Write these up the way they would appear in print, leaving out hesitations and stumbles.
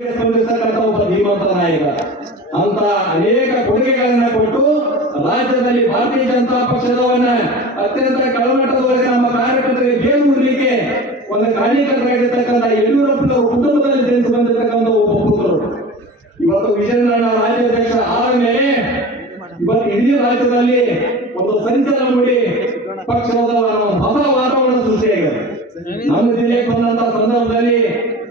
ಸ್ಪಂದಿಸತಕ್ಕಂಥ ಒಬ್ಬ ಧೀಮಂತ ನಾಯಕ ಅಂತ ಅನೇಕ ಕೊಡುಗೆಗಳನ್ನ ಕೊಟ್ಟು ರಾಜ್ಯದಲ್ಲಿ ಭಾರತೀಯ ಜನತಾ ಪಕ್ಷದವನ್ನ ಅತ್ಯಂತ ಕೆಳಮಟ್ಟದವರೆಗೆ ನಮ್ಮ ಕಾರ್ಯಕರ್ತರಿಗೆ ಬೇರೂರಲಿಕ್ಕೆ ಒಂದು ಕಾರಣೀಕರ್ತರಾಗಿರ್ತಕ್ಕಂಥ ಯಡಿಯೂರಪ್ಪನವರ ಕುಟುಂಬದಲ್ಲಿ ಜನಿಸಿ ಬಂದಿರತಕ್ಕಂಥ ಒಬ್ಬ ಪುತ್ರರು. ಇವತ್ತು ವಿಜಯನಗರ ರಾಜ್ಯಾಧ್ಯಕ್ಷ ಆದ ಮೇಲೆ ಇವತ್ತು ಇಡೀ ರಾಜ್ಯದಲ್ಲಿ ಒಂದು ಸಂಚಲನ ಮೂಡಿ ಪಕ್ಷದ ಹೊಸ ವಾತಾವರಣ ಸೃಷ್ಟಿಯಾಗಿದೆ. ನಮ್ಮ ಜಿಲ್ಲೆಗೆ ಬಂದಂತಹ ಸಂದರ್ಭದಲ್ಲಿ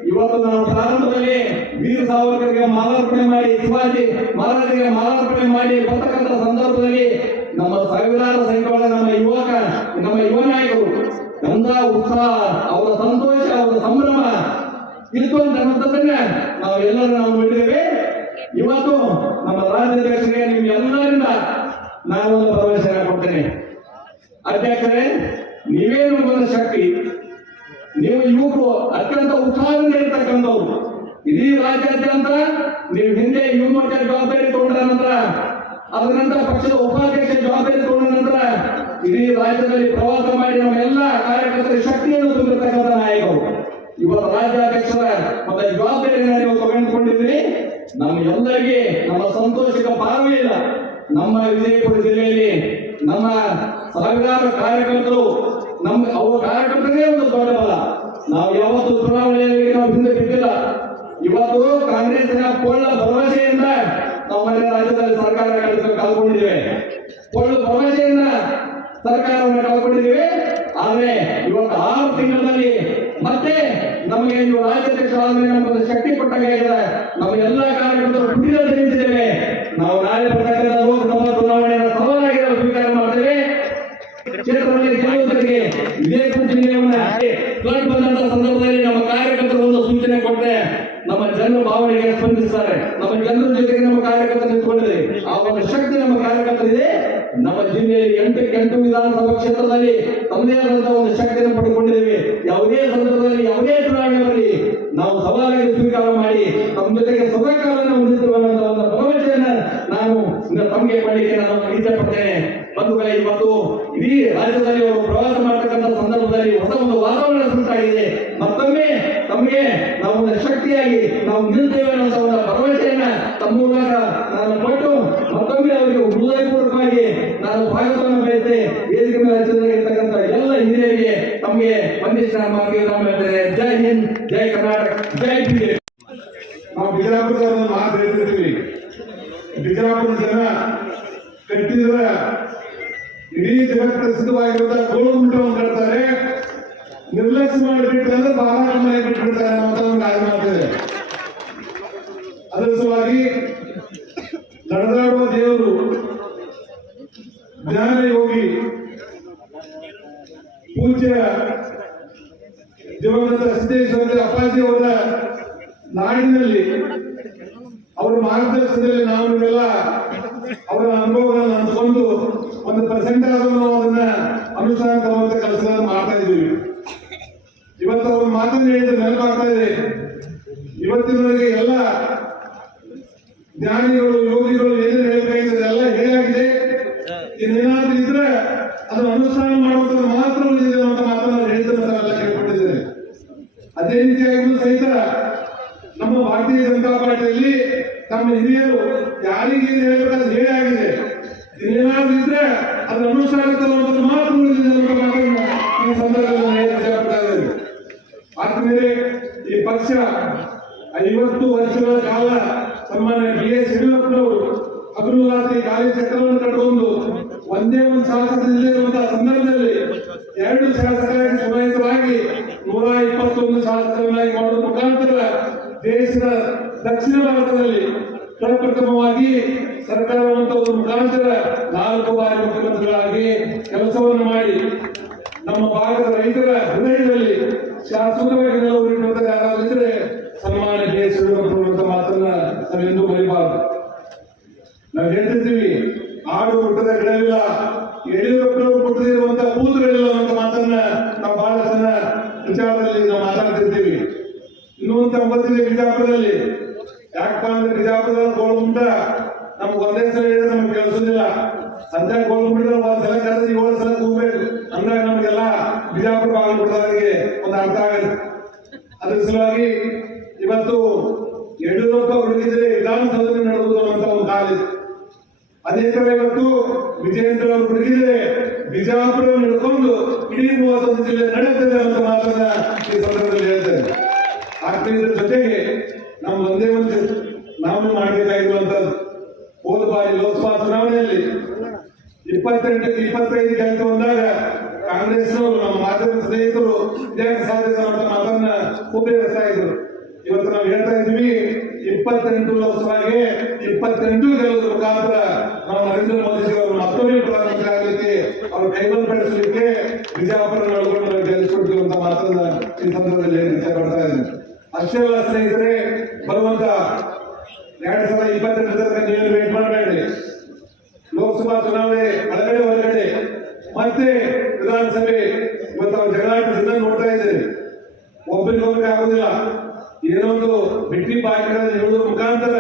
ಇವತ್ತು ನಾವು ಪ್ರಾರಂಭದಲ್ಲಿ ವೀರ ಸಾವರ್ಕರ್ಗೆ ಮಾಲಾರ್ಪಣೆ ಮಾಡಿ, ಶಿವಾಜಿ ಮಹಾರಾಜರಿಗೆ ಮಾಲಾರ್ಪಣೆ ಮಾಡಿ ಬರ್ತಕ್ಕಂಥ ಸಂದರ್ಭದಲ್ಲಿ ನಮ್ಮ ಸಾವಿರಾರು ಸಂಖ್ಯೆಗಳ ನಮ್ಮ ಯುವ ನಾಯಕರು ಎಂದ ಉತ್ಸಾಹ, ಅವರ ಸಂತೋಷ, ಅವರ ಸಂಭ್ರಮ ಇತ್ತು ಅಂತಕ್ಕಂಥದ್ದನ್ನ ನಾವೆಲ್ಲರೂ ನೋಡಿದ್ದೇವೆ. ಇವತ್ತು ನಮ್ಮ ರಾಜ್ಯಾಧ್ಯಕ್ಷರಿಗೆ ನಿಮ್ಗೆಲ್ಲರಿಂದ ನಾನು ಒಂದು ಭರವಸೆ ಕೊಡ್ತೇನೆ. ಅಧ್ಯಕ್ಷರೇ, ನೀವೇನು ಒಂದು ಶಕ್ತಿ, ನೀವು ಯುವಕರು ಅತ್ಯಂತ ಉತ್ಸಾಹದಿಂದ ಇರ್ತಕ್ಕಂಥವ್ರು. ಇಡೀ ರಾಜ್ಯಾದ್ಯಂತ ನೀವು ಹಿಂದೆ ಯುವ ಮೋರ್ಚಾ ಜವಾಬ್ದಾರಿ ತಗೊಂಡ ನಂತರ, ಅದರ ನಂತರ ಪಕ್ಷದ ಉಪಾಧ್ಯಕ್ಷ ಜವಾಬ್ದಾರಿ ತಗೊಂಡ ನಂತರ ಇಡೀ ರಾಜ್ಯದಲ್ಲಿ ಪ್ರವಾಸ ಮಾಡಿ ನಮ್ಮ ಎಲ್ಲ ಕಾರ್ಯಕರ್ತರ ಶಕ್ತಿಯನ್ನು ತುಂಬಿರ್ತಕ್ಕಂಥ ನಾಯಕರು. ಇವತ್ತು ರಾಜ್ಯಾಧ್ಯಕ್ಷರ ಮತ್ತೆ ಜವಾಬ್ದಾರಿಯನ್ನು ನೀವು ತಗೊಂಡುಕೊಂಡಿದ್ರಿ. ನಮ್ಗೆಲ್ಲರಿಗೆ ನಮ್ಮ ಸಂತೋಷಕ್ಕೆ ಪಾರವೇ ಇಲ್ಲ. ನಮ್ಮ ವಿಜಯಪುರ ಜಿಲ್ಲೆಯಲ್ಲಿ ನಮ್ಮ ಸಾವಿರಾರು ಕಾರ್ಯಕರ್ತರು, ಅವ್ರ ಕಾರ್ಯಕರ್ತರೇ ಒಂದು ದೊಡ್ಡ ಬಲ. ನಾವು ಯಾವತ್ತು ಚುನಾವಣೆಯಲ್ಲಿ ನಾವು ಹಿಂದೆ ಬಿದ್ದಿಲ್ಲ. ಇವತ್ತು ಕಾಂಗ್ರೆಸ್ನ ಪೊಳ್ಳ ಭರವಸೆಯಿಂದ ನಾವು ಮನೆ ರಾಜ್ಯದಲ್ಲಿ ಸರ್ಕಾರ ಕಳ್ಕೊಂಡಿದ್ದೇವೆ. ಪೊಳ್ಳ ಭರವಸೆಯಿಂದ ಸರ್ಕಾರವನ್ನು ಕಳ್ಕೊಂಡಿದ್ದೇವೆ. ಆದ್ರೆ ಇವತ್ತು 6 ತಿಂಗಳಲ್ಲಿ ಮತ್ತೆ ನಮಗೆ ನೀವು ರಾಜ್ಯಾಧ್ಯಕ್ಷ ಆದ್ಮೇಲೆ ನಮಗೆ ಶಕ್ತಿ ಕೊಟ್ಟಾಗಿದೆ. ನಮ್ಮ ಎಲ್ಲ ಕಾರ್ಯಕರ್ತರು ಪುಟಿನ ಧರಿಸಿದ್ದೇವೆ. ನಾವು ನಾಳೆ ಬರ್ತಕ್ಕಂಥ ಲೋಕಸಭಾ ಚುನಾವಣೆಯನ್ನು ಸವಾಲಾಗಿ ಸ್ವೀಕಾರ ಮಾಡ್ತೇವೆ. ಕ್ಷೇತ್ರದಲ್ಲಿ ಗೆಲ್ಲುವುದಕ್ಕೆ ವಿಜಯಪುರ ಜಿಲ್ಲೆಯನ್ನ ಬಂದಂತ ಸಂದರ್ಭದಲ್ಲಿ ನಮ್ಮ ಕಾರ್ಯಕರ್ತರು ಒಂದು ಸೂಚನೆ ಕೊಟ್ಟರೆ ನಮ್ಮ ಜನರ ಭಾವನೆಗೆ ಸ್ಪಂದಿಸ್ತಾರೆ. ನಮ್ಮ ಜನರ ಜೊತೆಗೆ ನಮ್ಮ ಕಾರ್ಯಕರ್ತರು ನಿಂತ್ಕೊಂಡಿದೆ. ಆ ಒಂದು ಶಕ್ತಿ ನಮ್ಮ ಕಾರ್ಯಕರ್ತರಿದೆ. ನಮ್ಮ ಜಿಲ್ಲೆಯಲ್ಲಿ 8 ವಿಧಾನಸಭಾ ಕ್ಷೇತ್ರದಲ್ಲಿ ತಮ್ಮದೇ ಆದಂತಹ ಒಂದು ಶಕ್ತಿಯನ್ನು ಪಡೆದುಕೊಂಡಿದ್ದೇವೆ. ಯಾವುದೇ ಸಂದರ್ಭದಲ್ಲಿ ಯಾವುದೇ ಚುನಾವಣೆಯಲ್ಲಿ ನಾವು ಸವಾಲಾಗಿ ಸ್ವೀಕಾರ ಮಾಡಿ ತಮ್ಮ ಜೊತೆಗೆ ಸದಾಕಾಲವನ್ನು ಹೊಂದಿದ್ದೇವೆ ಅನ್ನೋ ಒಂದು ಭರವಸೆಯನ್ನ ನಾನು ತಮಗೆ ಮಾಡಲಿಕ್ಕೆ ನಾನು ಇಚ್ಛೆ ಪಡ್ತೇನೆ. ಬಂಧುಗಳೇ, ಇವತ್ತು ಇಡೀ ರಾಜ್ಯದಲ್ಲಿ ಅವರು ಪ್ರವಾಸ ಮಾಡತಕ್ಕಂಥ ಸಂದರ್ಭದಲ್ಲಿ ಹೊಸ ಒಂದು ವಾತಾವರಣ ಸೃಷ್ಟಿಯಾಗಿದೆ. ಮತ್ತೊಮ್ಮೆ ತಮಗೆ ನಾವು ಒಂದು ಶಕ್ತಿಯಾಗಿ ನಾವು ನಿಲ್ತೇವೆ ಅನ್ನೋ ಒಂದು ಭರವಸೆಯನ್ನ ತಮ್ಮ ಮೂಲಕ ನಾನು ಕೊಟ್ಟು ಮತ್ತೊಮ್ಮೆ ಅವರಿಗೆ ಹೃದಯಪೂರ್ವಕವಾಗಿ ನಾನು ಸ್ವಾಗತವನ್ನು ಬಯಸಿ ವೇದಿಕೆ ಮೇಲೆ ಹಚ್ಚಿರ್ತಕ್ಕಂಥ ಎಲ್ಲ ಹಿರಿಯರಿಗೆ ತಮಗೆ ವಂದಿಸಿ ಹೇಳ್ತೇನೆ. ಜೈ ಹಿಂದ್, ಜೈ ಕರ್ನಾಟಕ, ಜೈ ಬಿಜೆಪಿ. ನಾವು ಬಿಜಾಪುರದ ಮಾತು ಹೇಳ್ತಿರ್ತೀವಿ. ಬಿಜಾಪುರ ಜನ ಕಟ್ಟಿದ್ರೆ ಇಡೀ ಜಗತ್ ಪ್ರಸಿದ್ಧವಾಗಿರುವಂತಹ ಗೋಳಗುಮ್ಮಟವನ್ನು ಕಟ್ತಾರೆ. ನಿರ್ಲಕ್ಷ್ಯ ಮಾಡಿಬಿಟ್ಟು ಅಂದ್ರೆ ಬಾರಾಟ ಮನೆ ಬಿಟ್ಬಿಡ್ತಾರೆ ಅಂತ ಒಂದು ಗಾಯ ಮಾಡ್ತದೆ. ಅದರ ಸಲುವಾಗಿ ನಡೆದಾಡುವ ದೇವರು, ಜ್ಞಾನ ಯೋಗಿ, ಪೂಜ್ಯ ದಿವಂಗತ ಸಿದ್ದೇಶ್ವರ ಅಪ್ಪಾಜಿ ಅವರ ನಾಡಿನಲ್ಲಿ ಅವರ ಮಾರ್ಗದರ್ಶನದಲ್ಲಿ ನಾವು ನೀವೆಲ್ಲ ಅವರ ಅನುಭವಗಳನ್ನು ಹಂಚಿಕೊಂಡು 1% ಆದರೂ ಅದನ್ನ ಅನುಷ್ಠಾನ ತರುವಂತ ಕೆಲಸಗಳನ್ನು ಮಾಡ್ತಾ ಇದ್ದೀವಿ. ಇವತ್ತು ಅವರು ಮಾತನ್ನು ಹೇಳಿದ್ರೆ ನೆನಪಾಗ್ತಾ ಇದೆ. ಇವತ್ತಿನವರೆಗೆ ಎಲ್ಲ ಜ್ಞಾನಿಗಳು, ಯೋಗಿಗಳು ಏನೇನು ಹೇಳ್ಬೇಕಾಗಿದೆ ಎಲ್ಲ ಹೇಗಾಗಿದೆ. ಇನ್ನೇನಾದ್ರೂ ಇದ್ರೆ ಅದನ್ನು ಅನುಷ್ಠಾನ ಮಾಡುವಂಥದ್ದು ಮಾತ್ರ ಉಳಿದಿದೆ ಅಂತ ಮಾತನ್ನು ಹೇಳ್ತಿರೋದೆಲ್ಲ ಕೇಳ್ಕೊಂಡಿದ್ದೇನೆ. ಅದೇ ರೀತಿಯಾಗಿ ಸಹಿತ ನಮ್ಮ ಭಾರತೀಯ ಜನತಾ ಪಾರ್ಟಿಯಲ್ಲಿ ನಮ್ಮ ಹಿರಿಯರು ಯಾರಿಗೆ ಹೇಳ್ಬೇಕಾದ್ರೆ ಹೇಗಾಗಿದೆ. ಇನ್ನೇನಾದ್ರೂ ಇದ್ರೆ ಅದನ್ನು ಅನುಷ್ಠಾನ ತರುವಂಥದ್ದು ಮಾತ್ರ ಉಳಿದಿದೆ ಅಂತ ಮಾತನ್ನು ಈ ಸಂದರ್ಭದಲ್ಲಿ ಹೇಳ್ತಿದ್ದೇನೆ. ಆದ್ಮೇಲೆ ಈ ಪಕ್ಷ 50 ವರ್ಷಗಳ ಕಾಲ ಸನ್ಮಾನ್ಯ BS ಯಡಿಯೂರಪ್ಪನವರು ಹಗಲು ಖಾಲಿ ಚಕ್ರವನ್ನು ಕಟ್ಟಿಕೊಂಡು ಒಂದೇ ಒಂದು ಶಾಸಕದಲ್ಲಿ ಇರುವಂತಹ ಸಂದರ್ಭದಲ್ಲಿ 2 ಶಾಸಕರಾಗಿ ಚುನಾಯಿತರಾಗಿ 121 ಶಾಸಕರನ್ನಾಗಿ ಮಾಡುವ ಮುಖಾಂತರ ದೇಶದ ದಕ್ಷಿಣ ಭಾರತದಲ್ಲಿ ಪ್ರಪ್ರಥಮವಾಗಿ ಸರ್ಕಾರವಂತ ಒಂದು ಮುಖಾಂತರ 4 ಬಾರಿ ಮುಖ್ಯಮಂತ್ರಿಗಳಾಗಿ ಕೆಲಸವನ್ನು ಮಾಡಿ ನಮ್ಮ ಭಾರತದ ರೈತರ ಹೃದಯದಲ್ಲಿ ಶಾಶ್ವತವಾಗಿ ನೆಲವೂರಿರುವಂತಹ ಯಾರಾಗಿದ್ರೆ ಸನ್ಮಾನ್ಯ BS ಯಡಿಯೂರಪ್ಪ ಮಾತನ್ನ ನಾವೆಂದೂ ಮರಿಬಾರದು. ನಾವು ಹೇಳ್ತಿರ್ತೀವಿ, ಆಡು ಹುಟ್ಟದ ಗಿಡವಿಲ್ಲ, ಯಡಿಯೂರಪ್ಪನವರು ಕೊಟ್ಟದಿರುವಂತಹ ಕೂತುಗಳಿಲ್ಲ ಅಂತ ಮಾತನ್ನ ನಾವು ಬಹಳ ಜನ ವಿಚಾರದಲ್ಲಿ ನಾವು ಮಾತಾಡ್ತಿರ್ತೀವಿ. ಇನ್ನೊಂದು ಗೊತ್ತಿದೆ ಬಿಜಾಪುರದಲ್ಲಿ. ಯಾಕಪ್ಪ ಅಂದ್ರೆ ಬಿಜಾಪುರದ ಗೋಳಗುಮ್ಮಟ ನಮ್ಗೆ ಒಂದೇ ಸಲ ಹೇಳಿದ್ರೆ ನಮ್ಗೆ ಕೇಳಿಸೋದಿಲ್ಲ. ಸಂಜೆ ಗೋಳಗುಮ್ಮಟ 1 ಸಲ ಕರೆದ್ರೆ 7 ಸಲ ಕೂಗ್ಬೇಕು ಅಂದಾಗ ನಮ್ಗೆಲ್ಲ ಬಿಜಾಪುರ ಬಾಗಲಕೋಟದವರಿಗೆ ಒಂದು ಅರ್ಥ ಆಗುತ್ತೆ. ಅದ್ರ ಸಲುವಾಗಿ ಇವತ್ತು ಯಡಿಯೂರಪ್ಪ ಹುಡುಗಿದ್ರೆ ವಿಧಾನಸೌಧ ನಡೆಯುವುದು ಅಂತ ಒಂದು ಕಾಲ. ಅದೇ ತರ ಇವತ್ತು ವಿಜಯೇಂದ್ರ ಅವರು ಹುಡುಗಿದ್ರೆ ಬಿಜಾಪುರ ಹಿಡ್ಕೊಂಡು ಇಡೀ 31 ಜಿಲ್ಲೆ ನಡೆಯುತ್ತದೆ ಅಂತ ಮಾತನ್ನ ಈ ಸಂದರ್ಭದಲ್ಲಿ ಹೇಳ್ತೇನೆ. ಆಗ್ತಿದ್ರ ಜೊತೆಗೆ ನಾವು ಒಂದೇ ಒಂದು ನಾವು ಮಾಡಬೇಕಾಗಿರುವಂತದ್ದು, ಹೋದ ಬಾರಿ ಲೋಕಸಭಾ ಚುನಾವಣೆಯಲ್ಲಿ 28-25 ಅಂತ ಬಂದಾಗ ಕಾಂಗ್ರೆಸ್ನವರು ನಮ್ಮ ಮಾಧ್ಯಮ ಸ್ನೇಹಿತರು ಇದ್ಯಾಕೆ ಸಾಧ್ಯತೆ ಅಂತ ಮಾತನ್ನ ಉಪಯೋಗಿಸ್ತಾ ಇದ್ರು. ಇವತ್ತು ನಾವು ಹೇಳ್ತಾ ಇದ್ವಿ 28 ಲೋಕಸಭೆಗೆ 28 ಗೆಲ್ಲುವುದರ ಮುಖಾಂತರ ನಾವು ನರೇಂದ್ರ ಮೋದಿ ಅವರು ಮತ್ತೊಮ್ಮೆ ಪ್ರಧಾನಮಂತ್ರಿ ಆಗಲಿಕ್ಕೆ ಅವರು ಕೈಗೊಂಡು ಬೆಳೆಸಲಿಕ್ಕೆ ಬಿಜಾಪುರ ಒಳಗೊಂಡು ನಾವು ಗೆಲ್ಲಿಸ್ಕೊಡ್ತೀವಿ ಅಂತ ಮಾತನ್ನ ಈ ಸಂದರ್ಭದಲ್ಲಿ ಇಚ್ಛೆ ಪಡ್ತಾ ಇದ್ದೀನಿ. ಅಷ್ಟೇ ಅಲ್ಲ ಸ್ನೇಹಿತರೆ, ಬರುವಂತ 2022 ತನಕ ನೀವು ವೇಟ್ ಮಾಡಬೇಡಿ. ಲೋಕಸಭಾ ಚುನಾವಣೆ ಒಳಗಡೆ ಹೊರಗಡೆ ಮತ್ತೆ ವಿಧಾನಸಭೆ ಇವತ್ತು ನಾವು ಜಗಳಾಟದಿಂದ ನೋಡ್ತಾ ಇದ್ದೇವೆ. ಒಬ್ಬರಿಗೊಬ್ಬರಿಗೆ ಆಗುದಿಲ್ಲ. ಏನೋ ಒಂದು ಬಿಟ್ಟಿ ಬಾಕಿಗಳನ್ನು ಹೇಳುವ ಮುಖಾಂತರ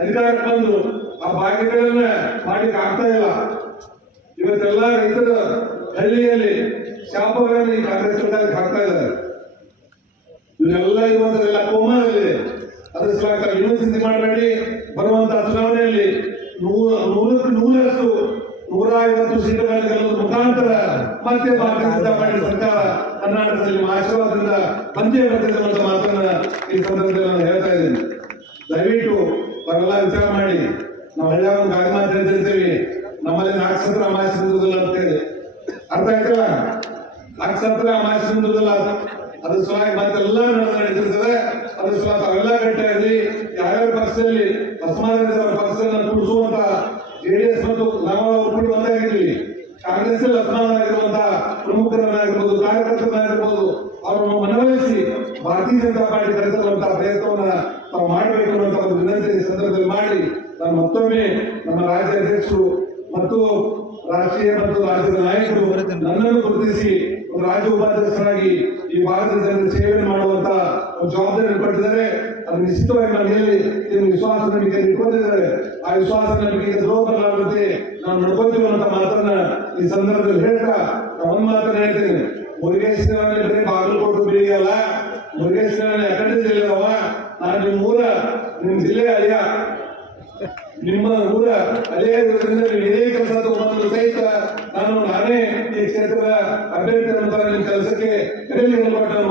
ಅಧಿಕಾರಕ್ಕೆ ಬಂದು ಆ ಬಾಕಿಗಳನ್ನ ಮಾಡ್ಲಿಕ್ಕೆ ಆಗ್ತಾ ಇಲ್ಲ. ಇವತ್ತೆಲ್ಲ ರೈತರ ಹಳ್ಳಿಯಲ್ಲಿ ಶಾಪಗಳನ್ನು ಈ ಕಾಂಗ್ರೆಸ್ ಸರ್ಕಾರಕ್ಕೆ ಹಾಕ್ತಾ ಇದ್ದಾರೆ. ಇವರೆಲ್ಲ ಇರುವಂತದೆಲ್ಲ ಕೋಮದಲ್ಲಿದೆ. ಅದ್ರ ಸಲುವಾಗಿ ಇನ್ನೂ ಚಿಂತೆ ಮಾಡಬೇಡಿ. ಬರುವಂತಹ ಚುನಾವಣೆಯಲ್ಲಿ 100ಕ್ಕೆ 100ರಷ್ಟು 150 ಸೀಟುಗಳನ್ನು ಗೆಲ್ಲುವ ಮುಖಾಂತರ ಮತ್ತೆ ಭಾರತೀಯ ಜನತಾ ಪಾರ್ಟಿ ಸರ್ಕಾರ ಕರ್ನಾಟಕದಲ್ಲಿ ಆಶೀರ್ವಾದದಿಂದ ಬಂದೇ ಬರ್ತದೆ ಅಂತ ಮಾತನ್ನ ಈ ಸಂದರ್ಭದಲ್ಲಿ ನಾನು ಹೇಳ್ತಾ ಇದ್ದೀನಿ. ದಯವಿಟ್ಟು ಅವರೆಲ್ಲ ವಿಚಾರ ಮಾಡಿ. ನಾವು ಹಳ್ಳಿಯಾಗ ಒಂದು ಗಾಳಿ ಮಾತು ಹೇಳ್ತಿರ್ತೀವಿ, ನಮ್ಮಲ್ಲಿ 4 ಸತ್ರ ಅಮಾವಾಸ್ಯೆ ಮುಂದುದಿಲ್ಲ ಅಂತ ಹೇಳಿ. ಅರ್ಥ ಆಯ್ತಲ್ಲ? 4 ಸತ್ರ ಅಮಾವಾಸ್ಯೆ ಮುಂದುದಿಲ್ಲ. ಅದ್ರ ಸಲುವಾಗಿ ಮತ್ತೆಲ್ಲ ನಡೀತಿರ್ತದೆ. ಅದ್ರ ಸಲುವಾಗಿ ಅವೆಲ್ಲ ಗಟ್ಟಿಯಾಗಲಿ. ಯಾವ್ಯಾವ ಪಕ್ಷದಲ್ಲಿ ಅಸಮಾಧಾನಿತ ಪಕ್ಷಗಳನ್ನ ಕೂಡಿಸುವಂತ ಜೆಡಿಎಸ್ ಮತ್ತು ನಾವು ಒಬ್ಬರು ಒಂದಾಗಿರ್ಲಿ. ಕಾಂಗ್ರೆಸ್ ಅಲ್ಲಿ ಅಸಮಾಧಾನವಾಗಿರುವಂತಹ ಪ್ರಮುಖರನ್ನಾಗಿರ್ಬೋದು, ಕಾರ್ಯಕರ್ತರನ್ನಾಗಿರ್ಬೋದು, ಅವರನ್ನು ಮನವೊಲಿಸಿ ಭಾರತೀಯ ಜನತಾ ಪಾರ್ಟಿ ಕರೆತರುವಂತಹ ಪ್ರಯತ್ನವನ್ನ ನಾವು ಮಾಡಬೇಕು ಅನ್ನುವಂತ ಒಂದು ವಿನಂತಿ ಈ ಸಂದರ್ಭದಲ್ಲಿ ಮಾಡಿ, ನಾನು ಮತ್ತೊಮ್ಮೆ ನಮ್ಮ ರಾಜ್ಯ ಅಧ್ಯಕ್ಷರು ಮತ್ತು ರಾಷ್ಟ್ರೀಯ ಮತ್ತು ರಾಜ್ಯದ ನಾಯಕರು ನನ್ನನ್ನು ಗುರುತಿಸಿ ಒಂದು ರಾಜ್ಯ ಉಪಾಧ್ಯಕ್ಷರಾಗಿ ಈ ಭಾರತದ ಜನರ ಸೇವೆ ಮಾಡುವಂತ ಒಂದು ಜವಾಬ್ದಾರಿ ಪಟ್ಟಿದ್ದಾರೆ. ಅದು ನಿಶ್ಚಿತವಾಗಿ ನಾನು ಹೇಳಿ ನೀವು ವಿಶ್ವಾಸ ನಂಬಿಕೆ ಇಟ್ಕೊಂಡಿದ್ದಾರೆ. ಆ ವಿಶ್ವಾಸ ನಂಬಿಕೆಗೆ ದ್ರೋಹ ಬರಲಾಗುತ್ತೆ ನಾವು ನಡ್ಕೊಳ್ತೀವಿ ಅನ್ನೋ ಮಾತನ್ನ ಈ ಸಂದರ್ಭದಲ್ಲಿ ಹೇಳ್ತಾ ಒಂದು ಮಾತನ್ನ ಹೇಳ್ತೇನೆ. ಮುರುಗೇಶ್ವರನಲ್ಲಿ ಬರೀ ಬಾಗಲಕೋಟೆ ಬೀಳಿಗೆ ಅಲ್ಲ, ಮುರುಗೇಶ್ವರನಲ್ಲಿ ಯಾಕಂದ್ರೆ ಜಿಲ್ಲೆ ಅವ. ನಾನು ನಿಮ್ಮ ಜಿಲ್ಲೆಯ ಅಳಿಯ, ನಿಮ್ಮ ಊರ ಅಳಿಯ ಇರೋದ್ರಿಂದ ನೀವು ಇದೇ ಕೆಲಸ ತಗೊಂಡು ಸಹಿತ ನಾನೇ ಈ ಕ್ಷೇತ್ರದ ಅಭ್ಯರ್ಥಿ ಅಂತ ನಿಮ್ಮ ಕೆಲಸಕ್ಕೆ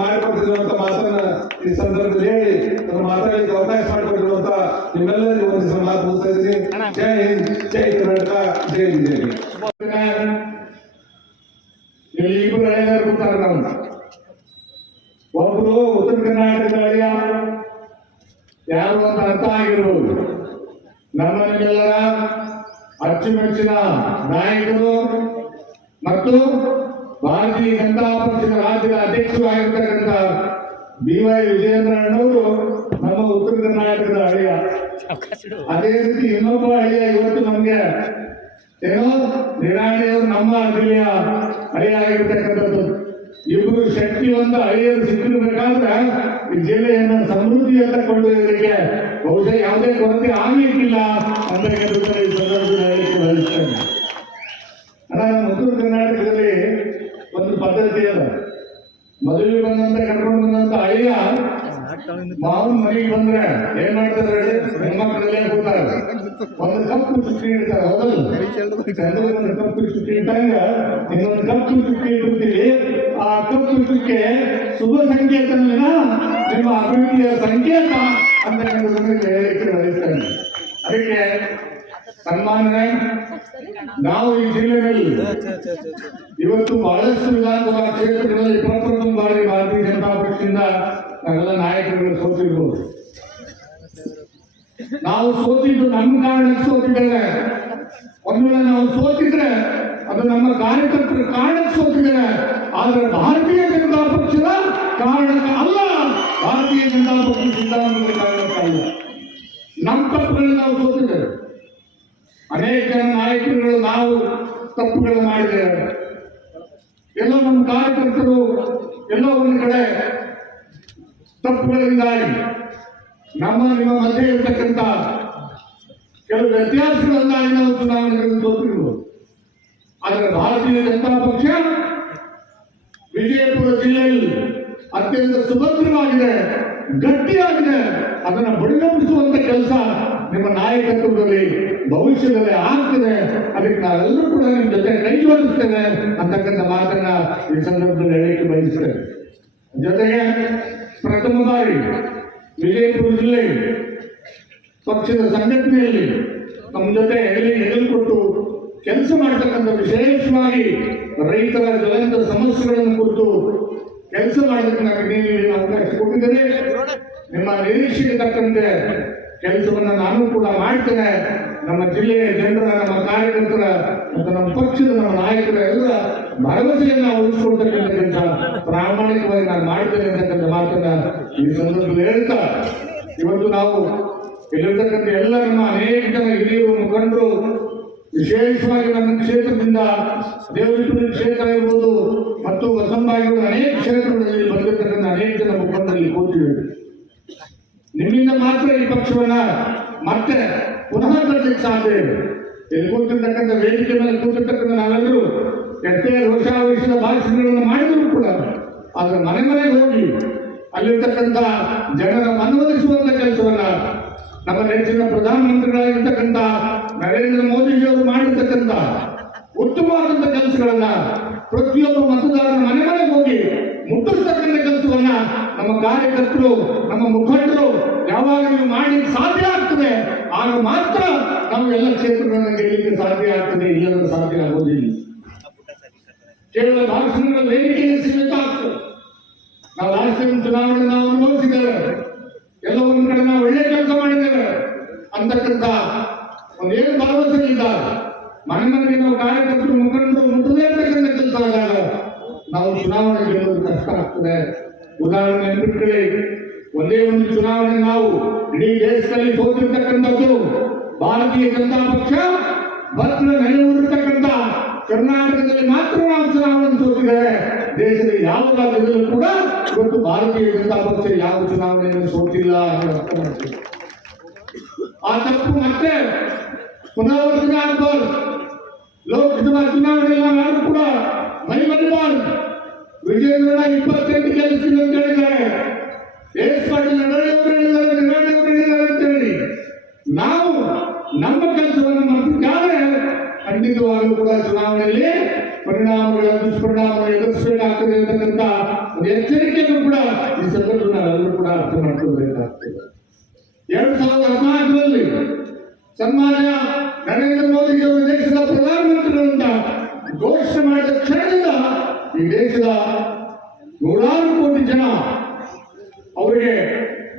ಮಾಡಿಕೊಟ್ಟಿರುವಂತ ಮಾತನ್ನ ಈ ಸಂದರ್ಭದಲ್ಲಿ ಹೇಳಿ ನನ್ನ ಮಾತಾಡಲಿಕ್ಕೆ ಅವಕಾಶ ಮಾಡಿಕೊಟ್ಟಿರುವಂತ ನಿಮ್ಮೆಲ್ಲರಿಗೂ ಒಂದು ಮಾತು ಮುಗಿಸ್ತಾ ಇದ್ದೀನಿ. ಜೈ ಹಿಂದ್, ಜೈ ಕರ್ನಾಟಕ, ಜೈ ಬಿಜೆಪಿ. ಇಬ್ಬರು ಹಳೆಯರು ಕೂತಾರ. ಒಬ್ರು ಉತ್ತರ ಕರ್ನಾಟಕದ ಹಳೆಯ ಯಾರು ಅಂತ ಅರ್ಥ ಆಗಿರ್ಬೋದು. ನಮ್ಮನ್ನೆಲ್ಲರ ಅಚ್ಚುಮೆಚ್ಚಿನ ನಾಯಕರು ಮತ್ತು ಭಾರತೀಯ ಜನತಾ ಪಕ್ಷದ ರಾಜ್ಯದ ಅಧ್ಯಕ್ಷರು ಆಗಿರ್ತಕ್ಕಂಥ BY ವಿಜಯೇಂದ್ರಣ್ಣವರು ನಮ್ಮ ಉತ್ತರ ಕರ್ನಾಟಕದ ಹಳೆಯ. ಅದೇ ರೀತಿ ಇನ್ನೊಬ್ಬ ಹಳೆಯ ಇವತ್ತು ನಮ್ಗೆ ಏನೋ ನಿರಾಣಿಯವರು ನಮ್ಮ ಜಿಲ್ಲೆಯ ಹಳೆಯ ಆಗಿರ್ತಕ್ಕಂಥದ್ದು. ಇಬ್ಬರು ಶಕ್ತಿವಂತ ಹಳೆಯರು ಸಿಕ್ಕಿರ್ಬೇಕಾದ್ರೆ ಈ ಜಿಲ್ಲೆಯನ್ನು ಸಮೃದ್ಧಿಯತ್ತ ಕೊಂಡೊಯ್ಯೋದಕ್ಕೆ ಬಹುಶಃ ಯಾವುದೇ ಕೊರತೆ ಆಗ್ಲಿಕ್ಕಿಲ್ಲ ಅಂತ ಈ ಸಂದರ್ಭದಲ್ಲಿ ಹೇಳಿಕೆ ಬಯಸ್ತೇನೆ. ನಮ್ಮ ಉತ್ತರ ಕರ್ನಾಟಕದಲ್ಲಿ ಒಂದು ಪದ್ಧತಿ ಅದ. ಮದುವೆ ಬಂದಂತ ಕರ್ಕೊಂಡು ಬಂದಂತ ಹಳೆಯ ಮಾವನ ಮನೆಗೆ ಬಂದ್ರೆ ಏನ್ ಮಾಡ್ತಾರೆ ಹೇಳಿ? ಹೆಣ್ಮಕ್ಳಲ್ಲೇ ಕೂತಾರೆ, ಒಂದು ಕಪ್ಪು ಚುಕ್ಕಿ ಇಡ್ತಾರೆ. ಹೌದಲ್ಲ? ಒಂದು ಕಪ್ಪು ಚುಕ್ಕಿ ಇಟ್ಟಂಗ ಇನ್ನೊಂದು ಕಪ್ಪು ಚುಕ್ಕಿ ಇಟ್ಟಿರ್ತೀವಿ. ಆ ಕಪ್ಪು ಚುಕ್ಕೆ ಶುಭ ಸಂಕೇತನ, ನಿಮ್ಮ ಅಭಿವೃದ್ಧಿಯ ಸಂಕೇತ ಅಂತ ಹೇಳಿಕೆ ಬಯಸ್ತೇನೆ. ಅದಕ್ಕೆ ಸನ್ಮಾನನೆ, ನಾವು ಈ ಜಿಲ್ಲೆಯಲ್ಲಿ ಇವತ್ತು ಬಹಳಷ್ಟು ವಿಧಾನಸಭಾ ಕ್ಷೇತ್ರಗಳಲ್ಲಿ 21 ಬಾರಿ ಭಾರತೀಯ ಜನತಾ ಪಕ್ಷದಿಂದ ನಾವೆಲ್ಲ ನಾಯಕರುಗಳು ಸೋತಿರ್ಬೋದು. ನಾವು ಸೋತಿದ್ದು ನಮ್ಮ ಕಾರಣಕ್ಕೆ ಸೋತಿದ್ದೇವೆ. ಒಂದು ವೇಳೆ ನಾವು ಸೋತಿದ್ರೆ ಅದು ನಮ್ಮ ಕಾರ್ಯಕರ್ತರ ಕಾರಣಕ್ಕೆ ಸೋತಿದ್ದೇವೆ, ಆದ್ರೆ ಭಾರತೀಯ ಜನತಾ ಪಕ್ಷದ ಕಾರಣಕ್ಕೆ ಅಲ್ಲ, ಭಾರತೀಯ ಜನತಾ ಪಕ್ಷ ಸಿದ್ಧಾಂತದ ಕಾರಣಕ್ಕಲ್ಲ. ನಮ್ಮ ತಪ್ಪುಗಳು ನಾವು ಸೋತಿದ್ದೇವೆ. ಅನೇಕ ಜನ ನಾಯಕರುಗಳು ನಾವು ತಪ್ಪುಗಳು ಮಾಡಿದ್ದೇವೆ. ಎಲ್ಲೋ ನಮ್ಮ ಕಾರ್ಯಕರ್ತರು ಎಲ್ಲೋ ಒಂದು ಕಡೆ ತಪ್ಪುಗಳಿಂದಾಗಿ ನಮ್ಮ ನಿಮ್ಮ ಮಧ್ಯೆ ಇರತಕ್ಕಂಥ ಕೆಲವು ವ್ಯತ್ಯಾಸಗಳಿಂದಾಗಿ ನಾವು ಚುನಾವಣೆಗಳನ್ನು ಸೋತಿರ್ಬೋದು. ಆದರೆ ಭಾರತೀಯ ಜನತಾ ಪಕ್ಷ ವಿಜಯಪುರ ಜಿಲ್ಲೆಯಲ್ಲಿ ಅತ್ಯಂತ ಸುಭದ್ರವಾಗಿದೆ. ಗಟ್ಟಿಯಾಗಿದೆ, ಅದನ್ನ ಬಡಿಗಟ್ಟಿಸುವಂತ ಕೆಲಸ ನಿಮ್ಮ ನಾಯಕತ್ವದಲ್ಲಿ ಭವಿಷ್ಯದಲ್ಲಿ ಆಗ್ತದೆ. ಅದಕ್ಕೆ ನಾವೆಲ್ಲರೂ ಕೂಡ ನಿಮ್ಮ ಜೊತೆ ಕೈ ಜೋಡಿಸ್ತೇವೆ ಅಂತಕ್ಕಂಥ ಮಾತನ್ನ ಈ ಸಂದರ್ಭದಲ್ಲಿ ಹೇಳಲಿಕ್ಕೆ ಬಯಸ್ತೇವೆ. ಜೊತೆಗೆ ಪ್ರಥಮ ಬಾರಿ ವಿಜಯಪುರ ಜಿಲ್ಲೆ ಪಕ್ಷದ ಸಂಘಟನೆಯಲ್ಲಿ ನಮ್ಮ ಜೊತೆ ಹೆಗಲು ಕೊಟ್ಟು ಕೆಲಸ ಮಾಡತಕ್ಕಂಥ, ವಿಶೇಷವಾಗಿ ರೈತರ ಜ್ವಲಂತ ಸಮಸ್ಯೆಗಳನ್ನು ಕುರಿತು ಕೆಲಸ ಮಾಡೋದಕ್ಕೆ ನೀವು ಅವಕಾಶ ಕೊಟ್ಟಿದ್ದೀರಿ. ನಿಮ್ಮ ನಿರೀಕ್ಷೆಗೆ ತಕ್ಕಂತೆ ಕೆಲಸವನ್ನ ನಾನು ಕೂಡ ಮಾಡ್ತೇನೆ. ನಮ್ಮ ಜಿಲ್ಲೆಯ ಜನರ, ನಮ್ಮ ಕಾರ್ಯಕರ್ತರ ಮತ್ತು ನಮ್ಮ ಪಕ್ಷದ, ನಮ್ಮ ನಾಯಕರ ಎಲ್ಲ ಭರವಸೆಯನ್ನು ನಾವು ಉಳಿಸ್ಕೊಡ್ತಕ್ಕಂಥ ಕೆಲಸ ಪ್ರಾಮಾಣಿಕವಾಗಿ ನಾನು ಮಾಡ್ತೇನೆ ಅಂತಕ್ಕಂಥ ಮಾತನ್ನ ಈ ಸಂದರ್ಭದಲ್ಲಿ ಹೇಳ್ತಾ, ಇವತ್ತು ನಾವು ಇಲ್ಲಿರ್ತಕ್ಕಂಥ ಎಲ್ಲ ನಮ್ಮ ಅನೇಕ ಜನ ಹಿರಿಯರು, ಮುಖಂಡರು, ವಿಶೇಷವಾಗಿ ನನ್ನ ಕ್ಷೇತ್ರದಿಂದ ದೇವರಿಪುರ ಕ್ಷೇತ್ರ ಇರ್ಬೋದು ಮತ್ತು ಬಸವನಬಾಗೇವಾಡಿ ಅನೇಕ ಕ್ಷೇತ್ರಗಳಲ್ಲಿ ಬಂದಿರತಕ್ಕಂಥ ಅನೇಕ ಜನ ಮುಖಂಡರಲ್ಲಿ ಕೂತಿದ್ದಾರೆ. ನಿಮ್ಮಿಂದ ಮಾತ್ರ ಈ ಪಕ್ಷವನ್ನ ಮತ್ತೆ ಪುನಃ ತರಲಿಕ್ಕೆ ಸಾಧ್ಯ ಇದೆ. ಇಲ್ಲಿ ಕೂತಿರ್ತಕ್ಕಂಥ ವೇದಿಕೆ ಮೇಲೆ ಕೂತಿರ್ತಕ್ಕಂಥ ನಾವೆಲ್ಲರೂ ಎಷ್ಟೇ ರೋಷಾವೇಶದ ಭಾಷಣಗಳನ್ನು ಮಾಡಿದರೂ ಕೂಡ ಅದರ ಮನೆ ಮನೆಗೆ ಹೋಗಿ ಅಲ್ಲಿರ್ತಕ್ಕಂಥ ಜನರ ಮನವೊಲಿಸುವಂತ ಕೆಲಸವನ್ನ ನಮ್ಮ ನೆಚ್ಚಿನ ಪ್ರಧಾನಮಂತ್ರಿಗಳಾಗಿರ್ತಕ್ಕಂಥ ನರೇಂದ್ರ ಮೋದಿಜಿಯವರು ಮಾಡಿರ್ತಕ್ಕಂಥ ಉತ್ತಮವಾದಂಥ ಕೆಲಸಗಳನ್ನ ಪ್ರತಿಯೊಬ್ಬ ಮತದಾರರ ಮನೆ ಮನೆಗೆ ಹೋಗಿ ಮುಟ್ಟಿಸ್ತಕ್ಕಂಥ ಕೆಲಸವನ್ನ ನಮ್ಮ ಕಾರ್ಯಕರ್ತರು, ನಮ್ಮ ಮುಖಂಡರು ಯಾವಾಗ ನೀವು ಮಾಡಿ ಸಾಧ್ಯ ಆಗ್ತದೆ, ಆಗ ಮಾತ್ರ ನಾವು ಎಲ್ಲ ಕ್ಷೇತ್ರಗಳನ್ನು ಗೆಲ್ಲಲಿಕ್ಕೆ ಸಾಧ್ಯ ಆಗ್ತದೆ. ಇಲ್ಲದ್ರೆ ಸಾಧ್ಯ ಆಗೋದಿಲ್ಲ. ಕೇವಲ ಭಾಷಣಗಳ ವೇದಿಕೆಗೆ ಸೀಮಿತ ಆಗ್ತದೆ. ನಾವು ಲಾಸ್ಟ್ ಟೈಮ್ ಚುನಾವಣೆ ನಾವು ಅನುಭವಿಸಿದ್ದೇವೆ, ಎಲ್ಲ ಒಂದು ಕಡೆ ನಾವು ಒಳ್ಳೆ ಕೆಲಸ ಮಾಡಿದ್ದೇವೆ ಅಂತಕ್ಕಂಥ ಒಂದೇನು ಭರವಸೆ ಇದ್ದಾರೆ. ಮನೆ ಮನೆಗೆ ನಾವು ಕಾರ್ಯಕರ್ತರು, ಮುಖಂಡರು ಮುಟ್ಟದೇ ಇರ್ತಕ್ಕಂಥ ಕೆಲಸ ಆದಾಗ ನಾವು ಚುನಾವಣೆ ಗೆಲ್ಲೋದು ಕಷ್ಟ ಆಗ್ತದೆ. ಉದಾಹರಣೆ ನೆನಪಿಟ್ಕೊಳ್ಳಿ, ಒಂದೇ ಒಂದು ಚುನಾವಣೆ ನಾವು ಇಡೀ ದೇಶದಲ್ಲಿ ಸೋತಿರ್ತಕ್ಕಂಥದ್ದು ಭಾರತೀಯ ಜನತಾ ಪಕ್ಷ ಭದ್ರ ನೆಲೆಯೂರಿರ್ತಕ್ಕಂಥ ಕರ್ನಾಟಕದಲ್ಲಿ ಮಾತ್ರ ನಾವು ಚುನಾವಣೆ ಸೋತಿದ್ದೇವೆ. ದೇಶದ ಯಾವ ರಾಜ್ಯದಲ್ಲೂ ಕೂಡ ಇವತ್ತು ಭಾರತೀಯ ಜನತಾ ಪಕ್ಷ ಯಾವ ಚುನಾವಣೆಯನ್ನು ಸೋತಿಲ್ಲ ಅನ್ನೋ ಅರ್ಥ ಮಾಡ್ತೀವಿ. ಆ ತಪ್ಪು ಮತ್ತೆ ಪುನರಾವರ್ತನೆ ಆಗಬಾರ್ದು. ಲೋಕಸಭಾ ಚುನಾವಣೆಯಲ್ಲಿ ನಾವು ಕೂಡ ಮೈ ಮರಿಬಾರ್ದು. ವಿಜಯೇಂದ್ರ 28 ಗೆಲ್ಲಿಸಿದ್ರು ಅಂತ ಹೇಳಿದ್ದಾರೆ. ಎಸ್ ಪಾಟೀಲ್ ನಡೆಯವರು ಹೇಳಿದ್ದಾರೆ ಅಂತ ಹೇಳಿ ನಾವು ನಮ್ಮ ಕೆಲಸವನ್ನು ಮಾಡ್ತಿದ್ದಾದ್ರೆ ಖಂಡಿತವಾಗಲೂ ಕೂಡ ಚುನಾವಣೆಯಲ್ಲಿ ಪರಿಣಾಮಗಳ ದುಷ್ಪರಿಣಾಮಗಳು ಎದುರಿಸಬೇಕಾಗ್ತದೆ ಅಂತಕ್ಕಂಥ ಒಂದು ಎಚ್ಚರಿಕೆಯನ್ನು ಕೂಡ ಈ ಸಂದರ್ಭದಲ್ಲಿ ನಾವೆಲ್ಲರೂ ಕೂಡ ಅರ್ಥ ಮಾಡ್ಕೊಳ್ಬೇಕಾಗ್ತದೆ. 2014ರಲ್ಲಿ ಸನ್ಮಾನ್ಯ ನರೇಂದ್ರ ಮೋದಿ ಅವರು ದೇಶದ ಪ್ರಧಾನಮಂತ್ರಿಗಳಿಂದ ಘೋಷಣೆ ಮಾಡಿದ ಕ್ಷಣದಿಂದ ಈ ದೇಶದ 100 ಕೋಟಿ ಜನ ಅವರಿಗೆ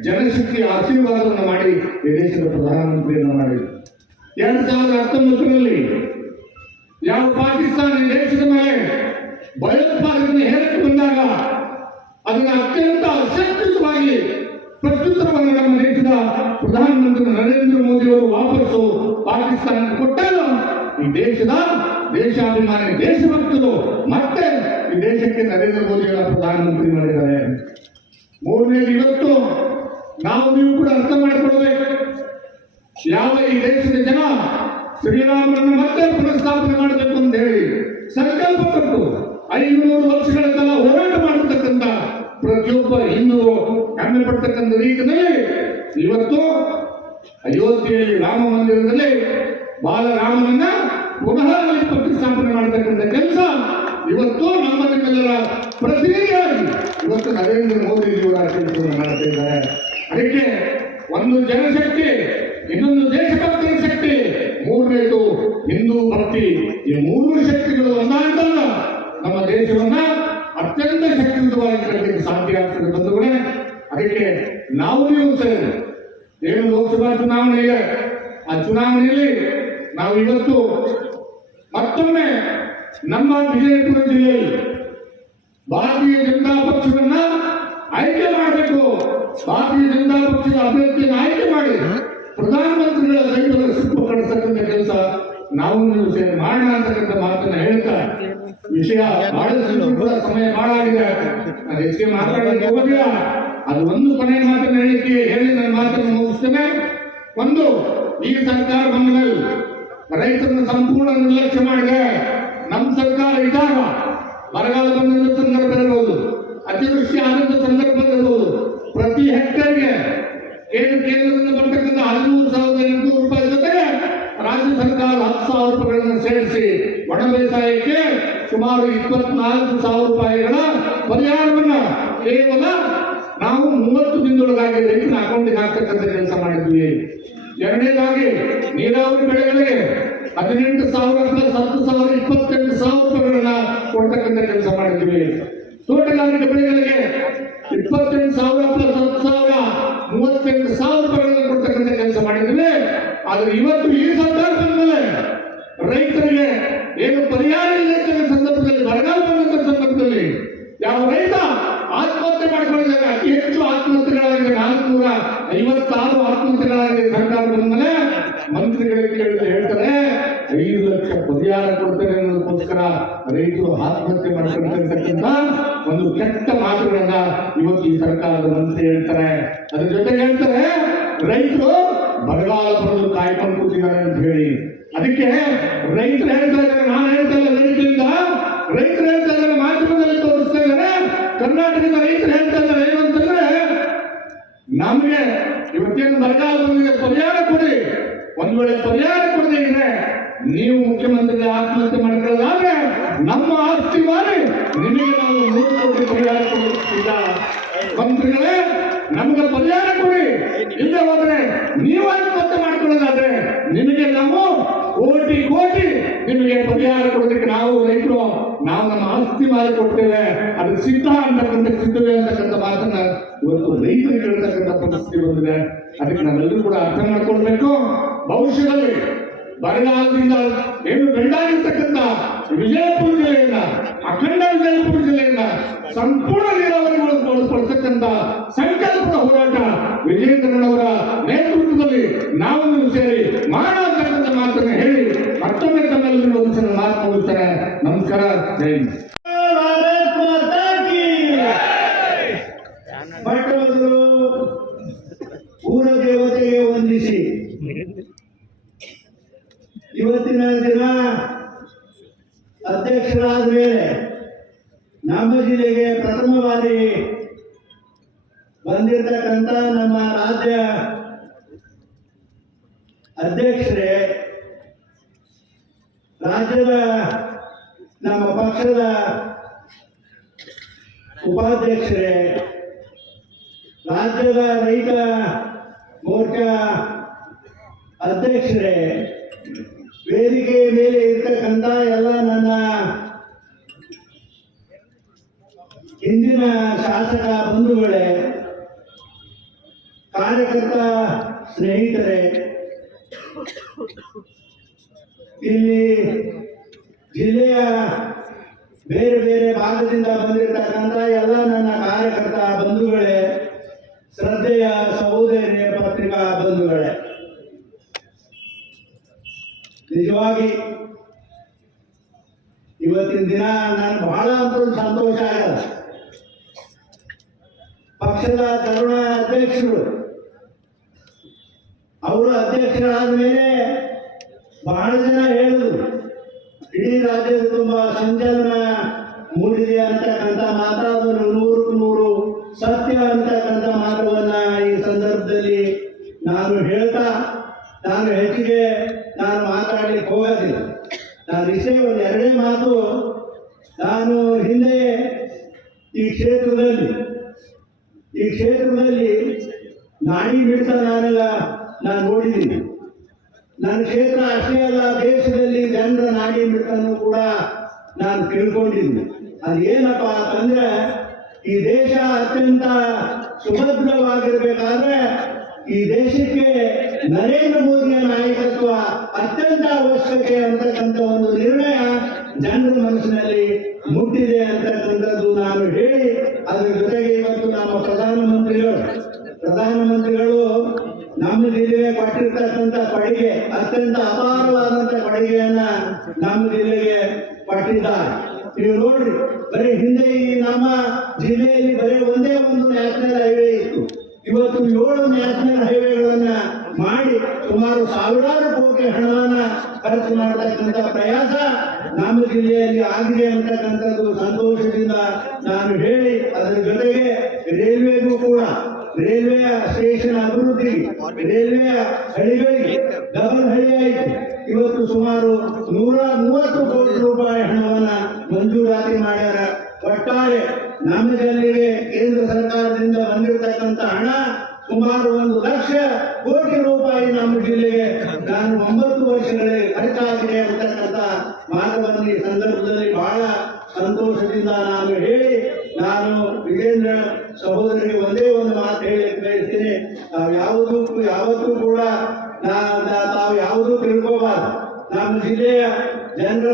ಜನಶಕ್ತಿ ಆಶೀರ್ವಾದವನ್ನು ಮಾಡಿ ಈ ದೇಶದ ಪ್ರಧಾನಮಂತ್ರಿಯನ್ನು ಮಾಡಿ 2019ರಲ್ಲಿ ಯಾವ ಪಾಕಿಸ್ತಾನ ಈ ದೇಶದ ಮೇಲೆ ಭಯೋತ್ಪಾದನೆ ಹೇರಕ್ಕೆ ಬಂದಾಗ ಅದನ್ನು ಅತ್ಯಂತ ಅಶಕ್ತಿಯುತವಾಗಿ ಪ್ರತ್ಯುತ್ತರವನ್ನು ನಮ್ಮ ದೇಶದ ಪ್ರಧಾನಮಂತ್ರಿ ನರೇಂದ್ರ ಮೋದಿ ಅವರು ವಾಪಸ್ಸು ಪಾಕಿಸ್ತಾನಕ್ಕೆ ಕೊಟ್ಟಾಗ ಈ ದೇಶದ ದೇಶಾಭಿಮಾನಿ ದೇಶಭಕ್ತರು ಮತ್ತೆ ಈ ದೇಶಕ್ಕೆ ನರೇಂದ್ರ ಮೋದಿ ಅವರ ಪ್ರಧಾನಮಂತ್ರಿ ಮಾಡಿದ್ದಾರೆ. ಮೂರನೇದು, ಇವತ್ತು ನಾವು ನೀವು ಕೂಡ ಅರ್ಥ ಮಾಡಿಕೊಳ್ಬೇಕು. ಯಾವ ಈ ದೇಶದ ಜನ ಶ್ರೀರಾಮರನ್ನು ಮತ್ತೆ ಪುನಃಸ್ಥಾಪನೆ ಮಾಡಬೇಕು ಅಂತ ಹೇಳಿ ಸಂಕಲ್ಪ ಪಟ್ಟು 500 ವರ್ಷಗಳ ಕಾಲ ಹೋರಾಟ ಮಾಡತಕ್ಕಂಥ ಪ್ರತಿಯೊಬ್ಬ ಹಿಂದೂ ಹೆಮ್ಮೆ ಪಡ್ತಕ್ಕಂಥ ರೀತಿಯಲ್ಲಿ ಇವತ್ತು ಅಯೋಧ್ಯೆಯಲ್ಲಿ ರಾಮ ಮಂದಿರದಲ್ಲಿ ಬಾಲರಾಮನನ್ನ ಪುನಃ ಪ್ರತಿಷ್ಠಾಪನೆ ಮಾಡತಕ್ಕಂಥ ಕೆಲಸ ಇವತ್ತು ನಮ್ಮ ನಿಮ್ಮೆಲ್ಲರ ಪ್ರತಿನಿಧಿಯಾಗಿ ಇವತ್ತು ನರೇಂದ್ರ ಮೋದಿಜಿಯವರ ಕೆಲಸವನ್ನು ಮಾಡ್ತಾ ಇದ್ದಾರೆ. ಅದಕ್ಕೆ ಒಂದು ಜನಶಕ್ತಿ, ಇನ್ನೊಂದು ದೇಶಭಕ್ತರ ಶಕ್ತಿ, ಮೂರನೇದು ಹಿಂದೂ ಭಕ್ತಿ. ಈ 3 ಶಕ್ತಿಗಳು ಒಂದಾದಾಗ ನಮ್ಮ ದೇಶವನ್ನ ಅತ್ಯಂತ ಶಕ್ತಿಯುತವಾಗಿ ಕಟ್ಟಲಿಕ್ಕೆ ಸಾಧ್ಯ ಆಗ್ತದೆ ಬಂಧುಗಳೇ. ಅದಕ್ಕೆ ನಾವು ನೀವು ಸೇರಿ ಏನು ಲೋಕಸಭಾ ಚುನಾವಣೆ ಇದೆ, ಆ ಚುನಾವಣೆಯಲ್ಲಿ ನಾವು ಇವತ್ತು ಮತ್ತೊಮ್ಮೆ ನಮ್ಮ ವಿಜಯಪುರ ಜಿಲ್ಲೆಯಲ್ಲಿ ಭಾರತೀಯ ಜನತಾ ಪಕ್ಷವನ್ನ ಆಯ್ಕೆ ಮಾಡಬೇಕು. ಭಾರತೀಯ ಜನತಾ ಪಕ್ಷದ ಅಭ್ಯರ್ಥಿಯನ್ನು ಆಯ್ಕೆ ಮಾಡಿ ಪ್ರಧಾನಮಂತ್ರಿಗಳ ಕೈಗಳಲ್ಲಿ ಸುತ್ತು ಕಳಿಸ್ತಕ್ಕಂಥ ಕೆಲಸ ನಾವು ನೀವು ಸೇರಿ ಮಾಡೋಣ ಅಂತಕ್ಕಂಥ ಮಾತನ್ನ ಹೇಳ್ತಾ, ವಿಷಯ ಬಹಳಷ್ಟು ಕೂಡ ಸಮಯ ಬಹಳ ಆಗಿದೆ, ನಾನು ಹೆಚ್ಚಿಗೆ ಮಾತಾಡಲಿಕ್ಕೆ ಹೋಗೋದಿಲ್ಲ. ಅದು ಒಂದು ಕೊನೆಯ ಮಾತನ್ನು ಹೇಳಿ ನನ್ನ ಮಾತನ್ನು ಮುಗಿಸ್ತೇನೆ. ಒಂದು, ಈ ಸರ್ಕಾರ ಬಂದ ಮೇಲೆ ರೈತರನ್ನು ಸಂಪೂರ್ಣ ನಿರ್ಲಕ್ಷ್ಯ ಮಾಡಿದೆ. ನಮ್ಮ ಸರ್ಕಾರ ಇದ್ದಾಗ ಬರಗಾಲ ಬಂದ ಸಂದರ್ಭ ಇರಬಹುದು, ಅತಿವೃಷ್ಟಿ ಆದಂತ ಸಂದರ್ಭ ಇರಬಹುದು, ಪ್ರತಿ ಹೆಕ್ಟೇರ್ಗೆ ಕೇಂದ್ರದಿಂದ ಬರ್ತಕ್ಕಂಥ 13,800 ರೂಪಾಯಿ ಜೊತೆಗೆ ರಾಜ್ಯ ಸರ್ಕಾರ 10,000 ರೂಪಾಯಿಗಳನ್ನು ಸೇರಿಸಿ ಒಣ ಬೇಸಾಯಕ್ಕೆ ಸುಮಾರು 24,000 ರೂಪಾಯಿಗಳ ಪರಿಹಾರವನ್ನ ಕೇವಲ ನಾವು 30 ದಿನದೊಳಗಾಗಿ ರೈತರ ಅಕೌಂಟ್ಗೆ ಹಾಕ್ತಕ್ಕಂಥ ಕೆಲಸ ಮಾಡಿದ್ವಿ. ಎರಡನೇದಾಗಿ ನೀರಾವರಿ ಬೆಳೆಗಳಿಗೆ 18,000 ರೂಪಾಯಿ 10,000 28,000 ರೂಪಾಯಿಗಳನ್ನ ಕೊಡ್ತಕ್ಕಂಥ ಕೆಲಸ ಮಾಡಿದ್ವಿ. ತೋಟಗಾರಿಕೆ ಬೆಳೆಗಳಿಗೆ 28,000 ಪ್ಲಸ್ 10,000 38,000 ರೂಪಾಯಿಗಳನ್ನು ಕೊಡ್ತಕ್ಕಂಥ ಕೆಲಸ ಮಾಡಿದ್ವಿ. ಆದ್ರೆ ಇವತ್ತು ಈ ಸರ್ಕಾರ ಬಂದ್ಮೇಲೆ ರೈತರಿಗೆ ಏನು ಪರಿಹಾರ ಇಲ್ಲದ ಸಂದರ್ಭದಲ್ಲಿ, ಬರಗಾಲ ಬಂದಂತ ಸಂದರ್ಭದಲ್ಲಿ ಯಾವ ರೈತ ಆತ್ಮಹತ್ಯೆ ಮಾಡಿಕೊಂಡಿದ್ದಾರೆ, ಅತಿ ಹೆಚ್ಚು ಆತ್ಮಹತ್ಯೆಗಳಾಗಿದೆ, 456 ಆತ್ಮಹತ್ಯೆಗಳಾಗಿದೆ. ಸರ್ಕಾರ ಬಂದ್ಮೇಲೆ ಮಂತ್ರಿಗಳಿಗೆ ಹೇಳ್ತಾರೆ 5 ಲಕ್ಷ ಪರಿಹಾರ ಕೊಡ್ತಾರೆ ಅನ್ನೋದಕ್ಕೋಸ್ಕರ ರೈತರು ಆತ್ಮಹತ್ಯೆ ಮಾಡ್ಕೊಂಡಿರ್ತಕ್ಕಂಥ ಒಂದು ಕೆಟ್ಟ ಮಾತುಗಳನ್ನ ಇವತ್ತು ಈ ಸರ್ಕಾರದ ಮಂತ್ರಿ ಹೇಳ್ತಾರೆ. ಅದ್ರ ಜೊತೆಗೆ ಹೇಳ್ತಾರೆ ರೈತರು ಬರಗಾಲ ಬರಲು ಕಾಯ್ಕೊಂಡು ಕೂತಿದ್ದಾರೆ ಅಂತ ಹೇಳಿ. ಅದಕ್ಕೆ ರೈತರು ಹೇಳ್ತಾ ಇದ್ದಾರೆ, ನಾನು ಹೇಳ್ತಾ ಇಲ್ಲ, ರೈತರು ಹೇಳ್ತಾ ಇದ್ದಾರೆ, ಮಾಧ್ಯಮದಲ್ಲಿ ತೋರಿಸ್ತಾ ಇದ್ದಾರೆ. ಕರ್ನಾಟಕದ ರೈತರು ಹೇಳ್ತಾ ಇದ್ದಾರೆ ಏನು ಅಂತಂದ್ರೆ, ನಮಗೆ ಇವತ್ತೇನು ಬರಗಾಲ ಬಂದಿದೆ, ಪರಿಹಾರ ಕೊಡಿ. ಒಂದ್ ವೇಳೆ ಪರಿಹಾರ ಕೊಡದೇ ಇದ್ರೆ ನೀವು ಮುಖ್ಯಮಂತ್ರಿ ಆತ್ಮಹತ್ಯೆ ಮಾಡ್ಕೊಳ್ಳೋದಾದ್ರೆ ನಮ್ಮ ಆಸ್ತಿ ಮಾರಿ ನಿಮಗೆ ನಾವು 3 ಕೋಟಿ ಪರಿಹಾರ ಕೊಡುತ್ತಿದ್ದ. ಮಂತ್ರಿಗಳೇ, ನಮಗೆ ಪರಿಹಾರ ಕೊಡಿ, ಇಲ್ಲದೆ ಹೋದ್ರೆ ನೀವು ಆತ್ಮಹತ್ಯೆ ಮಾಡ್ಕೊಳ್ಳೋದಾದ್ರೆ ನಿಮಗೆ ನಾವು ಕೋಟಿ ನಿಮಗೆ ಪರಿಹಾರ ಕೊಡೋದಕ್ಕೆ ನಾವು ರೈತರು ನಮ್ಮ ಆಸ್ತಿ ಮಾರಿ ಕೊಡ್ತೇವೆ, ಅದು ಸಿದ್ಧವೇ ಅಂತಕ್ಕಂಥ ಮಾತನ್ನ ಇವತ್ತು ರೈತರಿಗೆ ಹೇಳ್ತಕ್ಕಂಥ ಪರಿಸ್ಥಿತಿ ಬಂದಿದೆ. ಅದಕ್ಕೆ ನಾವೆಲ್ಲರೂ ಕೂಡ ಅರ್ಥ ಮಾಡ್ಕೊಳ್ಬೇಕು. ಭವಿಷ್ಯದಲ್ಲಿ ಬರಗಾಲದಿಂದ ಏನು ಗಂಡಾಗಿರ್ತಕ್ಕಂಥ ವಿಜಯಪುರ ಜಿಲ್ಲೆಯಿಂದ, ಅಖಂಡ ವಿಜಯಪುರ ಜಿಲ್ಲೆಯಿಂದ ಸಂಪೂರ್ಣ ನೀರಾವರಿ ಒಳಪಡ್ತಕ್ಕಂಥ ಸಂಕಲ್ಪದ ಹೋರಾಟ ವಿಜೇಂದ್ರನವರ ನೇತೃತ್ವದಲ್ಲಿ ನಾವು ಸೇರಿ ಮಾಡತಕ್ಕಂಥ ಮಾತನ್ನು ಹೇಳಿ ಮತ್ತೊಮ್ಮೆ ತಮ್ಮೆಲ್ಲರೂ ಒಂದು ಸಲ ಮಾತು ಮುಗಿಸ್ತಾರೆ. ನಮಸ್ಕಾರ, ಜೈ ಹಿಂದ್. ಭಟ್ಟರು ಊರ ದೇವತೆಗೆ ವಂದಿಸಿ ಇವತ್ತಿನ ದಿನ ಅಧ್ಯಕ್ಷರಾದ ಮೇಲೆ ನಮ್ಮ ಜಿಲ್ಲೆಗೆ ಪ್ರಥಮ ಬಾರಿ ಬಂದಿರತಕ್ಕಂಥ ನಮ್ಮ ರಾಜ್ಯ ಅಧ್ಯಕ್ಷರೇ, ರಾಜ್ಯದ ನಮ್ಮ ಪಕ್ಷದ ಉಪಾಧ್ಯಕ್ಷರೇ, ರಾಜ್ಯದ ರೈತ ಮೋರ್ಚಾ ಅಧ್ಯಕ್ಷರೇ, ವೇದಿಕೆಯ ಮೇಲೆ ಇರ್ತಕ್ಕಂಥ ಎಲ್ಲ ನನ್ನ ಹಿಂದಿನ ಶಾಸಕ ಬಂಧುಗಳೇ, ಕಾರ್ಯಕರ್ತ ಸ್ನೇಹಿತರೆ, ಇಲ್ಲಿ ಜಿಲ್ಲೆಯ ಬೇರೆ ಬೇರೆ ಭಾಗದಿಂದ ಬಂದಿರತಕ್ಕಂಥ ಎಲ್ಲ ನನ್ನ ಕಾರ್ಯಕರ್ತ ಬಂಧುಗಳೇ, ಶ್ರದ್ಧೆಯ ಸಹೋದರಿ ಪತ್ರಿಕಾ ಬಂಧುಗಳೇ, ನಿಜವಾಗಿ ಇವತ್ತಿನ ದಿನ ನಾನು ಬಹಳ ಸಂತೋಷ ಆಗಲ್ಲ. ಪಕ್ಷದ ತರುಣ ಅಧ್ಯಕ್ಷರು ಅವರು ಅಧ್ಯಕ್ಷರಾದ ಮೇಲೆ ಬಹಳ ಜನ ಹೇಳಿದ್ರು, ಇಡೀ ರಾಜ್ಯದ ತುಂಬಾ ಸಂಚಲನ ಮೂಡಿದೆ ಅಂತಕ್ಕಂಥ ಮಾತಾಡೋದು 100ಕ್ಕೆ 100 ಸತ್ಯ ಅಂತಕ್ಕಂಥ ಮಾತುವನ್ನ ಈ ಸಂದರ್ಭದಲ್ಲಿ ನಾನು ಹೇಳ್ತಾ, ನಾನು ಹೆಚ್ಚಿಗೆ ಮಾತಾಡಲಿಕ್ಕೆ ಹೋಗೋದಿಲ್ಲ. ನಾನು ಇಷ್ಟೇ ಒಂದು 2 ಮಾತು. ನಾನು ಹಿಂದೆ ಈ ಕ್ಷೇತ್ರದಲ್ಲಿ ನಾಡಿ ಬಿಡ್ತಾ ನಾನು ನೋಡಿದ್ದೀನಿ. ನನ್ನ ಕ್ಷೇತ್ರ ಅಷ್ಟೇ ಅಲ್ಲ, ದೇಶದಲ್ಲಿ ಜನರ ನಾಡಿ ಬಿಡ್ತಾನು ಕೂಡ ನಾನು ತಿಳ್ಕೊಂಡಿದ್ದೀನಿ. ಅದೇನಪ್ಪ ಅಂತಂದ್ರೆ, ಈ ದೇಶ ಅತ್ಯಂತ ಸುಭದ್ರವಾಗಿರ್ಬೇಕಾದ್ರೆ ಈ ದೇಶಕ್ಕೆ ನರೇಂದ್ರ ಮೋದಿಯ ನಾಯಕತ್ವ ಅತ್ಯಂತ ಅವಶ್ಯಕತೆ ಅಂತಕ್ಕಂಥ ಒಂದು ನಿರ್ಣಯ ಜನರ ಮನಸ್ಸಿನಲ್ಲಿ ಮುಟ್ಟಿದೆ ಅಂತಕ್ಕಂಥದ್ದು ನಾನು ಹೇಳಿ, ಅದರ ಜೊತೆಗೆ ಇವತ್ತು ನಮ್ಮ ಪ್ರಧಾನಮಂತ್ರಿಗಳು ನಮ್ಮ ಜಿಲ್ಲೆಗೆ ಕೊಟ್ಟಿರ್ತಕ್ಕಂಥ ಕೊಡುಗೆ, ಅತ್ಯಂತ ಅಪಾರವಾದಂಥ ಕೊಡುಗೆಯನ್ನ ನಮ್ಮ ಜಿಲ್ಲೆಗೆ ಕೊಟ್ಟಿದ್ದಾರೆ. ನೀವು ನೋಡ್ರಿ, ಬರೀ ಹಿಂದೆ ಈ ನಮ್ಮ ಜಿಲ್ಲೆಯಲ್ಲಿ ಬರೀ ಒಂದೇ ಒಂದು ನ್ಯಾಷನಲ್ ಹೈವೇ ಇತ್ತು. ಇವತ್ತು 7 ನ್ಯಾಷನಲ್ ಹೈವೇಗಳನ್ನ ಮಾಡಿ ಸುಮಾರು 1000 ಕೋಟಿ ಹಣವನ್ನ ಖರ್ಚು ಮಾಡತಕ್ಕಂಥ ಪ್ರಯಾಸ ನಮ್ಮ ಜಿಲ್ಲೆಯಲ್ಲಿ ಆಗಿದೆ ಅಂತಕ್ಕಂಥದ್ದು ಸಂತೋಷದಿಂದ ನಾನು ಹೇಳಿ, ಅದರ ಜೊತೆಗೆ ರೈಲ್ವೆಗೂ ಕೂಡ ರೈಲ್ವೆ ಸ್ಟೇಷನ್ ಅಭಿವೃದ್ಧಿ, ರೈಲ್ವೆ ಹಳಿಗಳಿಗೆ ಡಬಲ್ ಹಳಿ ಆಯಿತು. ಇವತ್ತು ಸುಮಾರು 130 ಕೋಟಿ ರೂಪಾಯಿ ಹಣವನ್ನ ಮಂಜೂರಾತಿ ಮಾಡ್ಯಾರ. ಒಟ್ಟಾರೆ ನಮ್ಮ ಜಿಲ್ಲೆಗೆ ಕೇಂದ್ರ ಸರ್ಕಾರದಿಂದ ಬಂದಿರತಕ್ಕಂಥ ಹಣ ಸುಮಾರು 1 ಲಕ್ಷ ಕೋಟಿ ರೂಪಾಯಿ ನಮ್ಮ ಜಿಲ್ಲೆಗೆ ನಾನು 9 ವರ್ಷಗಳಲ್ಲಿ ಖರ್ಚಾಗಿದೆ ಅಂತಕ್ಕಂಥ ಮಾತವನ್ನು ಈ ಸಂದರ್ಭದಲ್ಲಿ ಬಹಳ ಸಂತೋಷದಿಂದ ನಾನು ಹೇಳಿ, ನಾನು ವಿಜೇಂದ್ರ ಸಹೋದರಿಗೆ ಒಂದೇ ಒಂದು ಮಾತು ಹೇಳಲಿಕ್ಕೆ ಬಯಸ್ತೇನೆ. ಯಾವತ್ತೂ ಕೂಡ ತಾವು ಯಾವುದೂ ತಿಳ್ಕೋಬಾರ್ದು. ನಮ್ಮ ಜಿಲ್ಲೆಯ ಜನರು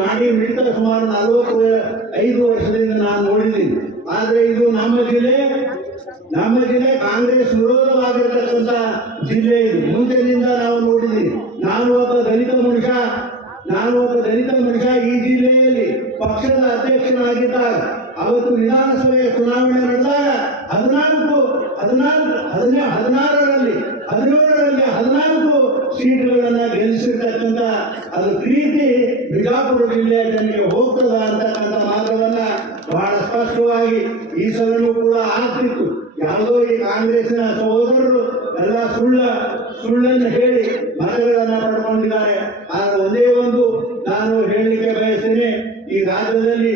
ಮಾಡಿ ಮಿಡಿತ ಸುಮಾರು 45 ವರ್ಷದಿಂದ ನಾನು ನೋಡಿದ್ದೀನಿ. ಆದರೆ ಇದು ನಮ್ಮ ಜಿಲ್ಲೆ ಕಾಂಗ್ರೆಸ್ ವಿರೋಧವಾಗಿರ್ತಕ್ಕಂಥ ಜಿಲ್ಲೆ. ಇದು ಮುಂಚಿನಿಂದ ನಾವು ನೋಡಿದ್ದೀವಿ. ನಾನು ಒಬ್ಬ ದಲಿತ ಮನುಷ್ಯ ಈ ಜಿಲ್ಲೆಯಲ್ಲಿ ಪಕ್ಷದ ಅಧ್ಯಕ್ಷನಾಗಿದ್ದಾಗ ಅವತ್ತು ವಿಧಾನಸಭೆಯ ಚುನಾವಣೆ ನಡೆದಾಗ 17ರಲ್ಲಿ ಸೀಟುಗಳನ್ನ ಗೆಲ್ಲಿಸಿರ್ತಕ್ಕಂಥ ಅದು ಪ್ರೀತಿ ಬಿಜಾಪುರ ಜಿಲ್ಲೆಯ ಜನರಿಗೆ ಹೋಗ್ತದ ಅಂತಕ್ಕಂಥ ಮಾತವನ್ನ ಬಹಳ ಸ್ಪಷ್ಟವಾಗಿ ಈ ಸಲನೂ ಕೂಡ ಆಗ್ತಿತ್ತು. ಯಾವುದೋ ಈ ಕಾಂಗ್ರೆಸ್ನ ಸಹೋದರರು ಎಲ್ಲ ಸುಳ್ಳನ್ನು ಹೇಳಿ ಮತಗಳನ್ನ ಪಡ್ಕೊಂಡಿದ್ದಾರೆ. ಆದರೆ ಒಂದೇ ಒಂದು ನಾನು ಹೇಳಲಿಕ್ಕೆ ಬಯಸ್ತೇನೆ, ಈ ರಾಜ್ಯದಲ್ಲಿ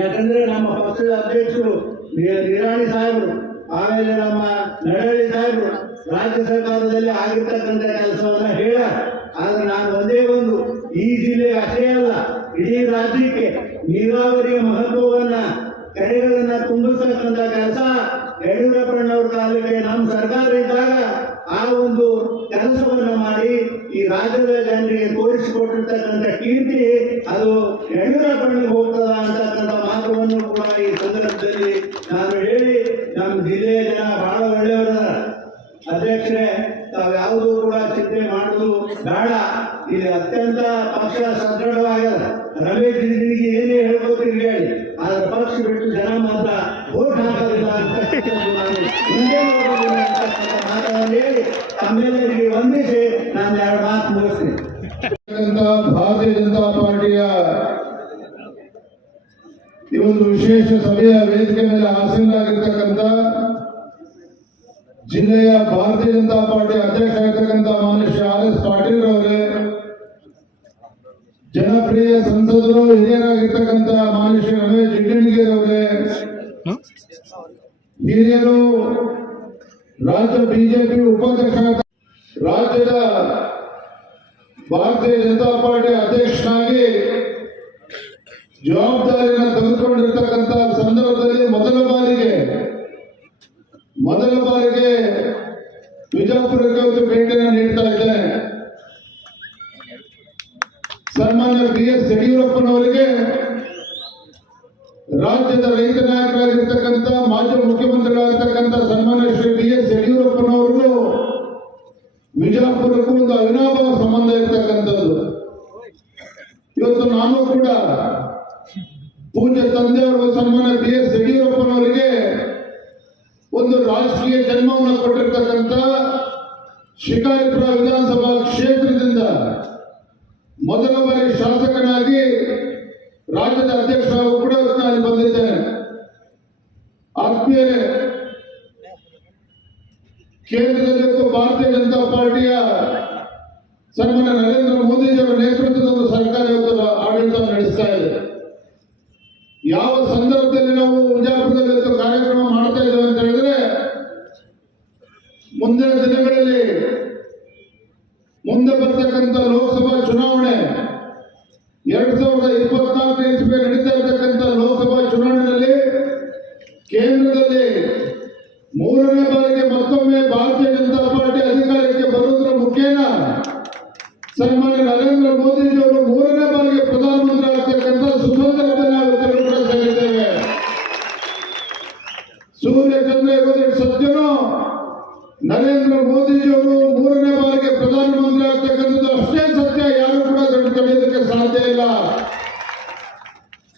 ಯಾಕಂದ್ರೆ ನಮ್ಮ ಪಕ್ಷದ ಅಧ್ಯಕ್ಷರು ನಿರಾಣಿ ಸಾಹೇಬರು, ಆಮೇಲೆ ನಮ್ಮ ನಡಹಳ್ಳಿ ಸಾಹೇಬರು ರಾಜ್ಯ ಸರ್ಕಾರದಲ್ಲಿ ಆಗಿರ್ತಕ್ಕಂಥ ಕೆಲಸವನ್ನ ಹೇಳ. ಆದ್ರೆ ನಾನು ಒಂದೇ ಒಂದು, ಈ ಜಿಲ್ಲೆ ಅಷ್ಟೇ ಅಲ್ಲ, ಇಡೀ ರಾಜ್ಯಕ್ಕೆ ನೀರಾವರಿಯ ಮಹತ್ವವನ್ನ ಕೆರೆಗಳನ್ನ ತುಂಬಿಸ್ತಕ್ಕಂಥ ಕೆಲಸ ಯಡಿಯೂರಪ್ಪನವ್ರ ಕಾಲಕ್ಕೆ ನಮ್ಮ ಸರ್ಕಾರ ಇದ್ದಾಗ ಆ ಒಂದು ಕೆಲಸವನ್ನ ಮಾಡಿ ಈ ರಾಜ್ಯದ ಜನರಿಗೆ ತೋರಿಸಿಕೊಟ್ಟಿರ್ತಕ್ಕಂಥ ಕೀರ್ತಿ ಅದು ಯಡಿಯೂರಪ್ಪನಿಗೆ ಹೋಗ್ತದ ಅಂತಕ್ಕಂಥ ಮಾತುವನ್ನು ಕೂಡ ಈ ಸಂದರ್ಭದಲ್ಲಿ ನಾನು ಹೇಳಿ, ನಮ್ಮ ಜಿಲ್ಲೆಯ ಜನ ಬಹಳ ಒಳ್ಳೆಯವರ. ಅಧ್ಯಕ್ಷರೇ, ತಾವು ಯಾವುದೂ ಕೂಡ ಚಿಂತೆ ಮಾಡುವುದು ಬೇಡ. ಇಲ್ಲಿ ಅತ್ಯಂತ ಪಕ್ಷ ಸದೃಢವಾಗ್ಯದ. ರಮೇಶ್ ಜಿಂದಗಿ ಏನೇ ಹೇಳ್ಕೋತೀರಿ ಹೇಳಿ, ಆದ್ರೆ ಪಕ್ಷ ಬಿಟ್ಟು ಜನ ಮಾತ್ರ ವೋಟ್ ಹಾಕೋದಿಲ್ಲ ಅಂತ ನಾನು ಹಿಂದೆ ನೋಡೋದಿಲ್ಲ ಅಂತಕ್ಕಂಥ ಮಾತನ್ನು ಹೇಳಿ ತಮ್ಮೆಲ್ಲರಿಗೆ ವಂದಿಸಿ ನಾನು 2 ಮಾತು ಮುಗಿಸ್ತೀನಿ. ಭಾರತೀಯ ಜನತಾ ಪಾರ್ಟಿಯ ಈ ಒಂದು ವಿಶೇಷ ಸಭೆಯ ವೇದಿಕೆ ಮೇಲೆ ಆಸೀನರಾಗಿರ್ತಕ್ಕಂಥ ಜಿಲ್ಲೆಯ ಭಾರತೀಯ ಜನತಾ ಪಾರ್ಟಿ ಅಧ್ಯಕ್ಷ ಆಗಿರ್ತಕ್ಕಂಥ ಮಾನ್ಯ ಶ್ರೀ RS ಪಾಟೀಲ್ ಅವರೇ, ಜನಪ್ರಿಯ ಸಂಸದರು ಹಿರಿಯರಾಗಿರ್ತಕ್ಕಂಥ ಮಾನ್ಯ ಶ್ರೀ ರಮೇಶ್ ಜಿಗಜಿಣಗಿಯವರೇ, ಹಿರಿಯರು ರಾಜ್ಯ ಬಿಜೆಪಿ ಉಪಾಧ್ಯಕ್ಷ, ರಾಜ್ಯದ ಭಾರತೀಯ ಜನತಾ ಪಾರ್ಟಿ ಅಧ್ಯಕ್ಷನಾಗಿ ಜವಾಬ್ದಾರಿಯನ್ನು ತೆಗೆದುಕೊಂಡಿರ್ತಕ್ಕಂಥ ಸಂದರ್ಭದಲ್ಲಿ ಮೊದಲ ಬಾರಿಗೆ ವಿಜಯಪುರಕ್ಕೆ ಭೇಟಿಯನ್ನು ನೀಡ್ತಾ ಇದ್ದೇನೆ. ಸನ್ಮಾನ್ಯ BS ಯಡಿಯೂರಪ್ಪನವರಿಗೆ ರಾಜ್ಯದ ರೈತ ನಾಯಕರಾಗಿರ್ತಕ್ಕಂಥ ಮಾಜಿ ಮುಖ್ಯಮಂತ್ರಿಗಳಾಗಿರ್ತಕ್ಕಂಥ ಸನ್ಮಾನ್ಯ ಶ್ರೀ BS ಯಡಿಯೂರಪ್ಪನವರು ವಿಜಯಪುರಕ್ಕೂ ಒಂದು ಅವಿನಾಭಾವ ಸಂಬಂಧ ಇರತಕ್ಕಂಥದ್ದು. ಇವತ್ತು ನಾನು ಕೂಡ ಪೂಜ್ಯ ತಂದೆಯವರು ಸನ್ಮಾನ್ಯ BS ಯಡಿಯೂರಪ್ಪನವರಿಗೆ ಒಂದು ರಾಜಕೀಯ ಜನ್ಮವನ್ನು ಕೊಟ್ಟಿರ್ತಕ್ಕಂಥ ಶಿಕಾರಿಪುರ ವಿಧಾನಸಭಾ ಕ್ಷೇತ್ರದಿಂದ ಮೊದಲ ಬಾರಿ ಶಾಸಕನಾಗಿ ರಾಜ್ಯದ ಅಧ್ಯಕ್ಷರಾಗೂ ಕೂಡ ನಾನು ಬಂದಿದ್ದೇನೆ. ಆತ್ಮೀಯರೇ, ಕೇಂದ್ರದಲ್ಲಿ ಭಾರತೀಯ ಜನತಾ ಪಾರ್ಟಿಯ ಸನ್ಮಾನ್ಯ ನರೇಂದ್ರ ಮೋದಿಜಿಯವರ ನೇತೃತ್ವದ ಒಂದು ಸರ್ಕಾರ ಇವತ್ತು ಆಡಳಿತ ನಡೆಸ್ತಾ ಇದೆ. ಯಾವ ಸಂದರ್ಭದಲ್ಲಿ ನಾವು ವಿಜಯಪುರದಲ್ಲಿ ಕಾರ್ಯಕ್ರಮ ಮಾಡ್ತಾ ಇದ್ದೇವೆ ಅಂತ ಹೇಳಿದ್ರೆ, ಮುಂದಿನ ದಿನಗಳಲ್ಲಿ ಮುಂದೆ ಬರ್ತಕ್ಕಂಥ ಲೋಕಸಭಾ ಚುನಾವಣೆ 2024 ಇಸ್ವಿ ನಡೀತಾ ಇರತಕ್ಕಂಥ ಲೋಕಸಭಾ ಚುನಾವಣೆಯಲ್ಲಿ ಕೇಂದ್ರದಲ್ಲಿ 3ನೇ ಬಾರಿಗೆ ಮತ್ತೊಮ್ಮೆ ಭಾರತೀಯ ಜನತಾ ಪಾರ್ಟಿ ಅಧಿಕಾರಕ್ಕೆ ಬರುವುದರ ಮುಖೇನ ಸನ್ಮಾನ್ಯ ನರೇಂದ್ರ ಮೋದಿಜಿಯವರು 3ನೇ ಬಾರಿಗೆ ಪ್ರಧಾನಮಂತ್ರಿ ಆಗ್ತಕ್ಕಂಥ ಸುಸಂದರ್ಭದಲ್ಲಿ ನಾವು ಕೂಡ ಸೇರಿದ್ದೇವೆ. ಸೂರ್ಯ ಚಂದ್ರ ಇರೋದು ಸತ್ಯನೋ, ನರೇಂದ್ರ ಮೋದಿಜಿಯವರು 3ನೇ ಬಾರಿಗೆ ಪ್ರಧಾನಮಂತ್ರಿ ಆಗ್ತಕ್ಕಂಥದ್ದು ಅಷ್ಟೇ ಸತ್ಯ, ಯಾರು ಕೂಡ ತಡೆಯೋದಕ್ಕೆ ಸಾಧ್ಯ ಇಲ್ಲ.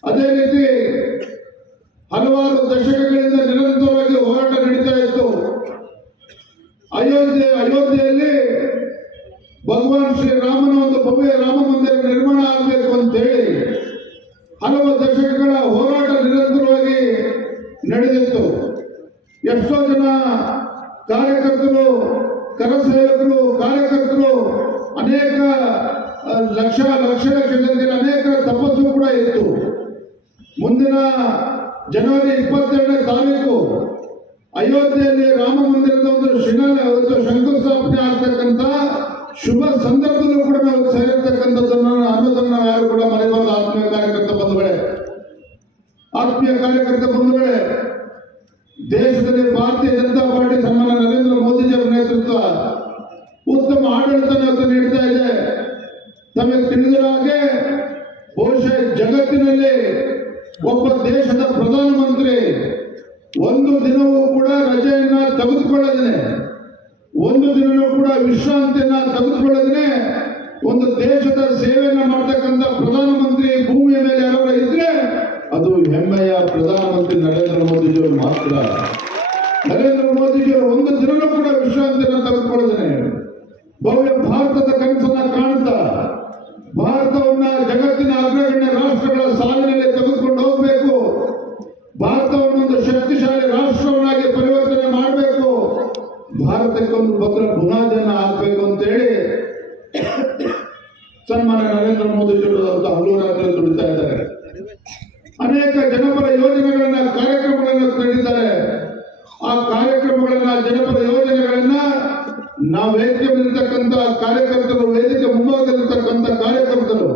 ಅದೇ ರೀತಿ ಹಲವಾರು ದಶಕಗಳಿಂದ ನಿರಂತರವಾಗಿ ಹೋರಾಟ ನಡೀತಾ ಇತ್ತು. ಅಯೋಧ್ಯೆಯಲ್ಲಿ ಭಗವಾನ್ ಶ್ರೀರಾಮನ ಒಂದು ಭವ್ಯ ರಾಮ ಮಂದಿರ ನಿರ್ಮಾಣ ಆಗಬೇಕು ಅಂತ ಹೇಳಿ ಹಲವು ದಶಕಗಳ ಹೋರಾಟ ನಿರಂತರವಾಗಿ ನಡೆದಿತ್ತು. ಎಷ್ಟೋ ಜನ ಕಾರ್ಯಕರ್ತರು, ಕರಸೇವಕರು, ಕಾರ್ಯಕರ್ತರು ಅನೇಕ ಲಕ್ಷ ಜನರಿಗೆ ಅನೇಕ ತಪಸ್ಸು ಕೂಡ ಇತ್ತು. ಮುಂದಿನ ಜನವರಿ 22ನೇ ತಾರೀಕು ಅಯೋಧ್ಯೆಯಲ್ಲಿ ರಾಮ ಮಂದಿರದ ಒಂದು ಶಂಕುಸ್ಥಾಪನೆ ಆಗ್ತಕ್ಕಂಥ ಶುಭ ಸಂದರ್ಭದಲ್ಲೂ ಕೂಡ ನಾವು ಸೇರಿರ್ತಕ್ಕಂಥದ್ದನ್ನು ಅನ್ನೋದನ್ನು ನಾವು ಯಾರು ಕೂಡ ಮರೆಯಬಾರದು. ಆತ್ಮೀಯ ಕಾರ್ಯಕರ್ತ ಬಂಧುಗಳೇ, ದೇಶದಲ್ಲಿ ಭಾರತೀಯ ಜನತಾ ಪಾರ್ಟಿ ಸನ್ಮಾನ ನರೇಂದ್ರ ಮೋದಿಜಿಯವರ ನೇತೃತ್ವ ಉತ್ತಮ ಆಡಳಿತ ನೀಡ್ತಾ ಇದೆ. ತಮಗೆ ತಿಳಿದ ಹಾಗೆ ಬಹುಶಃ ಜಗತ್ತಿನಲ್ಲಿ ಒಬ್ಬ ದೇಶದ ಪ್ರಧಾನಮಂತ್ರಿ ಒಂದು ದಿನವೂ ಕೂಡ ರಜೆಯನ್ನ ತೆಗೆದುಕೊಳ್ಳದೇನೆ, ಒಂದು ದಿನವೂ ಕೂಡ ವಿಶ್ರಾಂತಿಯನ್ನ ತೆಗೆದುಕೊಳ್ಳದೇನೆ ಒಂದು ದೇಶದ ಸೇವೆಯನ್ನ ಮಾಡತಕ್ಕಂಥ ಪ್ರಧಾನಮಂತ್ರಿ ಭೂಮಿಯ ಮೇಲೆ ಯಾರು ಇದ್ರೆ ಅದು ಹೆಮ್ಮೆಯ ಪ್ರಧಾನಮಂತ್ರಿ ನರೇಂದ್ರ ಮೋದಿಜಿಯವರು ಮಾತ್ರ. ನರೇಂದ್ರ ಮೋದಿಜಿಯವರು ಒಂದು ದಿನವೂ ಕೂಡ ವಿಶ್ರಾಂತಿಯನ್ನ ತೆಗೆದುಕೊಳ್ಳದೇನೆ ಭವ್ಯ ಭಾರತದ ಕನಸನ್ನ ಕಾಣ್ತಾ ಭಾರತವನ್ನ ಜಗತ್ತಿನ ಅಗ್ರಗಣ್ಯ ರಾಷ್ಟ್ರಗಳ ಸಾಲಿನಲ್ಲಿ ತೆಗೆದುಕೊಂಡು ಹೋಗಬೇಕು, ಭಾರತವನ್ನು ಒಂದು ಶಕ್ತಿಶಾಲಿ ರಾಷ್ಟ್ರವನ್ನಾಗಿ ಪರಿವರ್ತನೆ ಮಾಡಬೇಕು, ಭಾರತಕ್ಕೆ ಒಂದು ಭದ್ರ ಬುನಾದಿಯನ್ನು ಹಾಕಬೇಕು ಅಂತೇಳಿ ಸನ್ಮಾನ್ಯ ನರೇಂದ್ರ ಮೋದಿಜಿಯವರು ಹಲವು ರಾತ್ರಿ ದುಡಿತಾ ಇದ್ದಾರೆ. ಅನೇಕ ಜನಪರ ಯೋಜನೆಗಳನ್ನ ಕಾರ್ಯಕ್ರಮಗಳನ್ನು ನೀಡಿದ್ದಾರೆ. ಆ ಕಾರ್ಯಕ್ರಮಗಳನ್ನ ಜನಪರ ಯೋಜನೆಗಳನ್ನ ನಾವು ವೇದಿಕೆ ಮೇಲಿರ್ತಕ್ಕಂಥ ಕಾರ್ಯಕರ್ತರು, ವೇದಿಕೆ ಮುಂಭಾಗದಲ್ಲಿರ್ತಕ್ಕಂಥ ಕಾರ್ಯಕರ್ತರು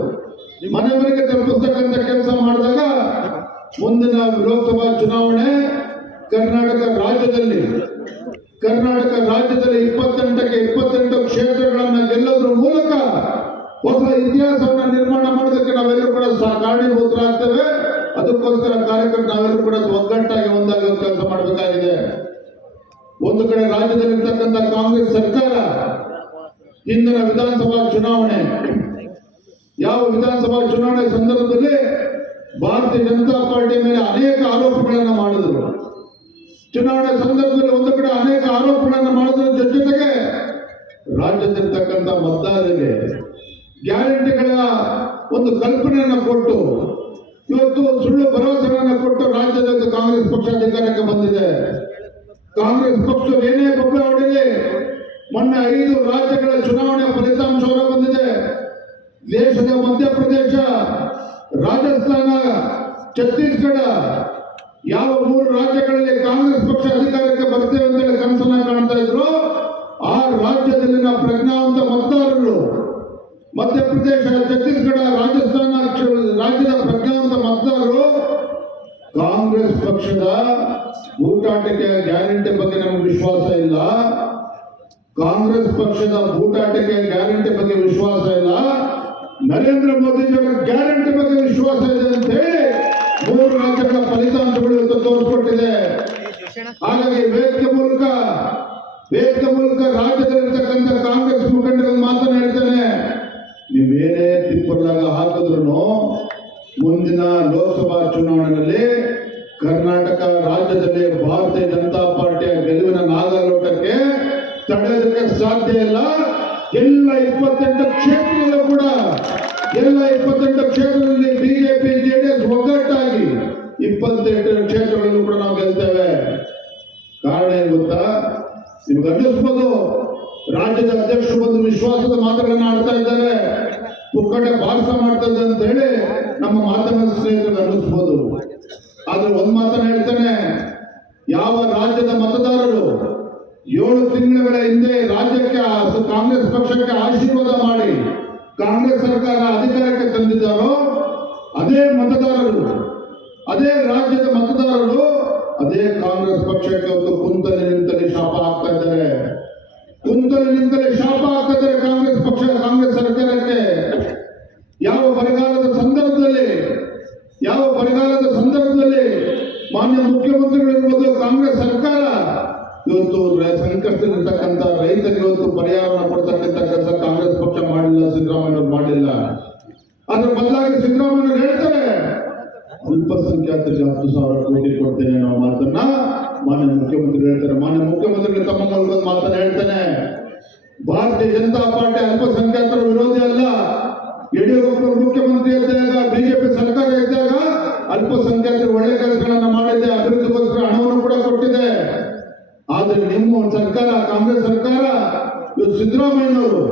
ಮನೆ ಮನೆಗೆ ತಲುಪಿಸ್ತಕ್ಕಂಥ ಕೆಲಸ ಮಾಡಿದಾಗ ಮುಂದಿನ ಲೋಕಸಭಾ ಚುನಾವಣೆ ಕರ್ನಾಟಕ ರಾಜ್ಯದಲ್ಲಿ 28ಕ್ಕೆ 28 ಕ್ಷೇತ್ರಗಳನ್ನು ಗೆಲ್ಲೋದ್ರ ಮೂಲಕ ಹೊಸ ಇತಿಹಾಸವನ್ನು ನಿರ್ಮಾಣ ಮಾಡೋದಕ್ಕೆ ನಾವೆಲ್ಲರೂ ಕೂಡ ಕಾರಣೀಭೂತರಾಗ್ತೇವೆ. ಅದಕ್ಕೋಸ್ಕರ ಕಾರ್ಯಕರ್ತರು ನಾವೆಲ್ಲರೂ ಕೂಡ ಒಗ್ಗಟ್ಟಾಗಿ ಒಂದಾಗಿ ಕೆಲಸ ಮಾಡಬೇಕಾಗಿದೆ. ಒಂದು ಕಡೆ ರಾಜ್ಯದಲ್ಲಿರ್ತಕ್ಕಂಥ ಕಾಂಗ್ರೆಸ್ ಸರ್ಕಾರ ಹಿಂದಿನ ವಿಧಾನಸಭಾ ಚುನಾವಣೆ ಸಂದರ್ಭದಲ್ಲಿ ಭಾರತೀಯ ಜನತಾ ಪಾರ್ಟಿ ಮೇಲೆ ಅನೇಕ ಆರೋಪಗಳನ್ನು ಮಾಡಿದ್ರು. ಚುನಾವಣೆ ಸಂದರ್ಭದಲ್ಲಿ ಒಂದು ಕಡೆ ಅನೇಕ ಆರೋಪಗಳನ್ನು ಮಾಡೋದ್ರ ಜೊತೆಗೆ ರಾಜ್ಯದಲ್ಲಿರ್ತಕ್ಕಂಥ ಮತದಾರರಿಗೆ ಗ್ಯಾರಂಟಿಗಳ ಒಂದು ಕಲ್ಪನೆಯನ್ನು ಕೊಟ್ಟು ಇವತ್ತು ಸುಳ್ಳು ಭರವಸೆಗಳನ್ನು ಕೊಟ್ಟು ರಾಜ್ಯದಲ್ಲಿ ಕಾಂಗ್ರೆಸ್ ಪಕ್ಷ ಅಧಿಕಾರಕ್ಕೆ ಬಂದಿದೆ. ಕಾಂಗ್ರೆಸ್ ಪಕ್ಷ ಏನೇ ಗೊಬ್ಬರ ಹೊಡೆಯಲಿ ಮೊನ್ನೆ 5 ರಾಜ್ಯಗಳ ಚುನಾವಣೆಯ ಫಲಿತಾಂಶ ಹೊರ ಬಂದಿದೆ. ದೇಶದ ಮಧ್ಯಪ್ರದೇಶ, ರಾಜಸ್ಥಾನ, ಛತ್ತೀಸ್ಗಢ ಯಾವ 3 ರಾಜ್ಯಗಳಲ್ಲಿ ಕಾಂಗ್ರೆಸ್ ಪಕ್ಷ ಅಧಿಕಾರಕ್ಕೆ ಬರ್ತೇವೆ ಅಂತೇಳಿ ಕನಸನ್ನ ಕಾಣ್ತಾ ಇದ್ರು. ಆ ರಾಜ್ಯದಲ್ಲಿನ ಪ್ರಜ್ಞಾವಂತ ಮತದಾರರು ಮಧ್ಯಪ್ರದೇಶ, ಛತ್ತೀಸ್ಗಢ, ರಾಜಸ್ಥಾನ ರಾಜ್ಯದ ಪ್ರಜ್ಞಾವಂತ ಮತದಾರರು ಕಾಂಗ್ರೆಸ್ ಪಕ್ಷದ ಊಟಾಟಿಕೆ ಗ್ಯಾರಂಟಿ ಬಗ್ಗೆ ನಮಗೆ ವಿಶ್ವಾಸ ಇಲ್ಲ, ಕಾಂಗ್ರೆಸ್ ಪಕ್ಷದ ಊಟಾಟಿಕೆ ಗ್ಯಾರಂಟಿ ಬಗ್ಗೆ ವಿಶ್ವಾಸ ಇಲ್ಲ, ನರೇಂದ್ರ ಮೋದಿಜಿಯವರ ಗ್ಯಾರಂಟಿ ಬಗ್ಗೆ ವಿಶ್ವಾಸ ಇದೆ ಅಂತ ಹೇಳಿ 3 ರಾಜ್ಯಗಳ ಫಲಿತಾಂಶಗಳು ಇವತ್ತು ತೋರಿಸ್ಕೊಟ್ಟಿದೆ. ಹಾಗಾಗಿ ವೇದಿಕೆ ಮೂಲಕ ರಾಜ್ಯದಲ್ಲಿರ್ತಕ್ಕಂಥ ಕಾಂಗ್ರೆಸ್ ಮುಖಂಡರು ಮಾತನ್ನ ಹೇಳ್ತಾನೆ, ನೀವೇನೇ ತಿಪ್ಪಲಾಗ ಹಾಕಿದ್ರು ಮುಂದಿನ ಲೋಕಸಭಾ ಚುನಾವಣೆಯಲ್ಲಿ ಕರ್ನಾಟಕ ರಾಜ್ಯದಲ್ಲಿ ಭಾರತೀಯ ಜನತಾ ಪಾರ್ಟಿಯ ಗೆಲುವಿನ ನಾಗಲೋಟಕ್ಕೆ ತಡೆಯೋದಕ್ಕೆ ಸಾಧ್ಯ ಇಲ್ಲ. ಎಲ್ಲ 28 ಕ್ಷೇತ್ರದಲ್ಲೂ ಕೂಡ 28 ಕ್ಷೇತ್ರದಲ್ಲಿ ಬಿಜೆಪಿ ಜೆಡಿಎಸ್ ಒಗ್ಗಟ್ಟಾಗಿ 28 ಕ್ಷೇತ್ರಗಳಲ್ಲೂ ಕೂಡ ನಾವು ಗೆಲ್ತೇವೆ. ಕಾರಣ ಏನು ಗೊತ್ತಾ? ನಿಮ್ಗೆ ಅನ್ನಿಸ್ಬೋದು ರಾಜ್ಯದ ಅಧ್ಯಕ್ಷರು ಬಂದು ವಿಶ್ವಾಸದ ಮಾತುಗಳನ್ನ ಆಡ್ತಾ ಇದ್ದಾರೆ, ಪುಕ್ಕಟೆ ಭಾಷಣ ಮಾಡ್ತಾ ಇದ್ದಾರೆ ಅಂತ ಹೇಳಿ ನಮ್ಮ ಮಾಧ್ಯಮ ಸ್ನೇಹಿತರಿಗೆ ಅನ್ನಿಸ್ಬೋದು. ಆದ್ರೆ ಒಂದ್ ಮಾತನ್ನ ಹೇಳ್ತಾನೆ, ಯಾವ ರಾಜ್ಯದ ಮತದಾರರು 7 ತಿಂಗಳ ಹಿಂದೆ ರಾಜ್ಯಕ್ಕೆ ಕಾಂಗ್ರೆಸ್ ಪಕ್ಷಕ್ಕೆ ಆಶೀರ್ವಾದ ಮಾಡಿ ಕಾಂಗ್ರೆಸ್ ಸರ್ಕಾರ ಅಧಿಕಾರಕ್ಕೆ ತಂದಿದ್ದಾರೋ ಅದೇ ಮತದಾರರು, ಅದೇ ರಾಜ್ಯದ ಮತದಾರರು ಅದೇ ಕಾಂಗ್ರೆಸ್ ಪಕ್ಷಕ್ಕೆ ಒಂದು ಕುಂತಲೆ ನಿಂತಲ್ಲಿ ಶಾಪ ಹಾಕ್ತಾ ಇದ್ದಾರೆ. ಕಾಂಗ್ರೆಸ್ ಪಕ್ಷ, ಕಾಂಗ್ರೆಸ್ ಸರ್ಕಾರಕ್ಕೆ ಯಾವ ಬರಗಾಲದ ಸಂದರ್ಭದಲ್ಲಿ ಮಾನ್ಯ ಮುಖ್ಯಮಂತ್ರಿಗಳಿರ್ಬೋದು, ಕಾಂಗ್ರೆಸ್ ಸರ್ಕಾರ ಇವತ್ತು ಸಂಕಷ್ಟದಲ್ಲಿರ್ತಕ್ಕಂಥ ರೈತರಿಗೆ ಇವತ್ತು ಪರಿಹಾರವನ್ನು ಕೊಡ್ತಕ್ಕಂಥ ಕೆಲಸ ಕಾಂಗ್ರೆಸ್ ಪಕ್ಷ ಮಾಡಿಲ್ಲ, ಸಿದ್ದರಾಮಯ್ಯ ಮಾಡಿಲ್ಲ. ಅದ್ರ ಬದಲಾಗಿ ಸಿದ್ದರಾಮಯ್ಯ ಹೇಳ್ತಾರೆ ಅಲ್ಪಸಂಖ್ಯಾತರಿಗೆ 10,000 ಕೋಟಿ ಕೊಡ್ತೇನೆ ಅನ್ನೋ ಮಾತನ್ನ ಮಾನ್ಯ ಮುಖ್ಯಮಂತ್ರಿ ಹೇಳ್ತಾರೆ. ಮಾನ್ಯ ಮುಖ್ಯಮಂತ್ರಿಗಳು ತಮ್ಮ ಮೂಲಕ ಮಾತನ್ನ ಹೇಳ್ತಾನೆ, ಭಾರತೀಯ ಜನತಾ ಪಾರ್ಟಿ ಅಲ್ಪಸಂಖ್ಯಾತರ ವಿರೋಧಿ ಅಲ್ಲ. ಯಡಿಯೂರಪ್ಪರು ಮುಖ್ಯಮಂತ್ರಿ ಇದ್ದಾಗ, ಬಿಜೆಪಿ ಸರ್ಕಾರ ಇದ್ದಾಗ ಅಲ್ಪಸಂಖ್ಯಾತರು ಒಳ್ಳೆ ಕೆಲಸಗಳನ್ನ ಮಾಡಿದೆ, ಅಭಿವೃದ್ಧಿಗೋಸ್ಕರ ಹಣವನ್ನು ಕೂಡ ಕೊಟ್ಟಿದೆ. ಆದ್ರೆ ನಿಮ್ಮ ಸರ್ಕಾರ, ಕಾಂಗ್ರೆಸ್ ಸರ್ಕಾರ, ಇವತ್ತು ಸಿದ್ದರಾಮಯ್ಯನವರು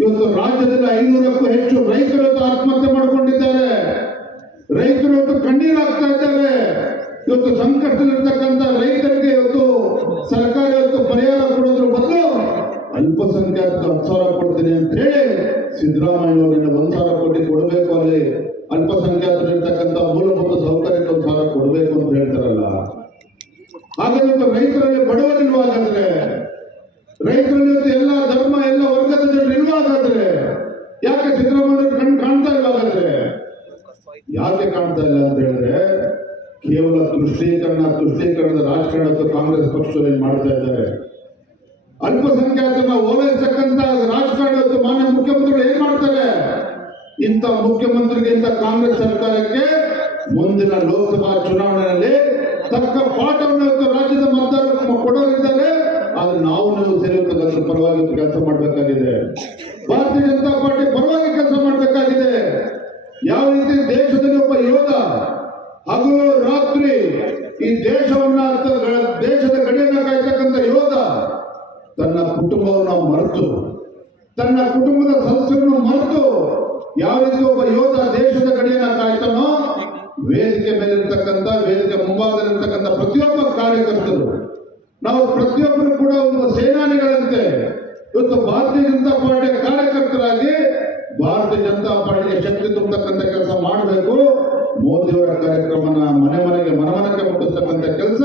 ಇವತ್ತು ರಾಜ್ಯದಲ್ಲಿ 500ಕ್ಕೂ ಹೆಚ್ಚು ರೈತರು ಆತ್ಮಹತ್ಯೆ ಮಾಡಿಕೊಂಡಿದ್ದಾರೆ. ರೈತರು ಇವತ್ತು ಕಣ್ಣೀರು ಹಾಕ್ತಾ ಇದ್ದಾರೆ. ಇವತ್ತು ಸಂಕಷ್ಟದಲ್ಲಿರ್ತಕ್ಕಂಥ ರೈತರಿಗೆ ಇವತ್ತು ಸರ್ಕಾರ ಇವತ್ತು ಪರಿಹಾರ ಕೊಡೋದ್ರ ಬದಲು ಅಲ್ಪಸಂಖ್ಯಾತ 10,000 ಕೊಡ್ತೀನಿ ಅಂತ ಹೇಳಿ ಸಿದ್ದರಾಮಯ್ಯನವರಿಂದ 1,000 ಕೋಟಿ ಕೊಡಬೇಕು, ಅಲ್ಲಿ ಅಲ್ಪಸಂಖ್ಯಾತರಿರ್ತಕ್ಕಂಥ ಮೂಲಭೂತ ಸೌಕರ್ಯಕ್ಕೆ 1,000 ಕೊಡಬೇಕು ಅಂತ ಹೇಳ್ತಾರಲ್ಲ. ಹಾಗಾದ್ರೆ ರೈತರಲ್ಲಿ ಬಡವರಿಲ್ವಾ? ಹಾಗಾದ್ರೆ ರೈತರಲ್ಲಿ ಎಲ್ಲ ಧರ್ಮ, ಎಲ್ಲ ವರ್ಗದ ಜನರು ಇಲ್ವಾ? ಹಾಗಾದ್ರೆ ಯಾಕೆ ಸಿದ್ದರಾಮಯ್ಯ ಕಣ್ಣು ಕಾಣ್ತಾ ಇಲ್ಲ? ಹಾಗಾದ್ರೆ ಯಾಕೆ ಕಾಣ್ತಾ ಇಲ್ಲ ಅಂತ ಹೇಳಿದ್ರೆ ಕೇವಲ ತುಷ್ಟೀಕರಣದ ರಾಜಕಾರಣ ಕಾಂಗ್ರೆಸ್ ಪಕ್ಷದಲ್ಲಿ ಮಾಡ್ತಾ ಇದ್ದಾರೆ. ಅಲ್ಪಸಂಖ್ಯಾತರನ್ನ ಓಲೈಸತಕ್ಕಂತ ರಾಜಕಾರಣ ಮಾನ್ಯ ಮುಖ್ಯಮಂತ್ರಿಗಳು ಏನ್ ಮಾಡ್ತಾರೆ? ಇಂಥ ಮುಖ್ಯಮಂತ್ರಿಗೆ, ಇಂಥ ಕಾಂಗ್ರೆಸ್ ಸರ್ಕಾರಕ್ಕೆ ಮುಂದಿನ ಲೋಕಸಭಾ ಚುನಾವಣೆಯಲ್ಲಿ ತಕ್ಕ ಪಾಠವನ್ನು ರಾಜ್ಯದ ಮತದಾರರು ಕೊಡೋರಿದ್ದಾರೆ. ಆದ್ರೆ ನಾವು ಸೇರಿರ್ತಕ್ಕಂಥ ಪರವಾಗಿ ಕೆಲಸ ಮಾಡಬೇಕಾಗಿದೆ. ಭಾರತೀಯ ಜನತಾ ಪಾರ್ಟಿ ಪರವಾಗಿ ಕೆಲಸ ಮಾಡಬೇಕಾಗಿದೆ. ಯಾವ ರೀತಿ ದೇಶದಲ್ಲಿ ಒಬ್ಬ ಯೋಧ ಹಗಲು ರಾತ್ರಿ ಈ ದೇಶದ ಗಡಿಯನ್ನ ಕಾಯ್ತಕ್ಕಂಥ ಯೋಧ ತನ್ನ ಕುಟುಂಬವನ್ನು ಮರೆತು, ತನ್ನ ಕುಟುಂಬದ ಸದಸ್ಯರನ್ನು ಮರೆತು ಯಾವ ರೀತಿ ಒಬ್ಬ ಯೋಧ ದೇಶದ ಗಡಿಯನ್ನ ಕಾಯ್ತಾನೋ, ವೇದಿಕೆ ಮೇಲಿರ್ತಕ್ಕಂಥ, ವೇದಿಕೆ ಮುಂಭಾಗದಲ್ಲಿರ್ತಕ್ಕಂಥ ಪ್ರತಿಯೊಬ್ಬ ಕಾರ್ಯಕರ್ತರು, ನಾವು ಪ್ರತಿಯೊಬ್ಬರು ಕೂಡ ಒಂದು ಸೇನಾನಿಗಳಂತೆ ಇವತ್ತು ಭಾರತೀಯ ಜನತಾ ಪಾರ್ಟಿಯ ಕಾರ್ಯಕರ್ತರಾಗಿ ಭಾರತೀಯ ಜನತಾ ಪಾರ್ಟಿಗೆ ಶಕ್ತಿ ತುಂಬತಕ್ಕಂಥ ಕೆಲಸ ಮಾಡಬೇಕು. ಮೋದಿಯವರ ಕಾರ್ಯಕ್ರಮನ ಮನೆಗೆ ಮುಟ್ಟಿಸ್ತಕ್ಕಂಥ ಕೆಲಸ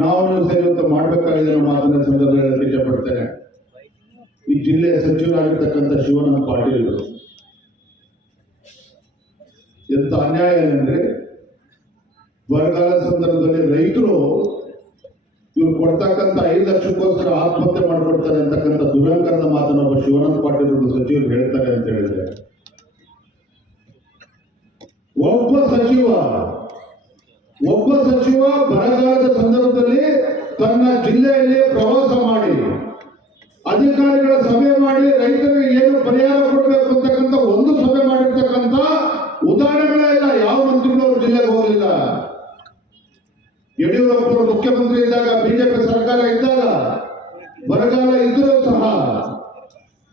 ನಾವು ಸೇರಿ ಮಾಡಬೇಕಾಗಿದೆ ಅನ್ನೋ ಮಾತನ್ನ ಸಂದರ್ಭದಲ್ಲಿ ಇಷ್ಟಪಡ್ತೇನೆ. ಈ ಜಿಲ್ಲೆಯ ಸಚಿವರಾಗಿರ್ತಕ್ಕಂಥ ಶಿವಾನಂದ ಪಾಟೀಲ್ ಎಂತ ಅನ್ಯಾಯ ಏನಂದ್ರೆ, ಬರಗಾಲ ಸಂದರ್ಭದಲ್ಲಿ ರೈತರು ಇವ್ರು ಕೊಡ್ತಕ್ಕಂಥ 5 ಲಕ್ಷಕ್ಕೋಸ್ಕರ ಆತ್ಮಹತ್ಯೆ ಮಾಡ್ಕೊಡ್ತಾರೆ ಅಂತಕ್ಕಂಥ ದುರಂಕಾರದ ಮಾತನ್ನು ಒಬ್ಬ ಶಿವಾನಂದ ಪಾಟೀಲ್ ಸಚಿವರು ಹೇಳ್ತಾರೆ ಅಂತ ಹೇಳಿದ್ರೆ, ಒಬ್ಬ ಸಚಿವ ಬರಗಾಲದ ಸಂದರ್ಭದಲ್ಲಿ ತನ್ನ ಜಿಲ್ಲೆಯಲ್ಲಿ ಪ್ರವಾಸ ಮಾಡಿ, ಅಧಿಕಾರಿಗಳ ಸಭೆ ಮಾಡಿ, ರೈತರಿಗೆ ಏನು ಪರಿಹಾರ ಕೊಡಬೇಕು ಅಂತಕ್ಕಂಥ ಒಂದು ಸಭೆ ಮಾಡಿರ್ತಕ್ಕಂಥ ಉದಾಹರಣೆಗಳೇ ಇಲ್ಲ. ಯಾವ ಮಂತ್ರಿಗಳು ಅವ್ರ ಜಿಲ್ಲೆಗೆ ಹೋಗಲಿಲ್ಲ. ಯಡಿಯೂರಪ್ಪರು ಮುಖ್ಯಮಂತ್ರಿ ಇದ್ದಾಗ, ಬಿಜೆಪಿ ಸರ್ಕಾರ ಇದ್ದಾಗ ಬರಗಾಲ ಇದ್ದರೂ ಸಹ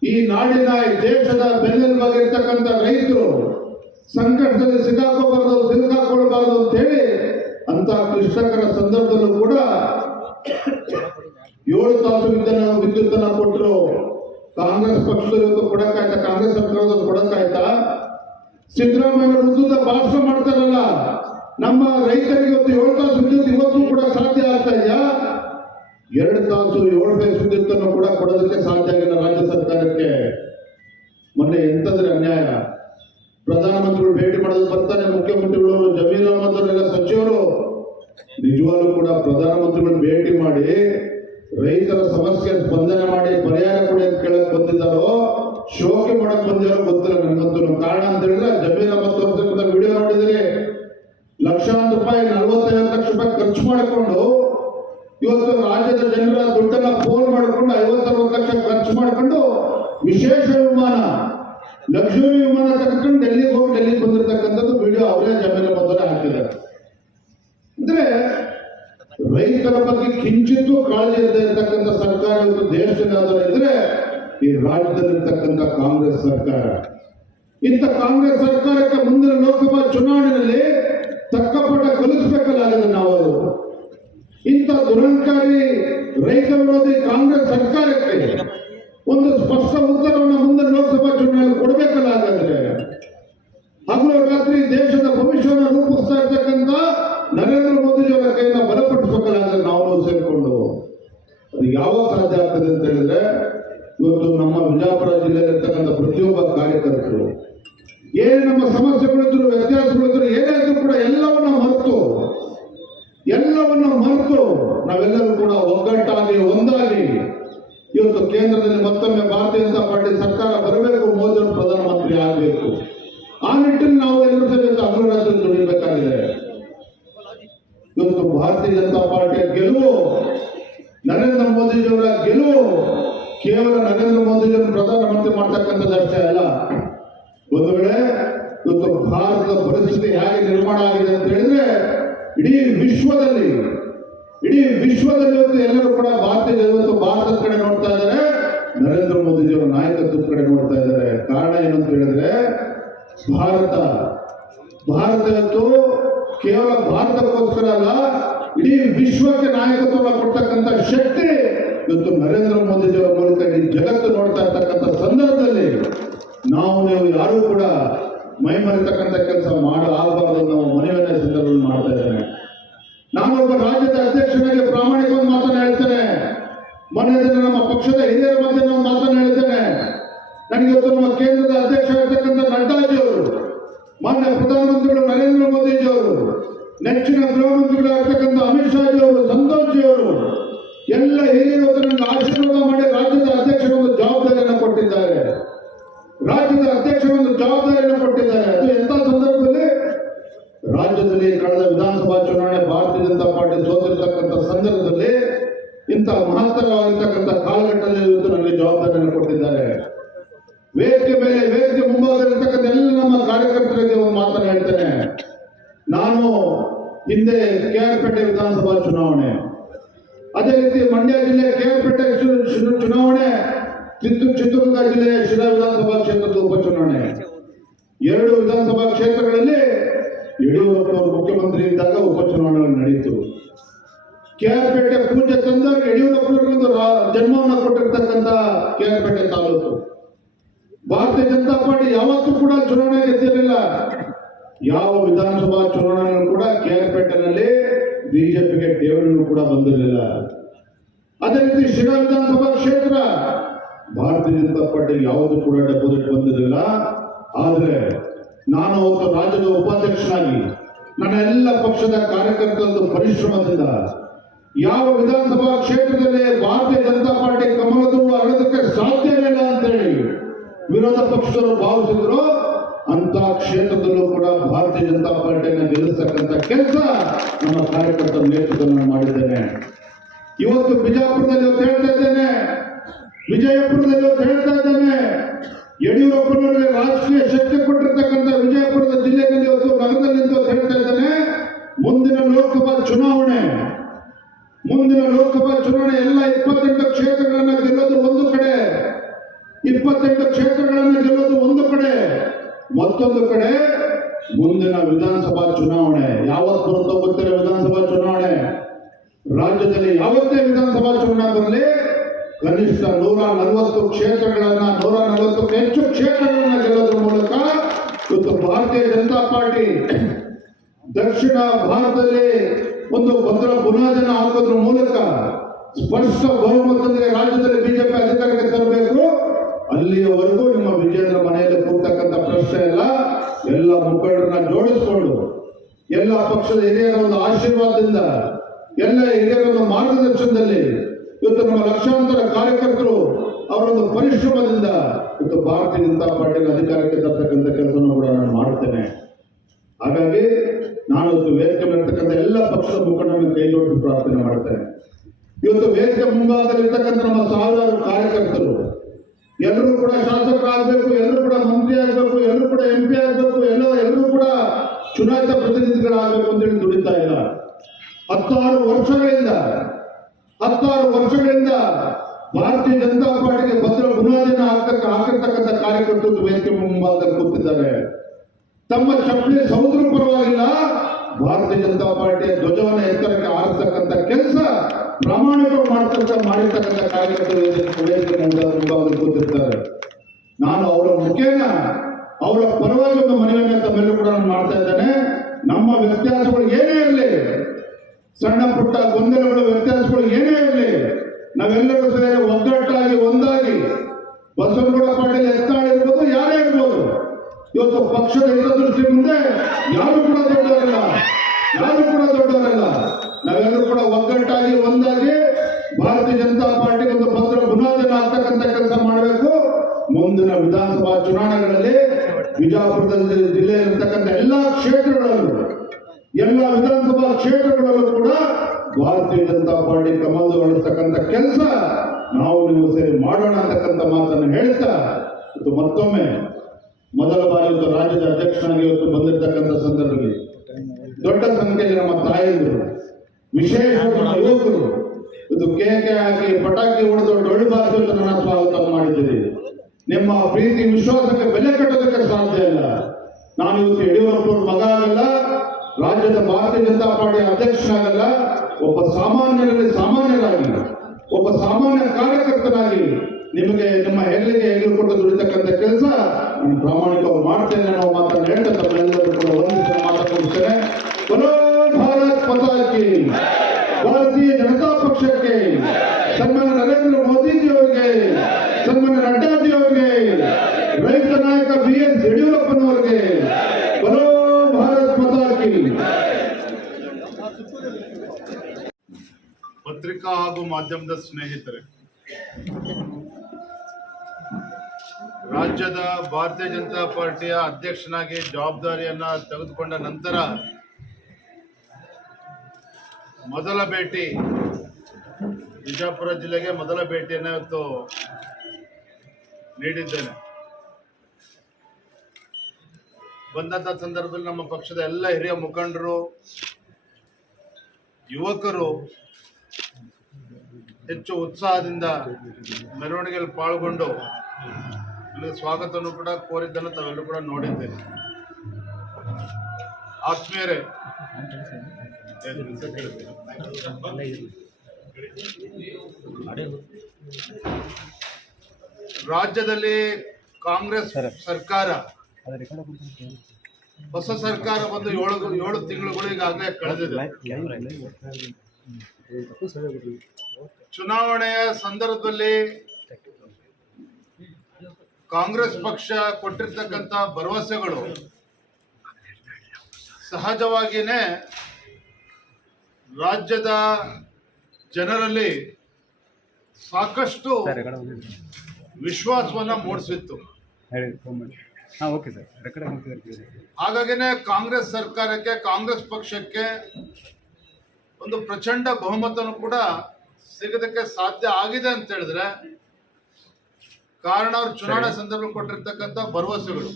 ಈ ನಾಡಿನ, ಈ ದೇಶದ ಬೆನ್ನೆಲುಬಾಗಿರ್ತಕ್ಕಂಥ ರೈತರು ಸಂಕಟದಲ್ಲಿ ಸಿಲುಕಾಕೊಳ್ಬಾರದು ಅಂತ ಹೇಳಿ ಅಂತ ಕ್ಲಿಷ್ಟಕರ ಸಂದರ್ಭದಲ್ಲೂ ಕೂಡ 7 ತಾಸು ವಿದ್ಯುತ್ತನ್ನ ಕೊಟ್ಟರು. ಕಾಂಗ್ರೆಸ್ ಪಕ್ಷದವರು ಕೊಡಕ್ಕಾಯ್ತಾ? ಕಾಂಗ್ರೆಸ್ ಸರ್ಕಾರದವರು ಕೊಡಕ್ಕಾಯ್ತಾ? ಸಿದ್ದರಾಮಯ್ಯ ಉದ್ದ ಭಾಷಣ ಮಾಡ್ತಾರಲ್ಲ, ನಮ್ಮ ರೈತರಿಗೆ ಇವತ್ತು 7 ತಾಸು ವಿದ್ಯುತ್ ಇವತ್ತು ಕೂಡ ಸಾಧ್ಯ ಆಗ್ತಾ ಇದೆಯಾ? 2 ತಾಸು 7 ಫೇಸ್ ವಿದ್ಯುತ್ತನ್ನು ಕೂಡ ಕೊಡೋದಕ್ಕೆ ಸಾಧ್ಯ ಆಗಿಲ್ಲ ರಾಜ್ಯ ಸರ್ಕಾರಕ್ಕೆ. ಮೊನ್ನೆ ಎಂತಂದ್ರೆ ಅನ್ಯಾಯ, ಪ್ರಧಾನಮಂತ್ರಿಗಳು ಭೇಟಿ ಮಾಡೋದು ಬರ್ತಾನೆ, ಮುಖ್ಯಮಂತ್ರಿಗಳು, ಜಮೀರ್ ಅಹಮದ್ ಅವರೆಲ್ಲ ಸಚಿವರು ನಿಜವಾಗ್ಲೂ ಕೂಡ ಪ್ರಧಾನಮಂತ್ರಿಗಳು ಭೇಟಿ ಮಾಡಿ ರೈತರ ಸಮಸ್ಯೆ ಸ್ಪಂದನೆ ಮಾಡಿ ಪರಿಹಾರ ಕೊಡಿ ಅಂತ ಕೇಳಕ್ ಬಂದಿದ್ದಾರೋ, ಶೋಕಿ ಮಾಡಕ್ ಬಂದಿರೋ ಗೊತ್ತಿಲ್ಲ ನನಗಂತೂ. ಕಾರಣ ಅಂತ ಹೇಳಿದ್ರೆ ಜಮೀರ್ ಅಹಮದ್ ಅವ್ರ ವಿಡಿಯೋ ನೋಡಿದ್ರೆ ಲಕ್ಷಾಂತರ ರೂಪಾಯಿ, 45 ಲಕ್ಷ ರೂಪಾಯಿ ಖರ್ಚು ಮಾಡಿಕೊಂಡು ಇವತ್ತು ರಾಜ್ಯದ ಜನರ ದುಡ್ಡನ್ನ ಪೋಲ್ ಮಾಡಿಕೊಂಡು 50-60 ಲಕ್ಷ ಖರ್ಚು ಮಾಡಿಕೊಂಡು ವಿಶೇಷ ವಿಮಾನ, ಲಕ್ಸುರಿ ವಿಮಾನ ತೆಗೆದುಕೊಂಡು ಡೆಲ್ಲಿಗೆ ಬಂದಿರತಕ್ಕಂಥದ್ದು ವಿಡಿಯೋ ಅವರೇ ಜಮೀರ ಮೊದಲೇ ಹಾಕಿದ್ದಾರೆ. ಅಂದ್ರೆ ರೈತರ ಬಗ್ಗೆ ಕಿಂಚಿತ್ತೂ ಕಾಳಜಿ ಇಲ್ಲದೆ ಇರತಕ್ಕಂಥ ಸರ್ಕಾರ ಇವತ್ತು ದೇಶದಲ್ಲಿ ಇದ್ರೆ ಈ ರಾಜ್ಯದಲ್ಲಿರ್ತಕ್ಕಂಥ ಕಾಂಗ್ರೆಸ್ ಸರ್ಕಾರ. ಇಂಥ ಕಾಂಗ್ರೆಸ್ ಸರ್ಕಾರಕ್ಕೆ ಮುಂದಿನ ಲೋಕಸಭಾ ಚುನಾವಣೆಯಲ್ಲಿ ತಕ್ಕ ಪಾಠ ಕಲಿಸಬೇಕಾಗಿದೆ ನಾವು. ಇಂಥ ದುರಂಕಾರಿ ರೈತ ವಿರೋಧಿ ಕಾಂಗ್ರೆಸ್ ಸರ್ಕಾರಕ್ಕೆ ಒಂದು ಸ್ಪಷ್ಟ ಉತ್ತರವನ್ನು ಮುಂದಿನ ಲೋಕಸಭಾ ಚುನಾವಣೆಯಲ್ಲಿ ಕೊಡಬೇಕಲ್ಲ. ಹಾಗಾದ್ರೆ ಹಗಲು ರಾತ್ರಿ ದೇಶದ ಭವಿಷ್ಯವನ್ನು ರೂಪಿಸ್ತಾ ಇರ್ತಕ್ಕಂಥ ನರೇಂದ್ರ ಮೋದಿಜಿಯವರ ಕೈಯಿಂದ ಬಲಪಡಿಸಬೇಕಾದ್ರೆ ನಾವು ಸೇರಿಕೊಂಡು ಅದು ಯಾವಾಗ ಸಾಧ್ಯ ಆಗ್ತದೆ ಅಂತ ಹೇಳಿದ್ರೆ, ಇವತ್ತು ನಮ್ಮ ವಿಜಯಪುರ ಜಿಲ್ಲೆಯಲ್ಲಿರ್ತಕ್ಕಂಥ ಪ್ರತಿಯೊಬ್ಬ ಕಾರ್ಯಕರ್ತರು ಏನೇ ನಮ್ಮ ಸಮಸ್ಯೆಗಳಿದ್ರು, ವ್ಯತ್ಯಾಸಗಳಿದ್ರು, ಏನೇ ಇದ್ರು ಕೂಡ ಎಲ್ಲವನ್ನ ಮರೆತು ನಾವೆಲ್ಲರೂ ಕೂಡ ಒಗ್ಗಟ್ಟಾಗಿ ಒಂದಾಗಿ ಇವತ್ತು ಕೇಂದ್ರದಲ್ಲಿ ಮತ್ತೊಮ್ಮೆ ಭಾರತೀಯ ಜನತಾ ಪಾರ್ಟಿ ಸರ್ಕಾರ ಬರಬೇಕು, ಮೋದಿ ಪ್ರಧಾನಮಂತ್ರಿ ಆಗಬೇಕು. ಆ ನಿಟ್ಟಿನಲ್ಲಿ ನಾವು ಎಲ್ಲರೂ ಸಹಿತ ಹಗಲು ರಾತ್ರಿ ದುಡಿಬೇಕಾಗಿದೆ. ಇವತ್ತು ಭಾರತೀಯ ಜನತಾ ಪಾರ್ಟಿಯ ಗೆಲುವು, ನರೇಂದ್ರ ಮೋದಿಜಿಯವರ ಗೆಲುವು ಕೇವಲ ನರೇಂದ್ರ ಮೋದಿಜಿಯನ್ನು ಪ್ರಧಾನಮಂತ್ರಿ ಮಾಡ್ತಕ್ಕಂಥದ್ದಷ್ಟೇ ಅಲ್ಲ. ಒಂದು ವೇಳೆ ಇವತ್ತು ಭಾರತದ ಪರಿಸ್ಥಿತಿ ಹೇಗೆ ನಿರ್ಮಾಣ ಆಗಿದೆ ಅಂತ ಹೇಳಿದ್ರೆ, ಇಡೀ ವಿಶ್ವದಲ್ಲಿ ಇಡೀ ವಿಶ್ವದಲ್ಲಿ ಇವತ್ತು ಎಲ್ಲರೂ ಕೂಡ ಭಾರತದ ಕಡೆ ನೋಡ್ತಾ ಇದ್ದಾರೆ, ನರೇಂದ್ರ ಮೋದಿಜಿಯವರ ನಾಯಕತ್ವದ ಕಡೆ ನೋಡ್ತಾ ಇದ್ದಾರೆ. ಕಾರಣ ಏನಂತ ಹೇಳಿದ್ರೆ ಭಾರತ ಇವತ್ತು ಕೇವಲ ಭಾರತಕ್ಕೋಸ್ಕರ ಅಲ್ಲ, ಇಡೀ ವಿಶ್ವಕ್ಕೆ ನಾಯಕತ್ವವನ್ನು ಕೊಡ್ತಕ್ಕಂಥ ಶಕ್ತಿ ಇವತ್ತು ನರೇಂದ್ರ ಮೋದಿಜಿಯವರ ಮೂಲಕ ಇಡೀ ಜಗತ್ತು ನೋಡ್ತಾ ಇರ್ತಕ್ಕಂಥ ಸಂದರ್ಭದಲ್ಲಿ ನೀವು ಯಾರು ಕೂಡ ಮೈ ಮರೆತಕ್ಕಂಥ ಕೆಲಸ ಆಗಬಾರದು ನಾವು ಮನವಿಯ ಸಂದರ್ಭದಲ್ಲಿ ಮಾಡ್ತಾ ಇದ್ದೇನೆ. ನಾನೊಬ್ಬ ರಾಜ್ಯದ ಅಧ್ಯಕ್ಷನಾಗಿ ಪ್ರಾಮಾಣಿಕವಾಗಿ ಮಾತನ್ನು ಹೇಳ್ತೇನೆ. ಮೊನ್ನೆ ದಿನ ನಮ್ಮ ಪಕ್ಷದ ಹಿರಿಯರ ಮಧ್ಯೆ ನಾನು ಮಾತನ್ನು ಹೇಳ್ತೇನೆ. ನನಗೆ ಇವತ್ತು ನಮ್ಮ ಕೇಂದ್ರದ ಅಧ್ಯಕ್ಷ ಆಗಿರ್ತಕ್ಕಂಥ ನಡ್ಡಾಜಿ ಅವರು, ಮಾನ್ಯ ಪ್ರಧಾನಮಂತ್ರಿಗಳು ನರೇಂದ್ರ ಮೋದಿಜಿ ಅವರು, ನೆಚ್ಚಿನ ಗೃಹ ಮಂತ್ರಿಗಳಾಗಿರ್ತಕ್ಕಂಥ ಅಮಿತ್ ಶಾ ಜಿ ಅವರು, ಸಂತೋಷ್ ಜಿ ಅವರು, ಎಲ್ಲ ಹಿರಿಯರು ನನಗೆ ಆಶೀರ್ವಾದ ಮಾಡಿ ರಾಜ್ಯದ ಅಧ್ಯಕ್ಷರ ಒಂದು ಜವಾಬ್ದಾರಿಯನ್ನು ಕೊಟ್ಟಿದ್ದಾರೆ. ಅದು ಎಂಥ ಸಂದರ್ಭದಲ್ಲಿ ರಾಜ್ಯದಲ್ಲಿ ಕಳೆದ ವಿಧಾನಸಭಾ ಚುನಾವಣೆ ಭಾರತೀಯ ಜನತಾ ಪಾರ್ಟಿ ಸೋತಿರ್ತಕ್ಕಂಥ ಸಂದರ್ಭದಲ್ಲಿ ಇಂಥ ಮಹತ್ತರವಾಗಿರ್ತಕ್ಕಂಥ ಕಾಲಘಟ್ಟದಲ್ಲಿ ಇವತ್ತು ನನಗೆ ಜವಾಬ್ದಾರಿಯನ್ನು ಕೊಟ್ಟಿದ್ದಾರೆ. ವೇದಿಕೆ ಮುಂಭಾಗದಲ್ಲಿರ್ತಕ್ಕಂಥ ಎಲ್ಲ ನಮ್ಮ ಕಾರ್ಯಕರ್ತರಿಗೆ ಒಂದು ಮಾತನ್ನು ಹೇಳ್ತೇನೆ. ನಾನು ಹಿಂದೆ KR ಪೇಟೆ ವಿಧಾನಸಭಾ ಚುನಾವಣೆ, ಅದೇ ರೀತಿ ಮಂಡ್ಯ ಜಿಲ್ಲೆ KR ಪೇಟೆ ಚುನಾವಣೆ, ಚಿತ್ರದುರ್ಗ ಜಿಲ್ಲೆಯ ಶಿರಾ ವಿಧಾನಸಭಾ ಕ್ಷೇತ್ರದ ಉಪಚುನಾವಣೆ, 2 ವಿಧಾನಸಭಾ ಕ್ಷೇತ್ರಗಳಲ್ಲಿ ಯಡಿಯೂರಪ್ಪನವರು ಮುಖ್ಯಮಂತ್ರಿ ಇದ್ದಾಗ ಉಪಚುನಾವಣೆಗಳು ನಡೆಯಿತು. KR ಪೇಟೆ ಪೂಜೆ ತಂದಾಗ ಯಡಿಯೂರಪ್ಪನವರಿಗೊಂದು ಜನ್ಮವನ್ನು ಕೊಟ್ಟಿರ್ತಕ್ಕಂಥ KR ಪೇಟೆ ತಾಲೂಕು. ಭಾರತೀಯ ಜನತಾ ಪಾರ್ಟಿ ಯಾವತ್ತೂ ಕೂಡ ಚುನಾವಣೆ ಗೆದ್ದಿರಲಿಲ್ಲ. ಯಾವ ವಿಧಾನಸಭಾ ಚುನಾವಣೆಗಳು ಕೂಡ KR ಪೇಟೆನಲ್ಲಿ ಬಿಜೆಪಿಗೆ ಠೇವಣಿಗಳು ಕೂಡ ಬಂದಿರಲಿಲ್ಲ. ಅದೇ ರೀತಿ ಶಿರಾ ವಿಧಾನಸಭಾ ಕ್ಷೇತ್ರ ಭಾರತೀಯ ಜನತಾ ಪಾರ್ಟಿಗೆ ಯಾವುದು ಕೂಡ ಡೆಪಾಸಿಟ್ ಬಂದಿರಲಿಲ್ಲ. ಆದರೆ ನಾನು ಅವತ್ತು ರಾಜ್ಯದ ಉಪಾಧ್ಯಕ್ಷನಾಗಿ ನನ್ನ ಎಲ್ಲ ಪಕ್ಷದ ಕಾರ್ಯಕರ್ತರದ್ದು ಪರಿಶ್ರಮದಿಂದ ಯಾವ ವಿಧಾನಸಭಾ ಕ್ಷೇತ್ರದಲ್ಲಿ ಭಾರತೀಯ ಜನತಾ ಪಾರ್ಟಿ ಕಮಲದ ಹೂವು ಅರಳೋದಕ್ಕೆ ಸಾಧ್ಯವಿಲ್ಲ ಅಂತೇಳಿ ವಿರೋಧ ಪಕ್ಷದವರು ಭಾವಿಸಿದ್ರು, ಅಂತ ಕ್ಷೇತ್ರದಲ್ಲೂ ಕೂಡ ಭಾರತೀಯ ಜನತಾ ಪಾರ್ಟಿಯನ್ನು ಗೆಲ್ಲಿಸ್ತಕ್ಕಂಥ ಕೆಲಸ ನಮ್ಮ ಕಾರ್ಯಕರ್ತರ ನೇತೃತ್ವವನ್ನು ಮಾಡಿದ್ದೇನೆ. ಇವತ್ತು ಬಿಜಾಪುರದಲ್ಲಿ ಹೇಳ್ತಾ ಇದ್ದೇನೆ, ವಿಜಯಪುರದಲ್ಲಿ ಹೇಳ್ತಾ ಇದ್ದೇನೆ. ಯಡಿಯೂರಪ್ಪನವರಿಗೆ ರಾಜಕೀಯ ಶಕ್ತಿ ಕೊಟ್ಟಿರ್ತಕ್ಕಂಥ ವಿಜಯಪುರದ ಜಿಲ್ಲೆಯಲ್ಲಿ ಇವತ್ತು ನಗರದಲ್ಲಿ ಹೇಳ್ತಾ ಇದ್ದೇನೆ. ಮುಂದಿನ ಲೋಕಸಭಾ ಚುನಾವಣೆ ಎಲ್ಲ 28 ಕ್ಷೇತ್ರಗಳನ್ನು ಗೆಲ್ಲೋದು ಒಂದು ಕಡೆ, 28 ಕ್ಷೇತ್ರಗಳನ್ನು ಗೆಲ್ಲೋದು ಒಂದು ಕಡೆ, ಮತ್ತೊಂದು ಕಡೆ ಮುಂದಿನ ವಿಧಾನಸಭಾ ಚುನಾವಣೆ ಯಾವತ್ತು ಬರುತ್ತೋ ಗೊತ್ತಿರೋ ವಿಧಾನಸಭಾ ಚುನಾವಣೆ ರಾಜ್ಯದಲ್ಲಿ ಯಾವತ್ತೇ ವಿಧಾನಸಭಾ ಚುನಾವಣೆ ಬರಲಿ ಕನಿಷ್ಠ 140 ಕ್ಷೇತ್ರಗಳನ್ನ 140ಕ್ಕೂ ಹೆಚ್ಚು ಕ್ಷೇತ್ರಗಳನ್ನ ಗೆಲ್ಲೋದ್ರ ಮೂಲಕ ಇವತ್ತು ಭಾರತೀಯ ಜನತಾ ಪಾರ್ಟಿ ದಕ್ಷಿಣ ಭಾರತದಲ್ಲಿ ಒಂದು ಭದ್ರ ಬುನಾದಿನ ಹಾಕೋದ್ರ ಮೂಲಕ ಸ್ಪಷ್ಟ ಬಹುಮತದಲ್ಲಿ ರಾಜ್ಯದಲ್ಲಿ ಬಿಜೆಪಿ ಅಧಿಕಾರಕ್ಕೆ ತರಬೇಕು. ಅಲ್ಲಿಯವರೆಗೂ ನಿಮ್ಮ ವಿಜೇಂದ್ರ ಮನೆಯಲ್ಲಿ ಕೂರ್ತಕ್ಕಂಥ ಪ್ರಶ್ನೆ ಇಲ್ಲ. ಎಲ್ಲ ಮುಖಂಡರನ್ನ ಜೋಡಿಸಿಕೊಂಡು ಎಲ್ಲ ಪಕ್ಷದ ಹಿರಿಯರ ಒಂದು ಆಶೀರ್ವಾದದಿಂದ ಎಲ್ಲ ಹಿರಿಯರ ಒಂದು ಮಾರ್ಗದರ್ಶನದಲ್ಲಿ ಇವತ್ತು ನಮ್ಮ ಲಕ್ಷಾಂತರ ಕಾರ್ಯಕರ್ತರು ಅವರೊಂದು ಪರಿಶ್ರಮದಿಂದ ಇವತ್ತು ಭಾರತೀಯ ಜನತಾ ಪಾರ್ಟಿಯ ಅಧಿಕಾರಕ್ಕೆ ತರ್ತಕ್ಕಂಥ ಕೆಲಸವನ್ನು ಕೂಡ ನಾನು ಮಾಡ್ತೇನೆ. ಹಾಗಾಗಿ ನಾನು ಇವತ್ತು ವೇದಿಕೆ ಮೇಲಿರ್ತಕ್ಕಂಥ ಎಲ್ಲ ಪಕ್ಷದ ಮುಖಂಡರನ್ನು ಕೈ ಜೋಡಿಸಿ ಪ್ರಾರ್ಥನೆ ಮಾಡ್ತೇನೆ. ಇವತ್ತು ವೇದಿಕೆ ಮುಂಭಾಗದಲ್ಲಿರ್ತಕ್ಕಂಥ ನಮ್ಮ ಸಾವಿರಾರು ಕಾರ್ಯಕರ್ತರು ಎಲ್ಲರೂ ಕೂಡ ಶಾಸಕರಾಗಬೇಕು, ಎಲ್ಲರೂ ಕೂಡ ಮಂತ್ರಿ ಆಗಬೇಕು, ಎಲ್ಲರೂ ಕೂಡ MP ಆಗಬೇಕು, ಎಲ್ಲರೂ ಕೂಡ ಚುನಾಯಿತ ಪ್ರತಿನಿಧಿಗಳಾಗಬೇಕು ಅಂತೇಳಿ ದುಡಿತಾ ಇಲ್ಲ. 16 ವರ್ಷಗಳಿಂದ ಭಾರತೀಯ ಜನತಾ ಪಾರ್ಟಿಗೆ ಭದ್ರ ಬುನಾದಿನ ಹಾಕಿರ್ತಕ್ಕಂಥ ಕಾರ್ಯಕರ್ತರು ವೇದಿಕೆ ಮುಂಭಾಗದಲ್ಲಿ ಕೂತಿದ್ದಾರೆ. ತಮ್ಮ ಚಪ್ಪಲಿ ಸಹೋದರ ಪರವಾಗಿಲ್ಲ, ಭಾರತೀಯ ಜನತಾ ಪಾರ್ಟಿಯ ಧ್ವಜವನ್ನು ಎತ್ತರಕ್ಕೆ ಹಾರಿಸ್ತಕ್ಕಂಥ ಕೆಲಸ ಪ್ರಾಮಾಣಿಕವಾಗಿ ಮಾಡಿರ್ತಕ್ಕಂಥ ಕಾರ್ಯಕರ್ತರು ವೇದಿಕೆ ಮುಂಭಾಗದಲ್ಲಿ ಕೂತಿರ್ತಾರೆ. ನಾನು ಅವರ ಮುಖೇನ ಅವರ ಪರವಾಗಿ ಒಂದು ಮನವಿಯನ್ನು ತಮ್ಮೆಲ್ಲರೂ ಕೂಡ ನಾನು ಮಾಡ್ತಾ ಇದ್ದೇನೆ. ನಮ್ಮ ವ್ಯತ್ಯಾಸಗಳು ಏನೇ ಇರಲಿ, ಸಣ್ಣ ಪುಟ್ಟ ಗೊಂದಲಗಳ ವ್ಯತ್ಯಾಸಗಳು ಏನೇ ಇರಲಿ, ನಾವೆಲ್ಲರೂ ಸೇರಿ ಒಗ್ಗಟ್ಟಾಗಿ ಒಂದಾಗಿ ಬಸವನಗೌಡ ಪಾಟೀಲ್ ಎತ್ತಾಳ ಇರ್ಬೋದು, ಯಾರೇ ಇರ್ಬೋದು, ಇವತ್ತು ಪಕ್ಷದ ಹಿತದೃಷ್ಟಿ ಮುಂದೆ ಯಾರು ಕೂಡ ದೊಡ್ಡವರಲ್ಲ. ನಾವೆಲ್ಲರೂ ಕೂಡ ಒಗ್ಗಟ್ಟಾಗಿ ಒಂದಾಗಿ ಭಾರತೀಯ ಜನತಾ ಪಾರ್ಟಿ ಒಂದು ಭದ್ರ ಬುನಾದಿನ ಆಗ್ತಕ್ಕಂಥ ಕೆಲಸ ಮಾಡಬೇಕು. ಮುಂದಿನ ವಿಧಾನಸಭಾ ಚುನಾವಣೆಗಳಲ್ಲಿ ಬಿಜಾಪುರದಲ್ಲಿ ಜಿಲ್ಲೆಯಲ್ಲಿರ್ತಕ್ಕಂಥ ಎಲ್ಲ ವಿಧಾನಸಭಾ ಕ್ಷೇತ್ರಗಳಲ್ಲೂ ಕೂಡ ಭಾರತೀಯ ಜನತಾ ಪಾರ್ಟಿ ಕಮಲದ ಹೊರತಕ್ಕಂಥ ಕೆಲಸ ನೀವು ಸೇರಿ ಮಾಡೋಣ ಅಂತಕ್ಕಂಥ ಮಾತನ್ನು ಹೇಳ್ತಾ ಇವತ್ತು ಮತ್ತೊಮ್ಮೆ ಮೊದಲ ಬಾರಿ ಇವತ್ತು ರಾಜ್ಯದ ಅಧ್ಯಕ್ಷನಾಗಿ ಇವತ್ತು ಬಂದಿರತಕ್ಕಂಥ ಸಂದರ್ಭದಲ್ಲಿ ದೊಡ್ಡ ಸಂಖ್ಯೆಯಲ್ಲಿ ನಮ್ಮ ತಾಯಂದಿರು ವಿಶೇಷವಾಗಿ ಯುವಕರು ಇದು ಕೇಕೆ ಹಾಕಿ ಪಟಾಕಿ ಹೊಡೆದು ಡೊಳ್ಳು ಬಾರಿಸುವಂತ ನನ್ನ ಸ್ವಾಗತ ಮಾಡಿದ್ದೀರಿ. ನಿಮ್ಮ ಪ್ರೀತಿ ವಿಶ್ವಾಸಕ್ಕೆ ಬೆಲೆ ಕಟ್ಟೋದಕ್ಕೆ ಸಾಧ್ಯ ಇಲ್ಲ. ನಾನು ಇವತ್ತು ಯಡಿಯೂರಪ್ಪನ ಮಗ ಆಗಲ್ಲ, ರಾಜ್ಯದ ಭಾರತೀಯ ಜನತಾ ಪಾರ್ಟಿ ಅಧ್ಯಕ್ಷನಾಗಲ್ಲ, ಒಬ್ಬ ಸಾಮಾನ್ಯರಲ್ಲಿ ಸಾಮಾನ್ಯರಾಗಿ, ಒಬ್ಬ ಸಾಮಾನ್ಯ ಕಾರ್ಯಕರ್ತನಾಗಿ ನಿಮಗೆ ನಿಮ್ಮ ಹೆಗಲಿಗೆ ಹೆಗಲು ಕೊಟ್ಟು ದುಡಿತಕ್ಕಂಥ ಕೆಲಸ ನಾನು ಪ್ರಾಮಾಣಿಕವಾಗಿ ಮಾಡ್ತೇನೆ ಅನ್ನೋ ಮಾತನ್ನು ಹೇಳ್ತಾ ತಮ್ಮೆಲ್ಲರೂ ಕೂಡ ಒಂದಿಷ್ಟು ಮಾತನಾಡುತ್ತೇನೆ. ಬಲೋ ಭಾರತ್ ಮಾತಾ ಕಿ, ಭಾರತೀಯ ಜನತಾ ಪಕ್ಷಕ್ಕೆ, ಸನ್ಮಾನ್ಯ ನರೇಂದ್ರ ಮೋದಿಜಿ ಅವರಿಗೆ, ಸನ್ಮಾನ್ಯ ನಡ್ಡಾಜಿ ಅವರಿಗೆ, ರೈತ ನಾಯಕ BS ಯಡಿಯೂರಪ್ಪನವರಿಗೆ ಬಲೋ ಭಾರತ್ ಮಾತಾ ಕಿ. ಪತ್ರಿಕಾ ಹಾಗೂ ಮಾಧ್ಯಮದ ಸ್ನೇಹಿತರೆ, ರಾಜ್ಯದ ಭಾರತೀಯ ಜನತಾ ಪಾರ್ಟಿಯ ಅಧ್ಯಕ್ಷನಾಗಿ ಜವಾಬ್ದಾರಿಯನ್ನ ತೆಗೆದುಕೊಂಡ ನಂತರ ಮೊದಲ ಭೇಟಿ ಬಿಜಾಪುರ ಜಿಲ್ಲೆಗೆ ಮೊದಲ ಭೇಟಿಯನ್ನು ಇವತ್ತು ನೀಡಿದ್ದೇನೆ. ಬಂದಂಥ ಸಂದರ್ಭದಲ್ಲಿ ನಮ್ಮ ಪಕ್ಷದ ಎಲ್ಲ ಹಿರಿಯ ಮುಖಂಡರು, ಯುವಕರು ಹೆಚ್ಚು ಉತ್ಸಾಹದಿಂದ ಮೆರವಣಿಗೆಯಲ್ಲಿ ಪಾಲ್ಗೊಂಡು ನನಗೆ ಸ್ವಾಗತವನ್ನು ಕೂಡ ಕೋರಿದ್ದನ್ನು ತಾವೆಲ್ಲರೂ ಕೂಡ ನೋಡಿದ್ದೇನೆ. ಆತ್ಮೀಯರೇ, ರಾಜ್ಯದಲ್ಲಿ ಕಾಂಗ್ರೆಸ್ ಸರ್ಕಾರ, ಹೊಸ ಸರ್ಕಾರ ಬಂದು 7 ತಿಂಗಳುಗಳು ಈಗಾಗಲೇ ಕಳೆದಿದೆ. ಚುನಾವಣೆಯ ಸಂದರ್ಭದಲ್ಲಿ ಕಾಂಗ್ರೆಸ್ ಪಕ್ಷ ಕೊಟ್ಟಿರ್ತಕ್ಕಂಥ ಭರವಸೆಗಳು ಸಹಜವಾಗಿಯೇ ರಾಜ್ಯದ ಜನರಲ್ಲಿ ಸಾಕಷ್ಟು ವಿಶ್ವಾಸವನ್ನ ಮೂಡಿಸಿತ್ತು. ಹಾಗಾಗಿನೇ ಕಾಂಗ್ರೆಸ್ ಸರ್ಕಾರಕ್ಕೆ, ಕಾಂಗ್ರೆಸ್ ಪಕ್ಷಕ್ಕೆ ಒಂದು ಪ್ರಚಂಡ ಬಹುಮತನೂ ಕೂಡ ಸಿಗೋದಕ್ಕೆ ಸಾಧ್ಯ ಆಗಿದೆ ಅಂತ ಹೇಳಿದ್ರೆ ಕಾರಣ ಅವ್ರು ಚುನಾವಣೆ ಸಂದರ್ಭ ಕೊಟ್ಟಿರ್ತಕ್ಕಂಥ ಭರವಸೆಗಳು.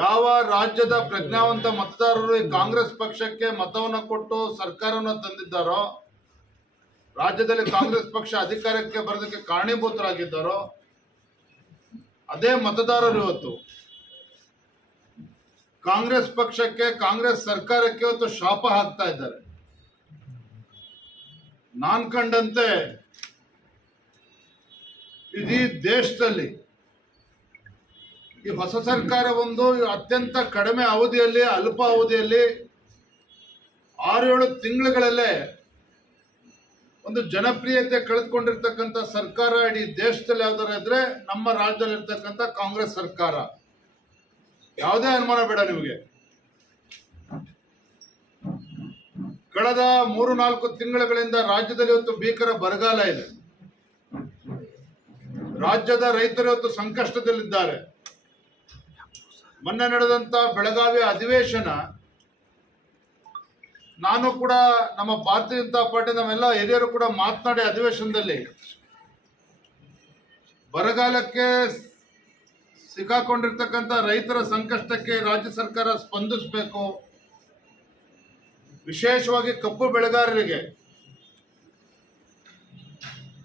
ಯಾವ ರಾಜ್ಯದ ಪ್ರಜ್ಞಾವಂತ ಮತದಾರರು ಈ ಕಾಂಗ್ರೆಸ್ ಪಕ್ಷಕ್ಕೆ ಮತವನ್ನು ಕೊಟ್ಟು ಸರ್ಕಾರವನ್ನು ತಂದಿದ್ದಾರೋ, ರಾಜ್ಯದಲ್ಲಿ ಕಾಂಗ್ರೆಸ್ ಪಕ್ಷ ಅಧಿಕಾರಕ್ಕೆ ಬರೋದಕ್ಕೆ ಕಾರಣೀಭೂತರಾಗಿದ್ದಾರೋ, ಅದೇ ಮತದಾರರು ಇವತ್ತು ಕಾಂಗ್ರೆಸ್ ಪಕ್ಷಕ್ಕೆ, ಕಾಂಗ್ರೆಸ್ ಸರ್ಕಾರಕ್ಕೆ ಇವತ್ತು ಶಾಪ ಹಾಕ್ತಾ ಇದ್ದಾರೆ. ನಾನ್ ಕಂಡಂತೆ ಇಡೀ ದೇಶದಲ್ಲಿ ಈ ಹೊಸ ಸರ್ಕಾರ ಒಂದು ಅತ್ಯಂತ ಕಡಿಮೆ ಅವಧಿಯಲ್ಲಿ, ಅಲ್ಪ ಅವಧಿಯಲ್ಲಿ 6-7 ತಿಂಗಳುಗಳಲ್ಲೇ ಒಂದು ಜನಪ್ರಿಯತೆ ಕಳೆದುಕೊಂಡಿರ್ತಕ್ಕಂಥ ಸರ್ಕಾರ ಇಡೀ ದೇಶದಲ್ಲಿ ಯಾವ್ದಾರ ಇದ್ರೆ ನಮ್ಮ ರಾಜ್ಯದಲ್ಲಿ ಇರ್ತಕ್ಕಂಥ ಕಾಂಗ್ರೆಸ್ ಸರ್ಕಾರ. ಯಾವುದೇ ಅನುಮಾನ ಬೇಡ ನಿಮಗೆ. ಕಳೆದ 3-4 ತಿಂಗಳುಗಳಿಂದ ರಾಜ್ಯದಲ್ಲಿ ಇವತ್ತು ಭೀಕರ ಬರಗಾಲ ಇದೆ. ರಾಜ್ಯದ ರೈತರು ಇವತ್ತು ಸಂಕಷ್ಟದಲ್ಲಿದ್ದಾರೆ. ಮೊನ್ನೆ ನಡೆದಂತ ಬೆಳಗಾವಿ ಅಧಿವೇಶನ, ನಾನು ಕೂಡ ನಮ್ಮ ಭಾರತೀಯ ಜನತಾ ಪಾರ್ಟಿ ನಮ್ಮೆಲ್ಲ ಹಿರಿಯರು ಕೂಡ ಮಾತನಾಡಿ ಅಧಿವೇಶನದಲ್ಲಿ ಬರಗಾಲಕ್ಕೆ ಸಿಕ್ಕಾಕೊಂಡಿರ್ತಕ್ಕಂಥ ರೈತರ ಸಂಕಷ್ಟಕ್ಕೆ ರಾಜ್ಯ ಸರ್ಕಾರ ಸ್ಪಂದಿಸಬೇಕು, ವಿಶೇಷವಾಗಿ ಕಬ್ಬು ಬೆಳೆಗಾರರಿಗೆ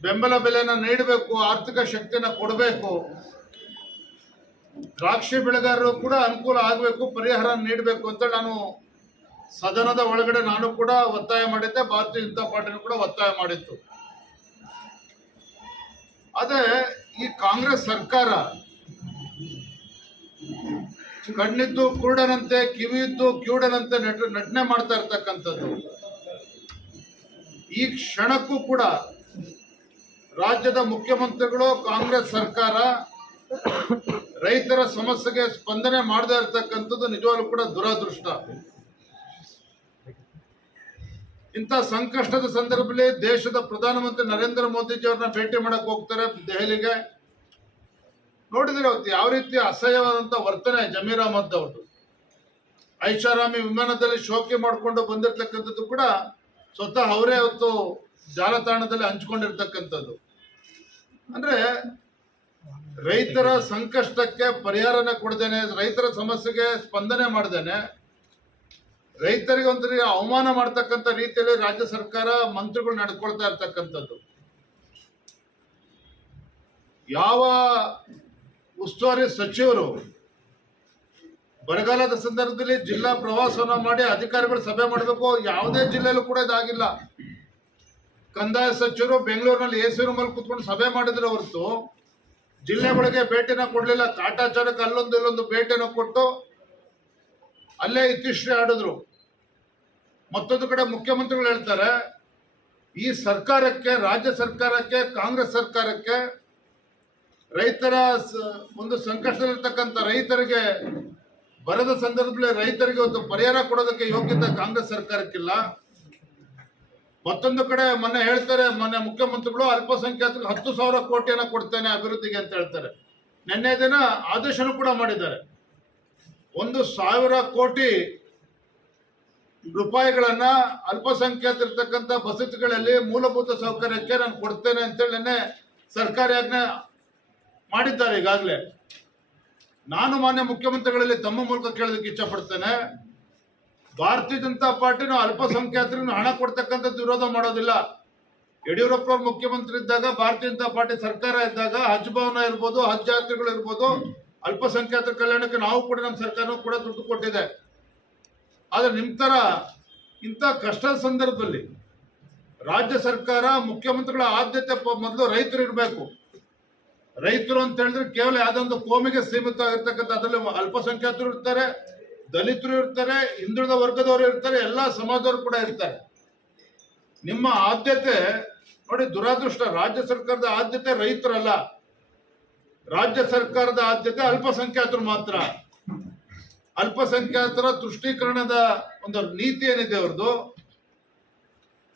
ಬೆಂಬಲ ಬೆಲೆನ ನೀಡಬೇಕು, ಆರ್ಥಿಕ ಶಕ್ತಿಯನ್ನು ಕೊಡಬೇಕು, ದ್ರಾಕ್ಷಿ ಬೆಳೆಗಾರರು ಕೂಡ ಅನುಕೂಲ ಆಗಬೇಕು, ಪರಿಹಾರ ನೀಡಬೇಕು ಅಂತ ನಾನು ಸದನದ ಒಳಗಡೆ ನಾನು ಕೂಡ ಒತ್ತಾಯ ಮಾಡಿದ್ದೆ, ಭಾರತೀಯ ಜನತಾ ಪಾರ್ಟಿನೂ ಕೂಡ ಒತ್ತಾಯ ಮಾಡಿತ್ತು. ಅದೇ ಈ ಕಾಂಗ್ರೆಸ್ ಸರ್ಕಾರ ಕಣ್ಣಿದ್ದು ಕುರುಡನಂತೆ, ಕಿವಿಯಿದ್ದು ಕಿವುಡನಂತೆ ನಟನೆ ಮಾಡ್ತಾ ಇರ್ತಕ್ಕಂಥದ್ದು. ಈ ಕ್ಷಣಕ್ಕೂ ಕೂಡ ರಾಜ್ಯದ ಮುಖ್ಯಮಂತ್ರಿಗಳು, ಕಾಂಗ್ರೆಸ್ ಸರ್ಕಾರ ರೈತರ ಸಮಸ್ಯೆಗೆ ಸ್ಪಂದನೆ ಮಾಡದೇ ಇರತಕ್ಕಂಥದ್ದು ನಿಜವಾಗ್ಲೂ ಕೂಡ ದುರದೃಷ್ಟ. ಇಂಥ ಸಂಕಷ್ಟದ ಸಂದರ್ಭದಲ್ಲಿ ದೇಶದ ಪ್ರಧಾನಮಂತ್ರಿ ನರೇಂದ್ರ ಮೋದಿಜಿ ಅವ್ರನ್ನ ಭೇಟಿ ಮಾಡಕ್ ಹೋಗ್ತಾರೆ ದೆಹಲಿಗೆ. ನೋಡಿದ್ರೆ ಅವತ್ತು ಯಾವ ರೀತಿ ಅಸಹ್ಯವಾದಂತ ವರ್ತನೆ ಜಮೀರ್ ಅಹಮದ್ ಅವ್ರದ್ದು. ಐಷಾರಾಮಿ ವಿಮಾನದಲ್ಲಿ ಶೋಕಿ ಮಾಡಿಕೊಂಡು ಬಂದಿರತಕ್ಕಂಥದ್ದು ಕೂಡ ಸ್ವತಃ ಅವರೇ ಅವತ್ತು ಜಾಲತಾಣದಲ್ಲಿ ಹಂಚ್ಕೊಂಡಿರ್ತಕ್ಕಂಥದ್ದು. ಅಂದ್ರೆ ರೈತರ ಸಂಕಷ್ಟಕ್ಕೆ ಪರಿಹಾರನ ಕೊಡದೇನೆ, ರೈತರ ಸಮಸ್ಯೆಗೆ ಸ್ಪಂದನೆ ಮಾಡದೇನೆ ರೈತರಿಗೆ ಒಂಥರ ಅವಮಾನ ಮಾಡ್ತಕ್ಕಂಥ ರೀತಿಯಲ್ಲಿ ರಾಜ್ಯ ಸರ್ಕಾರ ಮಂತ್ರಿಗಳು ನಡ್ಕೊಳ್ತಾ ಇರ್ತಕ್ಕಂಥದ್ದು. ಯಾವ ಉಸ್ತುವಾರಿ ಸಚಿವರು ಬರಗಾಲದ ಸಂದರ್ಭದಲ್ಲಿ ಜಿಲ್ಲಾ ಪ್ರವಾಸವನ್ನ ಮಾಡಿ ಅಧಿಕಾರಿಗಳು ಸಭೆ ಮಾಡಬೇಕು, ಯಾವುದೇ ಜಿಲ್ಲೆಯಲ್ಲೂ ಕೂಡ ಇದಾಗಿಲ್ಲ. ಕಂದಾಯ ಸಚಿವರು ಬೆಂಗಳೂರಿನಲ್ಲಿ ಎಸಿ ರೂಮಲ್ಲಿ ಕೂತ್ಕೊಂಡು ಸಭೆ ಮಾಡಿದ್ರೆ ಹೊರತು ಜಿಲ್ಲೆಗಳಿಗೆ ಭೇಟಿನ ಕೊಡಲಿಲ್ಲ. ಕಾಟಾಚಾರಕ್ಕೆ ಅಲ್ಲೊಂದು ಇಲ್ಲೊಂದು ಭೇಟಿನ ಕೊಟ್ಟು ಅಲ್ಲೇ ಇತಿಶ್ರೀ ಆಡಿದ್ರು. ಮತ್ತೊಂದು ಕಡೆ ಮುಖ್ಯಮಂತ್ರಿಗಳು ಹೇಳ್ತಾರೆ, ಈ ಸರ್ಕಾರಕ್ಕೆ, ರಾಜ್ಯ ಸರ್ಕಾರಕ್ಕೆ, ಕಾಂಗ್ರೆಸ್ ಸರ್ಕಾರಕ್ಕೆ ರೈತರ ಒಂದು ಸಂಕಷ್ಟದಲ್ಲಿರ್ತಕ್ಕಂಥ ರೈತರಿಗೆ ಬರದ ಸಂದರ್ಭದಲ್ಲಿ ರೈತರಿಗೆ ಒಂದು ಪರಿಹಾರ ಕೊಡೋದಕ್ಕೆ ಯೋಗ್ಯತೆ ಕಾಂಗ್ರೆಸ್ ಸರ್ಕಾರಕ್ಕಿಲ್ಲ. ಮತ್ತೊಂದು ಕಡೆ ಮೊನ್ನೆ ಹೇಳ್ತಾರೆ, ಮೊನ್ನೆ ಮುಖ್ಯಮಂತ್ರಿಗಳು ಅಲ್ಪಸಂಖ್ಯಾತರಿಗೆ 10,000 ಕೋಟಿಯನ್ನ ಕೊಡ್ತೇನೆ ಅಭಿವೃದ್ಧಿಗೆ ಅಂತ ಹೇಳ್ತಾರೆ. ನಿನ್ನೆ ದಿನ ಆದೇಶನೂ ಕೂಡ ಮಾಡಿದ್ದಾರೆ. 1,000 ಕೋಟಿ ರೂಪಾಯಿಗಳನ್ನ ಅಲ್ಪಸಂಖ್ಯಾತರಿರ್ತಕ್ಕಂಥ ಬಸತಿಗಳಲ್ಲಿ ಮೂಲಭೂತ ಸೌಕರ್ಯಕ್ಕೆ ನಾನು ಕೊಡ್ತೇನೆ ಅಂತೇಳಿ ನಿನ್ನೆ ಸರ್ಕಾರಿ ಆಜ್ಞೆ ಮಾಡಿದ್ದಾರೆ. ಈಗಾಗಲೇ ನಾನು ಮಾನ್ಯ ಮುಖ್ಯಮಂತ್ರಿಗಳಲ್ಲಿ ತಮ್ಮ ಮೂಲಕ ಕೇಳೋದಕ್ಕೆ ಇಚ್ಛೆ ಪಡ್ತೇನೆ, ಭಾರತೀಯ ಜನತಾ ಪಾರ್ಟಿನೂ ಅಲ್ಪಸಂಖ್ಯಾತರಿಗೂ ಹಣ ಕೊಡ್ತಕ್ಕಂಥದ್ದು ವಿರೋಧ ಮಾಡೋದಿಲ್ಲ. ಯಡಿಯೂರಪ್ಪ ಅವರು ಮುಖ್ಯಮಂತ್ರಿ ಇದ್ದಾಗ, ಭಾರತೀಯ ಜನತಾ ಪಾರ್ಟಿ ಸರ್ಕಾರ ಇದ್ದಾಗ ಹಜ್ ಭವನ ಇರ್ಬೋದು, ಹಜ್ ಯಾತ್ರಿಗಳು ಇರ್ಬೋದು, ಅಲ್ಪಸಂಖ್ಯಾತರ ಕಲ್ಯಾಣಕ್ಕೆ ನಾವು ಕೂಡ ನಮ್ಮ ಸರ್ಕಾರನೂ ಕೂಡ ದುಡ್ಡು ಕೊಟ್ಟಿದೆ. ಆದರೆ ನಿಮ್ಮ ತರ ಇಂಥ ಕಷ್ಟದ ಸಂದರ್ಭದಲ್ಲಿ ರಾಜ್ಯ ಸರ್ಕಾರ, ಮುಖ್ಯಮಂತ್ರಿಗಳ ಆದ್ಯತೆ ಮೊದಲು ರೈತರು ಇರಬೇಕು. ರೈತರು ಅಂತ ಹೇಳಿದ್ರೆ ಕೇವಲ ಯಾವುದೊಂದು ಕೋಮಿಗೆ ಸೀಮಿತ ಆಗಿರ್ತಕ್ಕಂಥ, ಅದರಲ್ಲಿ ಅಲ್ಪಸಂಖ್ಯಾತರು ಇರ್ತಾರೆ, ದಲಿತರು ಇರ್ತಾರೆ, ಹಿಂದುಳಿದ ವರ್ಗದವರು ಇರ್ತಾರೆ, ಎಲ್ಲ ಸಮಾಜದವರು ಕೂಡ ಇರ್ತಾರೆ. ನಿಮ್ಮ ಆದ್ಯತೆ ನೋಡಿ, ದುರಾದೃಷ್ಟ, ರಾಜ್ಯ ಸರ್ಕಾರದ ಆದ್ಯತೆ ರೈತರಲ್ಲ, ರಾಜ್ಯ ಸರ್ಕಾರದ ಆದ್ಯತೆ ಅಲ್ಪಸಂಖ್ಯಾತರು ಮಾತ್ರ. ಅಲ್ಪಸಂಖ್ಯಾತರ ತುಷ್ಟೀಕರಣದ ಒಂದು ನೀತಿ ಏನಿದೆ ಅವ್ರದ್ದು,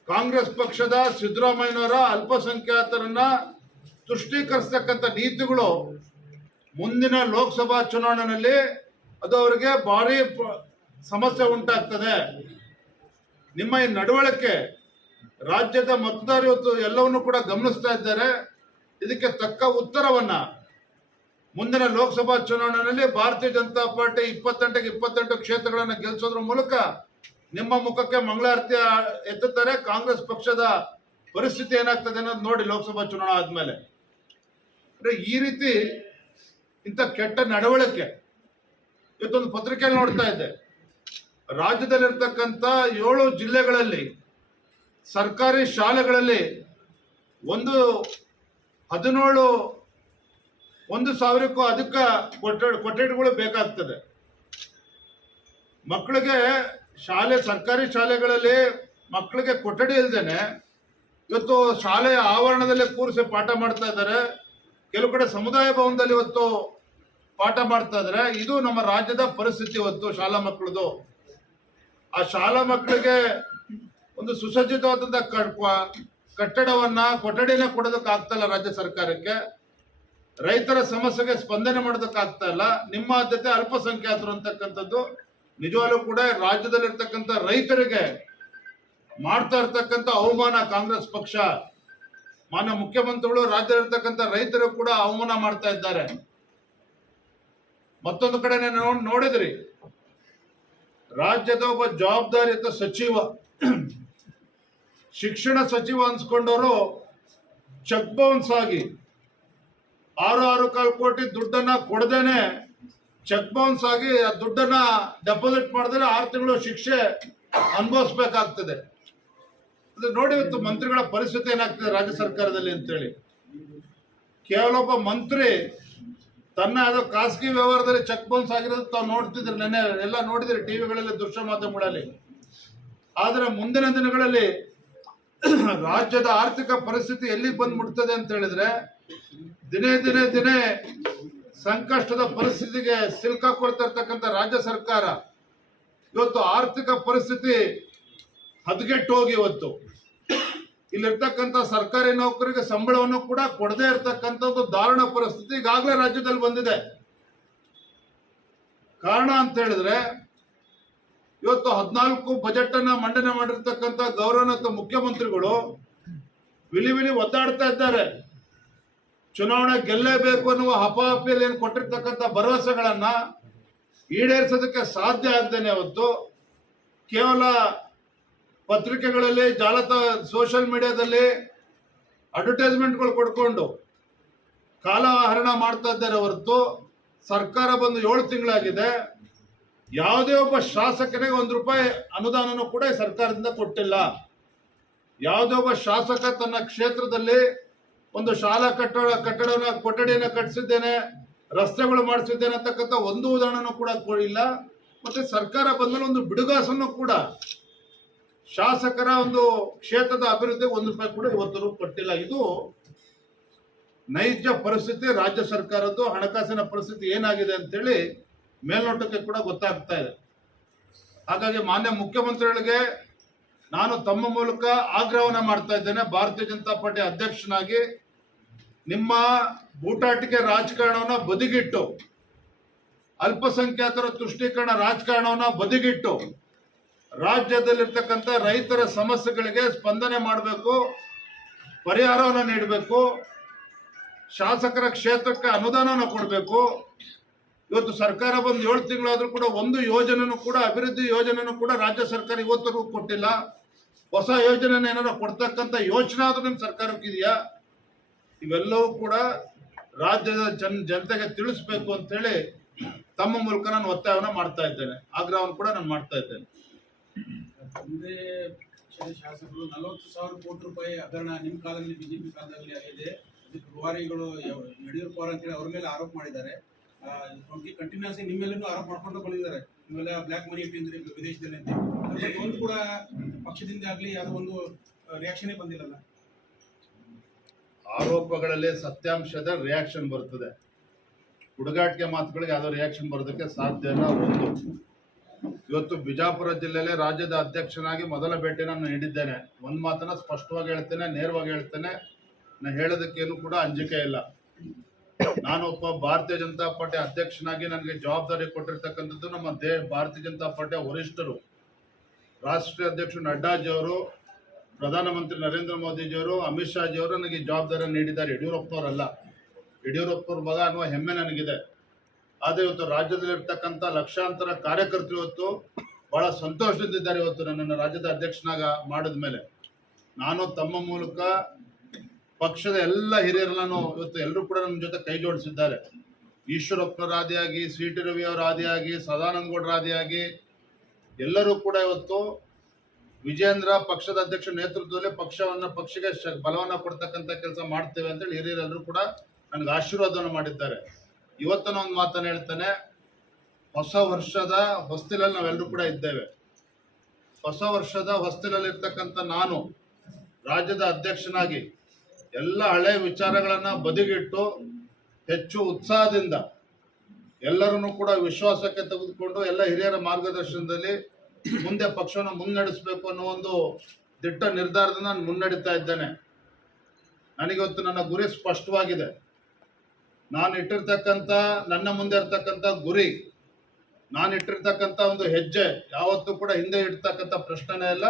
ಕಾಂಗ್ರೆಸ್ ಪಕ್ಷದ ಸಿದ್ದರಾಮಯ್ಯನವರ ಅಲ್ಪಸಂಖ್ಯಾತರನ್ನ ತುಷ್ಟೀಕರಿಸ್ತಕ್ಕಂಥ ನೀತಿಗಳು ಮುಂದಿನ ಲೋಕಸಭಾ ಚುನಾವಣೆಯಲ್ಲಿ ಅದು ಅವರಿಗೆ ಭಾರಿ ಸಮಸ್ಯೆ ಉಂಟಾಗ್ತದೆ. ನಿಮ್ಮ ಈ ನಡವಳಿಕೆ ರಾಜ್ಯದ ಮತದಾರರು ಇವತ್ತು ಎಲ್ಲವನ್ನೂ ಕೂಡ ಗಮನಿಸ್ತಾ ಇದ್ದಾರೆ. ಇದಕ್ಕೆ ತಕ್ಕ ಉತ್ತರವನ್ನ ಮುಂದಿನ ಲೋಕಸಭಾ ಚುನಾವಣೆಯಲ್ಲಿ ಭಾರತೀಯ ಜನತಾ ಪಾರ್ಟಿ 28ಕ್ಕೆ 28 ಕ್ಷೇತ್ರಗಳನ್ನು ಗೆಲ್ಲಿಸೋದ್ರ ಮೂಲಕ ನಿಮ್ಮ ಮುಖಕ್ಕೆ ಮಂಗಳಾರತಿ ಎತ್ತುತ್ತಾರೆ. ಕಾಂಗ್ರೆಸ್ ಪಕ್ಷದ ಪರಿಸ್ಥಿತಿ ಏನಾಗ್ತದೆ ಅನ್ನೋದು ನೋಡಿ ಲೋಕಸಭಾ ಚುನಾವಣೆ ಆದ್ಮೇಲೆ. ಈ ರೀತಿ ಇಂಥ ಕೆಟ್ಟ ನಡವಳಿಕೆ ಇವತ್ತೊಂದು ಪತ್ರಿಕೆಯಲ್ಲಿ ನೋಡ್ತಾ ಇದ್ದೆ, ರಾಜ್ಯದಲ್ಲಿರ್ತಕ್ಕಂಥ 7 ಜಿಲ್ಲೆಗಳಲ್ಲಿ ಸರ್ಕಾರಿ ಶಾಲೆಗಳಲ್ಲಿ 17,000ಕ್ಕೂ ಅಧಿಕ ಕೊಠಡಿಗಳು ಬೇಕಾಗ್ತದೆ. ಮಕ್ಕಳಿಗೆ ಸರ್ಕಾರಿ ಶಾಲೆಗಳಲ್ಲಿ ಮಕ್ಕಳಿಗೆ ಕೊಠಡಿ ಇಲ್ದೇನೆ ಇವತ್ತು ಶಾಲೆಯ ಆವರಣದಲ್ಲೇ ಕೂರಿಸಿ ಪಾಠ ಮಾಡ್ತಾ ಇದ್ದಾರೆ. ಕೆಲವು ಕಡೆ ಸಮುದಾಯ ಭವನದಲ್ಲಿ ಇವತ್ತು ಪಾಠ ಮಾಡ್ತಾ ಇದ್ದಾರೆ. ಇದು ನಮ್ಮ ರಾಜ್ಯದ ಪರಿಸ್ಥಿತಿ ಇವತ್ತು ಶಾಲಾ ಮಕ್ಕಳದು. ಆ ಶಾಲಾ ಮಕ್ಕಳಿಗೆ ಒಂದು ಸುಸಜ್ಜಿತವಾದಂಥ ಕೊಠಡಿನ ಕೊಡೋದಕ್ಕೆ ಆಗ್ತಾ ಇಲ್ಲ ರಾಜ್ಯ ಸರ್ಕಾರಕ್ಕೆ. ರೈತರ ಸಮಸ್ಯೆಗೆ ಸ್ಪಂದನೆ ಮಾಡೋದಕ್ಕೆ ಆಗ್ತಾ ಇಲ್ಲ. ನಿಮ್ಮ ಆದ್ಯತೆ ಅಲ್ಪಸಂಖ್ಯಾತರು ಅಂತಕ್ಕಂಥದ್ದು ನಿಜವಾಗ್ಲೂ ಕೂಡ ರಾಜ್ಯದಲ್ಲಿರ್ತಕ್ಕಂಥ ರೈತರಿಗೆ ಮಾಡ್ತಾ ಇರ್ತಕ್ಕಂಥ ಅವಮಾನ. ಕಾಂಗ್ರೆಸ್ ಪಕ್ಷ, ಮಾನ್ಯ ಮುಖ್ಯಮಂತ್ರಿಗಳು ರಾಜ್ಯದಲ್ಲಿರ್ತಕ್ಕಂಥ ರೈತರು ಕೂಡ ಅವಮಾನ ಮಾಡ್ತಾ ಇದ್ದಾರೆ. ಮತ್ತೊಂದು ಕಡೆ ನೋಡಿದ್ರಿ, ರಾಜ್ಯದ ಒಬ್ಬ ಜವಾಬ್ದಾರಿಯುತ ಸಚಿವ, ಶಿಕ್ಷಣ ಸಚಿವ ಅನ್ಸ್ಕೊಂಡವರು ಚೆಕ್ ಬೌನ್ಸ್ ಆಗಿ 6.25 ಕೋಟಿ ದುಡ್ಡನ್ನ ಕೊಡದೇನೆ ಚೆಕ್ ಬೌನ್ಸ್ ಆಗಿ ಆ ದುಡ್ಡನ್ನ ಡೆಪಾಸಿಟ್ ಮಾಡಿದ್ರೆ 6 ತಿಂಗಳು ಶಿಕ್ಷೆ ಅನುಭವಿಸ್ಬೇಕಾಗ್ತದೆ. ನೋಡಿ ಇವತ್ತು ಮಂತ್ರಿಗಳ ಪರಿಸ್ಥಿತಿ ಏನಾಗ್ತದೆ ರಾಜ್ಯ ಸರ್ಕಾರದಲ್ಲಿ ಅಂತೇಳಿ. ಕೇವಲ ಒಬ್ಬ ಮಂತ್ರಿ ತನ್ನ ಯಾವುದೋ ಖಾಸಗಿ ವ್ಯವಹಾರದಲ್ಲಿ ಚೆಕ್ ಬೌನ್ಸ್ ಆಗಿರೋದು ತಾವು ನೋಡ್ತಿದ್ರೆ, ನೆನ್ನೆ ಎಲ್ಲ ನೋಡಿದ್ರಿ ಟಿವಿಗಳಲ್ಲಿ, ದೃಶ್ಯ ಮಾಧ್ಯಮಗಳಲ್ಲಿ. ಆದರೆ ಮುಂದಿನ ದಿನಗಳಲ್ಲಿ ರಾಜ್ಯದ ಆರ್ಥಿಕ ಪರಿಸ್ಥಿತಿ ಎಲ್ಲಿಗೆ ಬಂದು ಮುಟ್ತದೆ ಅಂತ ಹೇಳಿದ್ರೆ, ದಿನೇ ಸಂಕಷ್ಟದ ಪರಿಸ್ಥಿತಿಗೆ ಸಿಲುಕಾಕೊಳ್ತಾ ಇರ್ತಕ್ಕಂಥ ರಾಜ್ಯ ಸರ್ಕಾರ ಇವತ್ತು ಆರ್ಥಿಕ ಪರಿಸ್ಥಿತಿ ಹದಗೆಟ್ಟು ಹೋಗಿ ಇವತ್ತು ಇಲ್ಲಿರ್ತಕ್ಕಂಥ ಸರ್ಕಾರಿ ನೌಕರಿಗೆ ಸಂಬಳವನ್ನು ಕೂಡ ಕೊಡದೇ ಇರತಕ್ಕಂಥದ್ದು ದಾರುಣ ಪರಿಸ್ಥಿತಿ ಈಗಾಗಲೇ ರಾಜ್ಯದಲ್ಲಿ ಬಂದಿದೆ. ಕಾರಣ ಅಂತ ಹೇಳಿದ್ರೆ, ಇವತ್ತು 14 ಬಜೆಟ್ ಅನ್ನ ಮಂಡನೆ ಮಾಡಿರ್ತಕ್ಕಂಥ ಗೌರವಾನ್ವಿತ ಮುಖ್ಯಮಂತ್ರಿಗಳು ವಿಲಿ ಒದ್ದಾಡ್ತಾ ಇದ್ದಾರೆ. ಚುನಾವಣೆ ಗೆಲ್ಲೇಬೇಕು ಅನ್ನುವ ಹಪಾಹಪಿಯಲ್ಲಿ ಏನು ಕೊಟ್ಟಿರ್ತಕ್ಕಂಥ ಭರವಸೆಗಳನ್ನ ಈಡೇರಿಸೋದಕ್ಕೆ ಸಾಧ್ಯ ಆಗ್ದೇನೆ ಇವತ್ತು ಕೇವಲ ಪತ್ರಿಕೆಗಳಲ್ಲಿ ಸೋಷಿಯಲ್ ಮೀಡಿಯಾದಲ್ಲಿ ಅಡ್ವರ್ಟೈಸ್ಮೆಂಟ್ಗಳು ಕೊಡ್ಕೊಂಡು ಕಾಲಹರಣ ಮಾಡ್ತಾ ಇದ್ದಾರೆ ಹೊರತು ಸರ್ಕಾರ ಬಂದು 7 ತಿಂಗಳಾಗಿದೆ. ಯಾವುದೇ ಒಬ್ಬ ಶಾಸಕನಿಗೆ ₹1 ಅನುದಾನನೂ ಕೂಡ ಈ ಸರ್ಕಾರದಿಂದ ಕೊಟ್ಟಿಲ್ಲ. ಯಾವುದೇ ಒಬ್ಬ ಶಾಸಕ ತನ್ನ ಕ್ಷೇತ್ರದಲ್ಲಿ ಒಂದು ಶಾಲಾ ಕೊಠಡಿಯನ್ನು ಕಟ್ಟಿಸಿದ್ದೇನೆ, ರಸ್ತೆಗಳು ಮಾಡಿಸಿದ್ದೇನೆ ಅಂತಕ್ಕಂಥ ಒಂದು ಉದಾಹರಣೆನೂ ಕೂಡ ಕೊಡಿಲ್ಲ. ಮತ್ತೆ ಸರ್ಕಾರ ಬಂದ್ಮೇಲೆ ಒಂದು ಬಿಡುಗಾಸನ್ನು ಕೂಡ ಶಾಸಕರ ಒಂದು ಕ್ಷೇತ್ರದ ಅಭಿವೃದ್ಧಿ ₹1 ಕೂಡ ಇವತ್ತು ಕೊಟ್ಟಿಲ್ಲ. ಇದು ನೈಜ ಪರಿಸ್ಥಿತಿ. ರಾಜ್ಯ ಸರ್ಕಾರದ್ದು ಹಣಕಾಸಿನ ಪರಿಸ್ಥಿತಿ ಏನಾಗಿದೆ ಅಂತೇಳಿ ಮೇಲ್ನೋಟಕ್ಕೆ ಕೂಡ ಗೊತ್ತಾಗ್ತಾ ಇದೆ. ಹಾಗಾಗಿ ಮಾನ್ಯ ಮುಖ್ಯಮಂತ್ರಿಗಳಿಗೆ ನಾನು ತಮ್ಮ ಮೂಲಕ ಆಗ್ರಹವನ್ನ ಮಾಡ್ತಾ ಇದ್ದೇನೆ. ಭಾರತೀಯ ಜನತಾ ಪಾರ್ಟಿ ಅಧ್ಯಕ್ಷನಾಗಿ ನಿಮ್ಮ ಬೂಟಾಟಿಕೆ ರಾಜಕಾರಣವನ್ನ ಬದಿಗಿಟ್ಟು, ಅಲ್ಪಸಂಖ್ಯಾತರ ತುಷ್ಟೀಕರಣ ರಾಜಕಾರಣವನ್ನ ಬದಿಗಿಟ್ಟು, ರಾಜ್ಯದಲ್ಲಿರ್ತಕ್ಕಂಥ ರೈತರ ಸಮಸ್ಯೆಗಳಿಗೆ ಸ್ಪಂದನೆ ಮಾಡಬೇಕು, ಪರಿಹಾರವನ್ನು ನೀಡಬೇಕು, ಶಾಸಕರ ಕ್ಷೇತ್ರಕ್ಕೆ ಅನುದಾನವನ್ನು ಕೊಡಬೇಕು. ಇವತ್ತು ಸರ್ಕಾರ ಬಂದು 7 ತಿಂಗಳಾದ್ರೂ ಕೂಡ ಒಂದು ಯೋಜನೆನೂ ಕೂಡ, ಅಭಿವೃದ್ಧಿ ಯೋಜನೆನೂ ಕೂಡ ರಾಜ್ಯ ಸರ್ಕಾರ ಇವತ್ತರೆಗೂ ಕೊಟ್ಟಿಲ್ಲ. ಹೊಸ ಯೋಜನೆ ಏನಾದ್ರು ಕೊಡ್ತಕ್ಕಂಥ ಯೋಚನೆ ಆದ್ರೂ ನಿಮ್ಮ ಸರ್ಕಾರಕ್ಕೆ ಇದೆಯಾ? ಇವೆಲ್ಲವೂ ಕೂಡ ರಾಜ್ಯದ ಜನತೆಗೆ ತಿಳಿಸ್ಬೇಕು ಅಂತೇಳಿ ತಮ್ಮ ಮೂಲಕ ನಾನು ಒತ್ತಾಯವನ್ನು ಮಾಡ್ತಾ ಇದ್ದೇನೆ, ಆಗ್ರಹವನ್ನು ಕೂಡ ನಾನು ಮಾಡ್ತಾ ಇದ್ದೇನೆ. ಹಿಂದೆ ಶಾಸಕರು 40,000 ಕೋಟಿ ರೂಪಾಯಿ ಹಗರಣ ನಿಮ್ಮ ಕಾಲದಲ್ಲಿ ಬಿಜೆಪಿ ಕಾಲದಲ್ಲಿ ಆಗಿದೆ. ಅದಕ್ಕೆ ರೂವಾರಿಗಳು ಯಡಿಯೂರಪ್ಪ ಅವರು ಅಂತೇಳಿ ಅವ್ರ ಮೇಲೆ ಆರೋಪ ಮಾಡಿದ್ದಾರೆ. ಕಂಟಿನ್ಯೂಸ್ ನಿಮ್ಮ ಮೇಲೂ ಆರೋಪ ಮಾಡ್ಕೊಂಡು ಬಂದಿದ್ದಾರೆ. ನೀವೆಲ್ಲ ಬ್ಲ್ಯಾಕ್ ಮನಿ ಇಟ್ಟಿದ್ರೆ ವಿದೇಶದಲ್ಲಿ ಅಂತ. ಒಂದು ಕೂಡ ಪಕ್ಷದಿಂದ ಆಗಲಿ ಯಾವುದೋ ಒಂದು ರಿಯಾಕ್ಷನೇ ಬಂದಿಲ್ಲಲ್ಲ. ಆರೋಪಗಳಲ್ಲಿ ಸತ್ಯಾಂಶದ ರಿಯಾಕ್ಷನ್ ಬರ್ತದೆ, ಹುಡುಗಾಟಿಕೆ ಮಾತುಗಳಿಗೆ ಯಾವುದೋ ರಿಯಾಕ್ಷನ್ ಬರೋದಕ್ಕೆ ಸಾಧ್ಯನ. ಒಂದು ಇವತ್ತು ಬಿಜಾಪುರ ಜಿಲ್ಲೆಯಲ್ಲಿ ರಾಜ್ಯದ ಅಧ್ಯಕ್ಷನಾಗಿ ಮೊದಲ ಭೇಟಿ ನಾನು ನೀಡಿದ್ದೇನೆ. ಒಂದು ಮಾತನ್ನ ಸ್ಪಷ್ಟವಾಗಿ ಹೇಳ್ತೇನೆ, ನೇರವಾಗಿ ಹೇಳ್ತೇನೆ, ನಾನು ಹೇಳೋದಕ್ಕೇನು ಕೂಡ ಅಂಜಿಕೆ ಇಲ್ಲ. ನಾನು ಒಬ್ಬ ಭಾರತೀಯ ಜನತಾ ಪಾರ್ಟಿ ಅಧ್ಯಕ್ಷನಾಗಿ ನನಗೆ ಜವಾಬ್ದಾರಿ ಕೊಟ್ಟಿರ್ತಕ್ಕಂಥದ್ದು ನಮ್ಮ ಭಾರತೀಯ ಜನತಾ ಪಾರ್ಟಿಯ ವರಿಷ್ಠರು, ರಾಷ್ಟ್ರೀಯ ಅಧ್ಯಕ್ಷರು ನಡ್ಡಾಜಿಯವರು, ಪ್ರಧಾನಮಂತ್ರಿ ನರೇಂದ್ರ ಮೋದಿಜಿಯವರು, ಅಮಿತ್ ಶಾಜಿಯವರು ನನಗೆ ಜವಾಬ್ದಾರಿ ನೀಡಿದ್ದಾರೆ. ಯಡಿಯೂರಪ್ಪನವರಲ್ಲ. ಯಡಿಯೂರಪ್ಪನವ್ರ ಮಗ ಅನ್ನುವ ಹೆಮ್ಮೆ ನನಗಿದೆ. ಆದರೆ ಇವತ್ತು ರಾಜ್ಯದಲ್ಲಿರ್ತಕ್ಕಂಥ ಲಕ್ಷಾಂತರ ಕಾರ್ಯಕರ್ತರು ಇವತ್ತು ಬಹಳ ಸಂತೋಷದಿಂದಿದ್ದಾರೆ. ಇವತ್ತು ನನ್ನನ್ನು ರಾಜ್ಯದ ಅಧ್ಯಕ್ಷನಾಗ ಮಾಡಿದ ಮೇಲೆ ನಾನು ತಮ್ಮ ಮೂಲಕ ಪಕ್ಷದ ಎಲ್ಲ ಹಿರಿಯರನ್ನು ಇವತ್ತು ಎಲ್ಲರೂ ಕೂಡ ನನ್ನ ಜೊತೆ ಕೈ ಜೋಡಿಸಿದ್ದಾರೆ. ಈಶ್ವರಪ್ಪನವರ ಆದಿಯಾಗಿ, ಸಿ.ಟಿ. ರವಿ ಅವರ ಆದಿಯಾಗಿ, ಸದಾನಂದ ಗೌಡರ ಆದಿಯಾಗಿ ಎಲ್ಲರೂ ಕೂಡ ಇವತ್ತು ವಿಜೇಂದ್ರ ಪಕ್ಷದ ಅಧ್ಯಕ್ಷ ನೇತೃತ್ವದಲ್ಲಿ ಪಕ್ಷಕ್ಕೆ ಬಲವನ್ನು ಕೊಡ್ತಕ್ಕಂಥ ಕೆಲಸ ಮಾಡ್ತೇವೆ ಅಂತೇಳಿ ಹಿರಿಯರೆಲ್ಲರೂ ಕೂಡ ನನಗೆ ಆಶೀರ್ವಾದವನ್ನು ಮಾಡಿದ್ದಾರೆ. ಇವತ್ತನ ಒಂದು ಮಾತನ್ನು ಹೇಳ್ತಾನೆ, ಹೊಸ ವರ್ಷದ ಹೊಸ್ತಿಲಲ್ಲಿ ನಾವೆಲ್ಲರೂ ಕೂಡ ಇದ್ದೇವೆ. ಹೊಸ ವರ್ಷದ ಹೊಸ್ತಿಲಲ್ಲಿರ್ತಕ್ಕಂಥ ನಾನು ರಾಜ್ಯದ ಅಧ್ಯಕ್ಷನಾಗಿ ಎಲ್ಲ ಹಳೆ ವಿಚಾರಗಳನ್ನು ಬದಿಗಿಟ್ಟು ಹೆಚ್ಚು ಉತ್ಸಾಹದಿಂದ ಎಲ್ಲರನ್ನೂ ಕೂಡ ವಿಶ್ವಾಸಕ್ಕೆ ತೆಗೆದುಕೊಂಡು ಎಲ್ಲ ಹಿರಿಯರ ಮಾರ್ಗದರ್ಶನದಲ್ಲಿ ಮುಂದೆ ಪಕ್ಷವನ್ನು ಮುನ್ನಡೆಸಬೇಕು ಅನ್ನೋ ಒಂದು ದಿಟ್ಟ ನಿರ್ಧಾರದಿಂದ ನಾನು ಮುನ್ನಡೀತಾ ಇದ್ದೇನೆ. ನನಗಿವತ್ತು ನನ್ನ ಗುರಿ ಸ್ಪಷ್ಟವಾಗಿದೆ. ನಾನು ಇಟ್ಟಿರ್ತಕ್ಕಂಥ ನನ್ನ ಮುಂದೆ ಇರ್ತಕ್ಕಂಥ ಗುರಿ, ನಾನು ಇಟ್ಟಿರ್ತಕ್ಕಂಥ ಒಂದು ಹೆಜ್ಜೆ ಯಾವತ್ತೂ ಕೂಡ ಹಿಂದೆ ಇಡ್ತಕ್ಕಂಥ ಪ್ರಶ್ನೆನೇ ಇಲ್ಲ.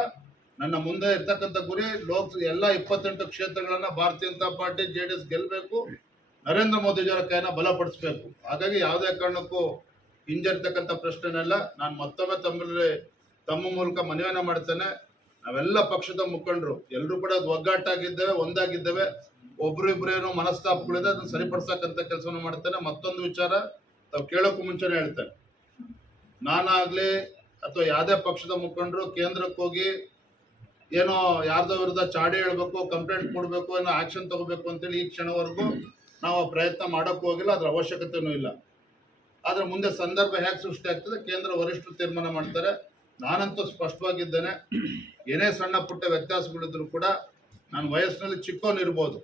ನನ್ನ ಮುಂದೆ ಇರ್ತಕ್ಕಂಥ ಗುರಿ ಎಲ್ಲ 28 ಕ್ಷೇತ್ರಗಳನ್ನ ಭಾರತೀಯ ಜನತಾ ಪಾರ್ಟಿ JDS ಗೆಲ್ಲಬೇಕು, ನರೇಂದ್ರ ಮೋದಿಜಿಯವರ ಕೈನ ಬಲಪಡಿಸಬೇಕು. ಹಾಗಾಗಿ ಯಾವುದೇ ಕಾರಣಕ್ಕೂ ಹಿಂಜರಿತಕ್ಕಂಥ ಪ್ರಶ್ನೆನೆಲ್ಲ. ನಾನು ಮತ್ತೊಮ್ಮೆ ತಮ್ಮ ಮೂಲಕ ಮನವಿಯನ್ನ ಮಾಡ್ತೇನೆ. ನಾವೆಲ್ಲ ಪಕ್ಷದ ಮುಖಂಡರು ಎಲ್ಲರೂ ಕೂಡ ಒಗ್ಗಟ್ಟಾಗಿದ್ದೇವೆ, ಒಂದಾಗಿದ್ದೇವೆ. ಒಬ್ರಿಬ್ರೇನೋ ಮನಸ್ತಾಪಗಳಿದೆ, ಅದನ್ನು ಸರಿಪಡಿಸಕ್ಕಂಥ ಕೆಲಸವನ್ನು ಮಾಡ್ತೇನೆ. ಮತ್ತೊಂದು ವಿಚಾರ ತಾವು ಕೇಳೋಕ್ಕೂ ಮುಂಚೆನೇ ಹೇಳ್ತೇನೆ, ನಾನಾಗ್ಲಿ ಅಥವಾ ಯಾವುದೇ ಪಕ್ಷದ ಮುಖಂಡರು ಕೇಂದ್ರಕ್ಕೆ ಹೋಗಿ ಏನೋ ಯಾರ್ದೋ ವಿರುದ್ಧ ಚಾಡಿ ಹೇಳ್ಬೇಕು, ಕಂಪ್ಲೇಂಟ್ ಕೊಡಬೇಕು, ಏನೋ ಆಕ್ಷನ್ ತಗೋಬೇಕು ಅಂತೇಳಿ ಈ ಕ್ಷಣವರೆಗೂ ನಾವು ಪ್ರಯತ್ನ ಮಾಡೋಕ್ಕೂ ಹೋಗಿಲ್ಲ, ಅದರ ಅವಶ್ಯಕತೆಯೂ ಇಲ್ಲ. ಆದರೆ ಮುಂದೆ ಸಂದರ್ಭ ಹೇಗೆ ಸೃಷ್ಟಿ ಆಗ್ತದೆ ಕೇಂದ್ರ ವರಿಷ್ಠರು ತೀರ್ಮಾನ ಮಾಡ್ತಾರೆ. ನಾನಂತೂ ಸ್ಪಷ್ಟವಾಗಿದ್ದೇನೆ, ಏನೇ ಸಣ್ಣ ಪುಟ್ಟ ವ್ಯತ್ಯಾಸಗಳಿದ್ರು ಕೂಡ ನಾನು ವಯಸ್ಸಿನಲ್ಲಿ ಚಿಕ್ಕವನಿರ್ಬೋದು,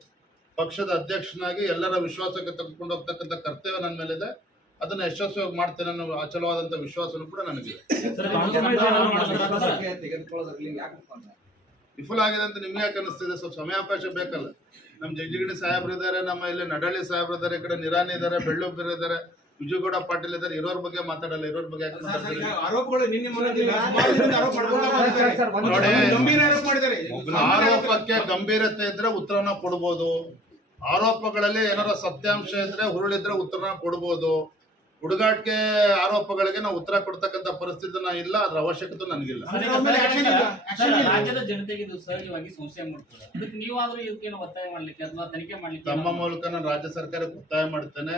ಪಕ್ಷದ ಅಧ್ಯಕ್ಷನಾಗಿ ಎಲ್ಲರ ವಿಶ್ವಾಸಕ್ಕೆ ತೆಗೆದುಕೊಂಡು ಹೋಗ್ತಕ್ಕಂಥ ಕರ್ತವ್ಯ ನನ್ನ ಮೇಲಿದೆ. ಅದನ್ನು ಯಶಸ್ವಿಯಾಗಿ ಮಾಡ್ತೇನೆ ಅನ್ನೋ ಅಚಲವಾದಂಥ ವಿಶ್ವಾಸನೂ ಕೂಡ ನನಗಿದೆ. ವಿಫಲ ಆಗಿದೆ ಅಂತ ನಿಮ್ಗೆ ಯಾಕೆ ಅನಿಸ್ತಿದೆ? ಸ್ವಲ್ಪ ಸಮಯಾವಕಾಶ ಬೇಕಲ್ಲ. ನಮ್ಮ ಜಗಜಿಗಣಿ ಸಾಹೇಬ್ರು ಇದ್ದಾರೆ, ನಮ್ಮ ಇಲ್ಲಿ ನಡಳ್ಳಿ ಸಾಹೇಬ್ರು ಇದ್ದಾರೆ, ಈ ಕಡೆ ನಿರಾಣಿ ಇದ್ದಾರೆ, ಬೆಳ್ಳೊಬ್ಬರು ಇದ್ದಾರೆ, ವಿಜಯಗೌಡ ಪಾಟೀಲ್ ಇದ್ದಾರೆ. ಇರೋರ ಬಗ್ಗೆ ಮಾತಾಡಲ್ಲ, ಇರೋರ ಬಗ್ಗೆ ಯಾಕೆ ಮಾತಾಡ್ತಾರೆ? ಆರೋಪಕ್ಕೆ ಗಂಭೀರತೆ ಇದ್ರೆ ಉತ್ತರನ ಕೊಡ್ಬೋದು. ಆರೋಪಗಳಲ್ಲಿ ಏನಾರ ಸತ್ಯಾಂಶ ಇದ್ರೆ ಹುರುಳಿದ್ರೆ ಉತ್ತರನ ಕೊಡ್ಬೋದು. ಹುಡುಗಾಟಿಕೆ ಆರೋಪಗಳಿಗೆ ನಾವು ಉತ್ತರ ಕೊಡ್ತಕ್ಕಂಥ ಪರಿಸ್ಥಿತಿ ಇಲ್ಲ, ಅದ್ರ ಅವಶ್ಯಕತೆ ನನಗಿಲ್ಲ. ರಾಜ್ಯದ ಜನತೆಗೆ ಇದು ಸಹಜವಾಗಿ ಸಮಸ್ಯೆ ಮಾಡ್ತದೆ. ಅದಕ್ಕೆ ನೀವಾದ್ರೂ ಇದಕ್ಕೇನು ಒತ್ತಾಯ ಮಾಡ್ಲಿಕ್ಕೆ ಅಥವಾ ತನಿಖೆ ಮಾಡ್ಲಿಕ್ಕೆ ತಮ್ಮ ಮೂಲಕ ನಾನು ರಾಜ್ಯ ಸರ್ಕಾರಕ್ಕೆ ಒತ್ತಾಯ ಮಾಡ್ತೇನೆ.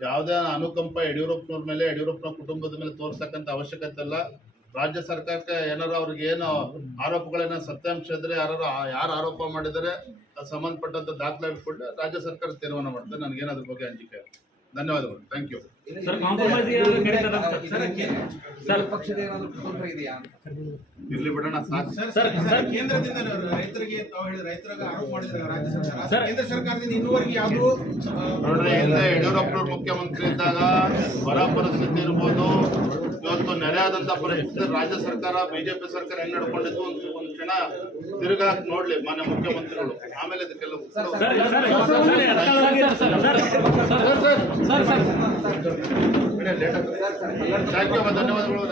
ಯಾವುದೇ ಅನುಕಂಪ ಯಡಿಯೂರಪ್ಪನವ್ರ ಮೇಲೆ, ಯಡಿಯೂರಪ್ಪನ ಕುಟುಂಬದ ಮೇಲೆ ತೋರಿಸ್ತಕ್ಕಂಥ ಅವಶ್ಯಕತೆ ಇಲ್ಲ. ರಾಜ್ಯ ಸರ್ಕಾರಕ್ಕೆ ಏನಾರು ಅವ್ರಿಗೆ ಏನು ಆರೋಪಗಳೇನೋ ಸತ್ಯಾಂಶ ಇದ್ರೆ ಯಾರು ಆರೋಪ ಮಾಡಿದರೆ ಅದು ಸಂಬಂಧಪಟ್ಟಂತ ದಾಖಲೆ ಇಟ್ಕೊಂಡು ರಾಜ್ಯ ಸರ್ಕಾರ ತೀರ್ಮಾನ ಮಾಡ್ತಾರೆ. ನನಗೇನು ಅದ್ರ ಬಗ್ಗೆ ಅಂಜಿಕೆ ಇಲ್ಲ. ಧನ್ಯವಾದಗಳು. Thank you. ಇರ್ಲಿ ಬಿಡೋಣ ಸಾಕು. ಕೇಂದ್ರದಿಂದ ರೈತರಿಗೆ ತಾವು ಹೇಳಿದ ರೈತರಿಗೆ ಆರೋಪ ಮಾಡಿದ್ರೆ ರಾಜ್ಯ ಸರ್ಕಾರ, ಕೇಂದ್ರ ಸರ್ಕಾರದಿಂದ ಇನ್ನೂವರೆಗೆ ಯಾವುದು ನೋಡ್ರಿ, ಹಿಂದೆ ಯಡಿಯೂರಪ್ಪನವ್ರು ಮುಖ್ಯಮಂತ್ರಿ ಇದ್ದಾಗ ಬರ ಪರಿಸ್ಥಿತಿ ಇರ್ಬೋದು, ಇವತ್ತು ನೆರೆಯಾದಂತ ಪರಿಸ್ಥಿತಿ ರಾಜ್ಯ ಸರ್ಕಾರ ಬಿಜೆಪಿ ಸರ್ಕಾರ ಹೆಂಗ್ ನಡ್ಕೊಂಡಿದ್ದು ಒಂದು ಕ್ಷಣ ತಿರುಗಾಕ್ ನೋಡ್ಲಿ ಮಾನ್ಯ ಮುಖ್ಯಮಂತ್ರಿಗಳು. ಆಮೇಲೆ ಇದಕ್ಕೆಲ್ಲ ಥ್ಯಾಂಕ್ ಯು. ಧನ್ಯವಾದಗಳು.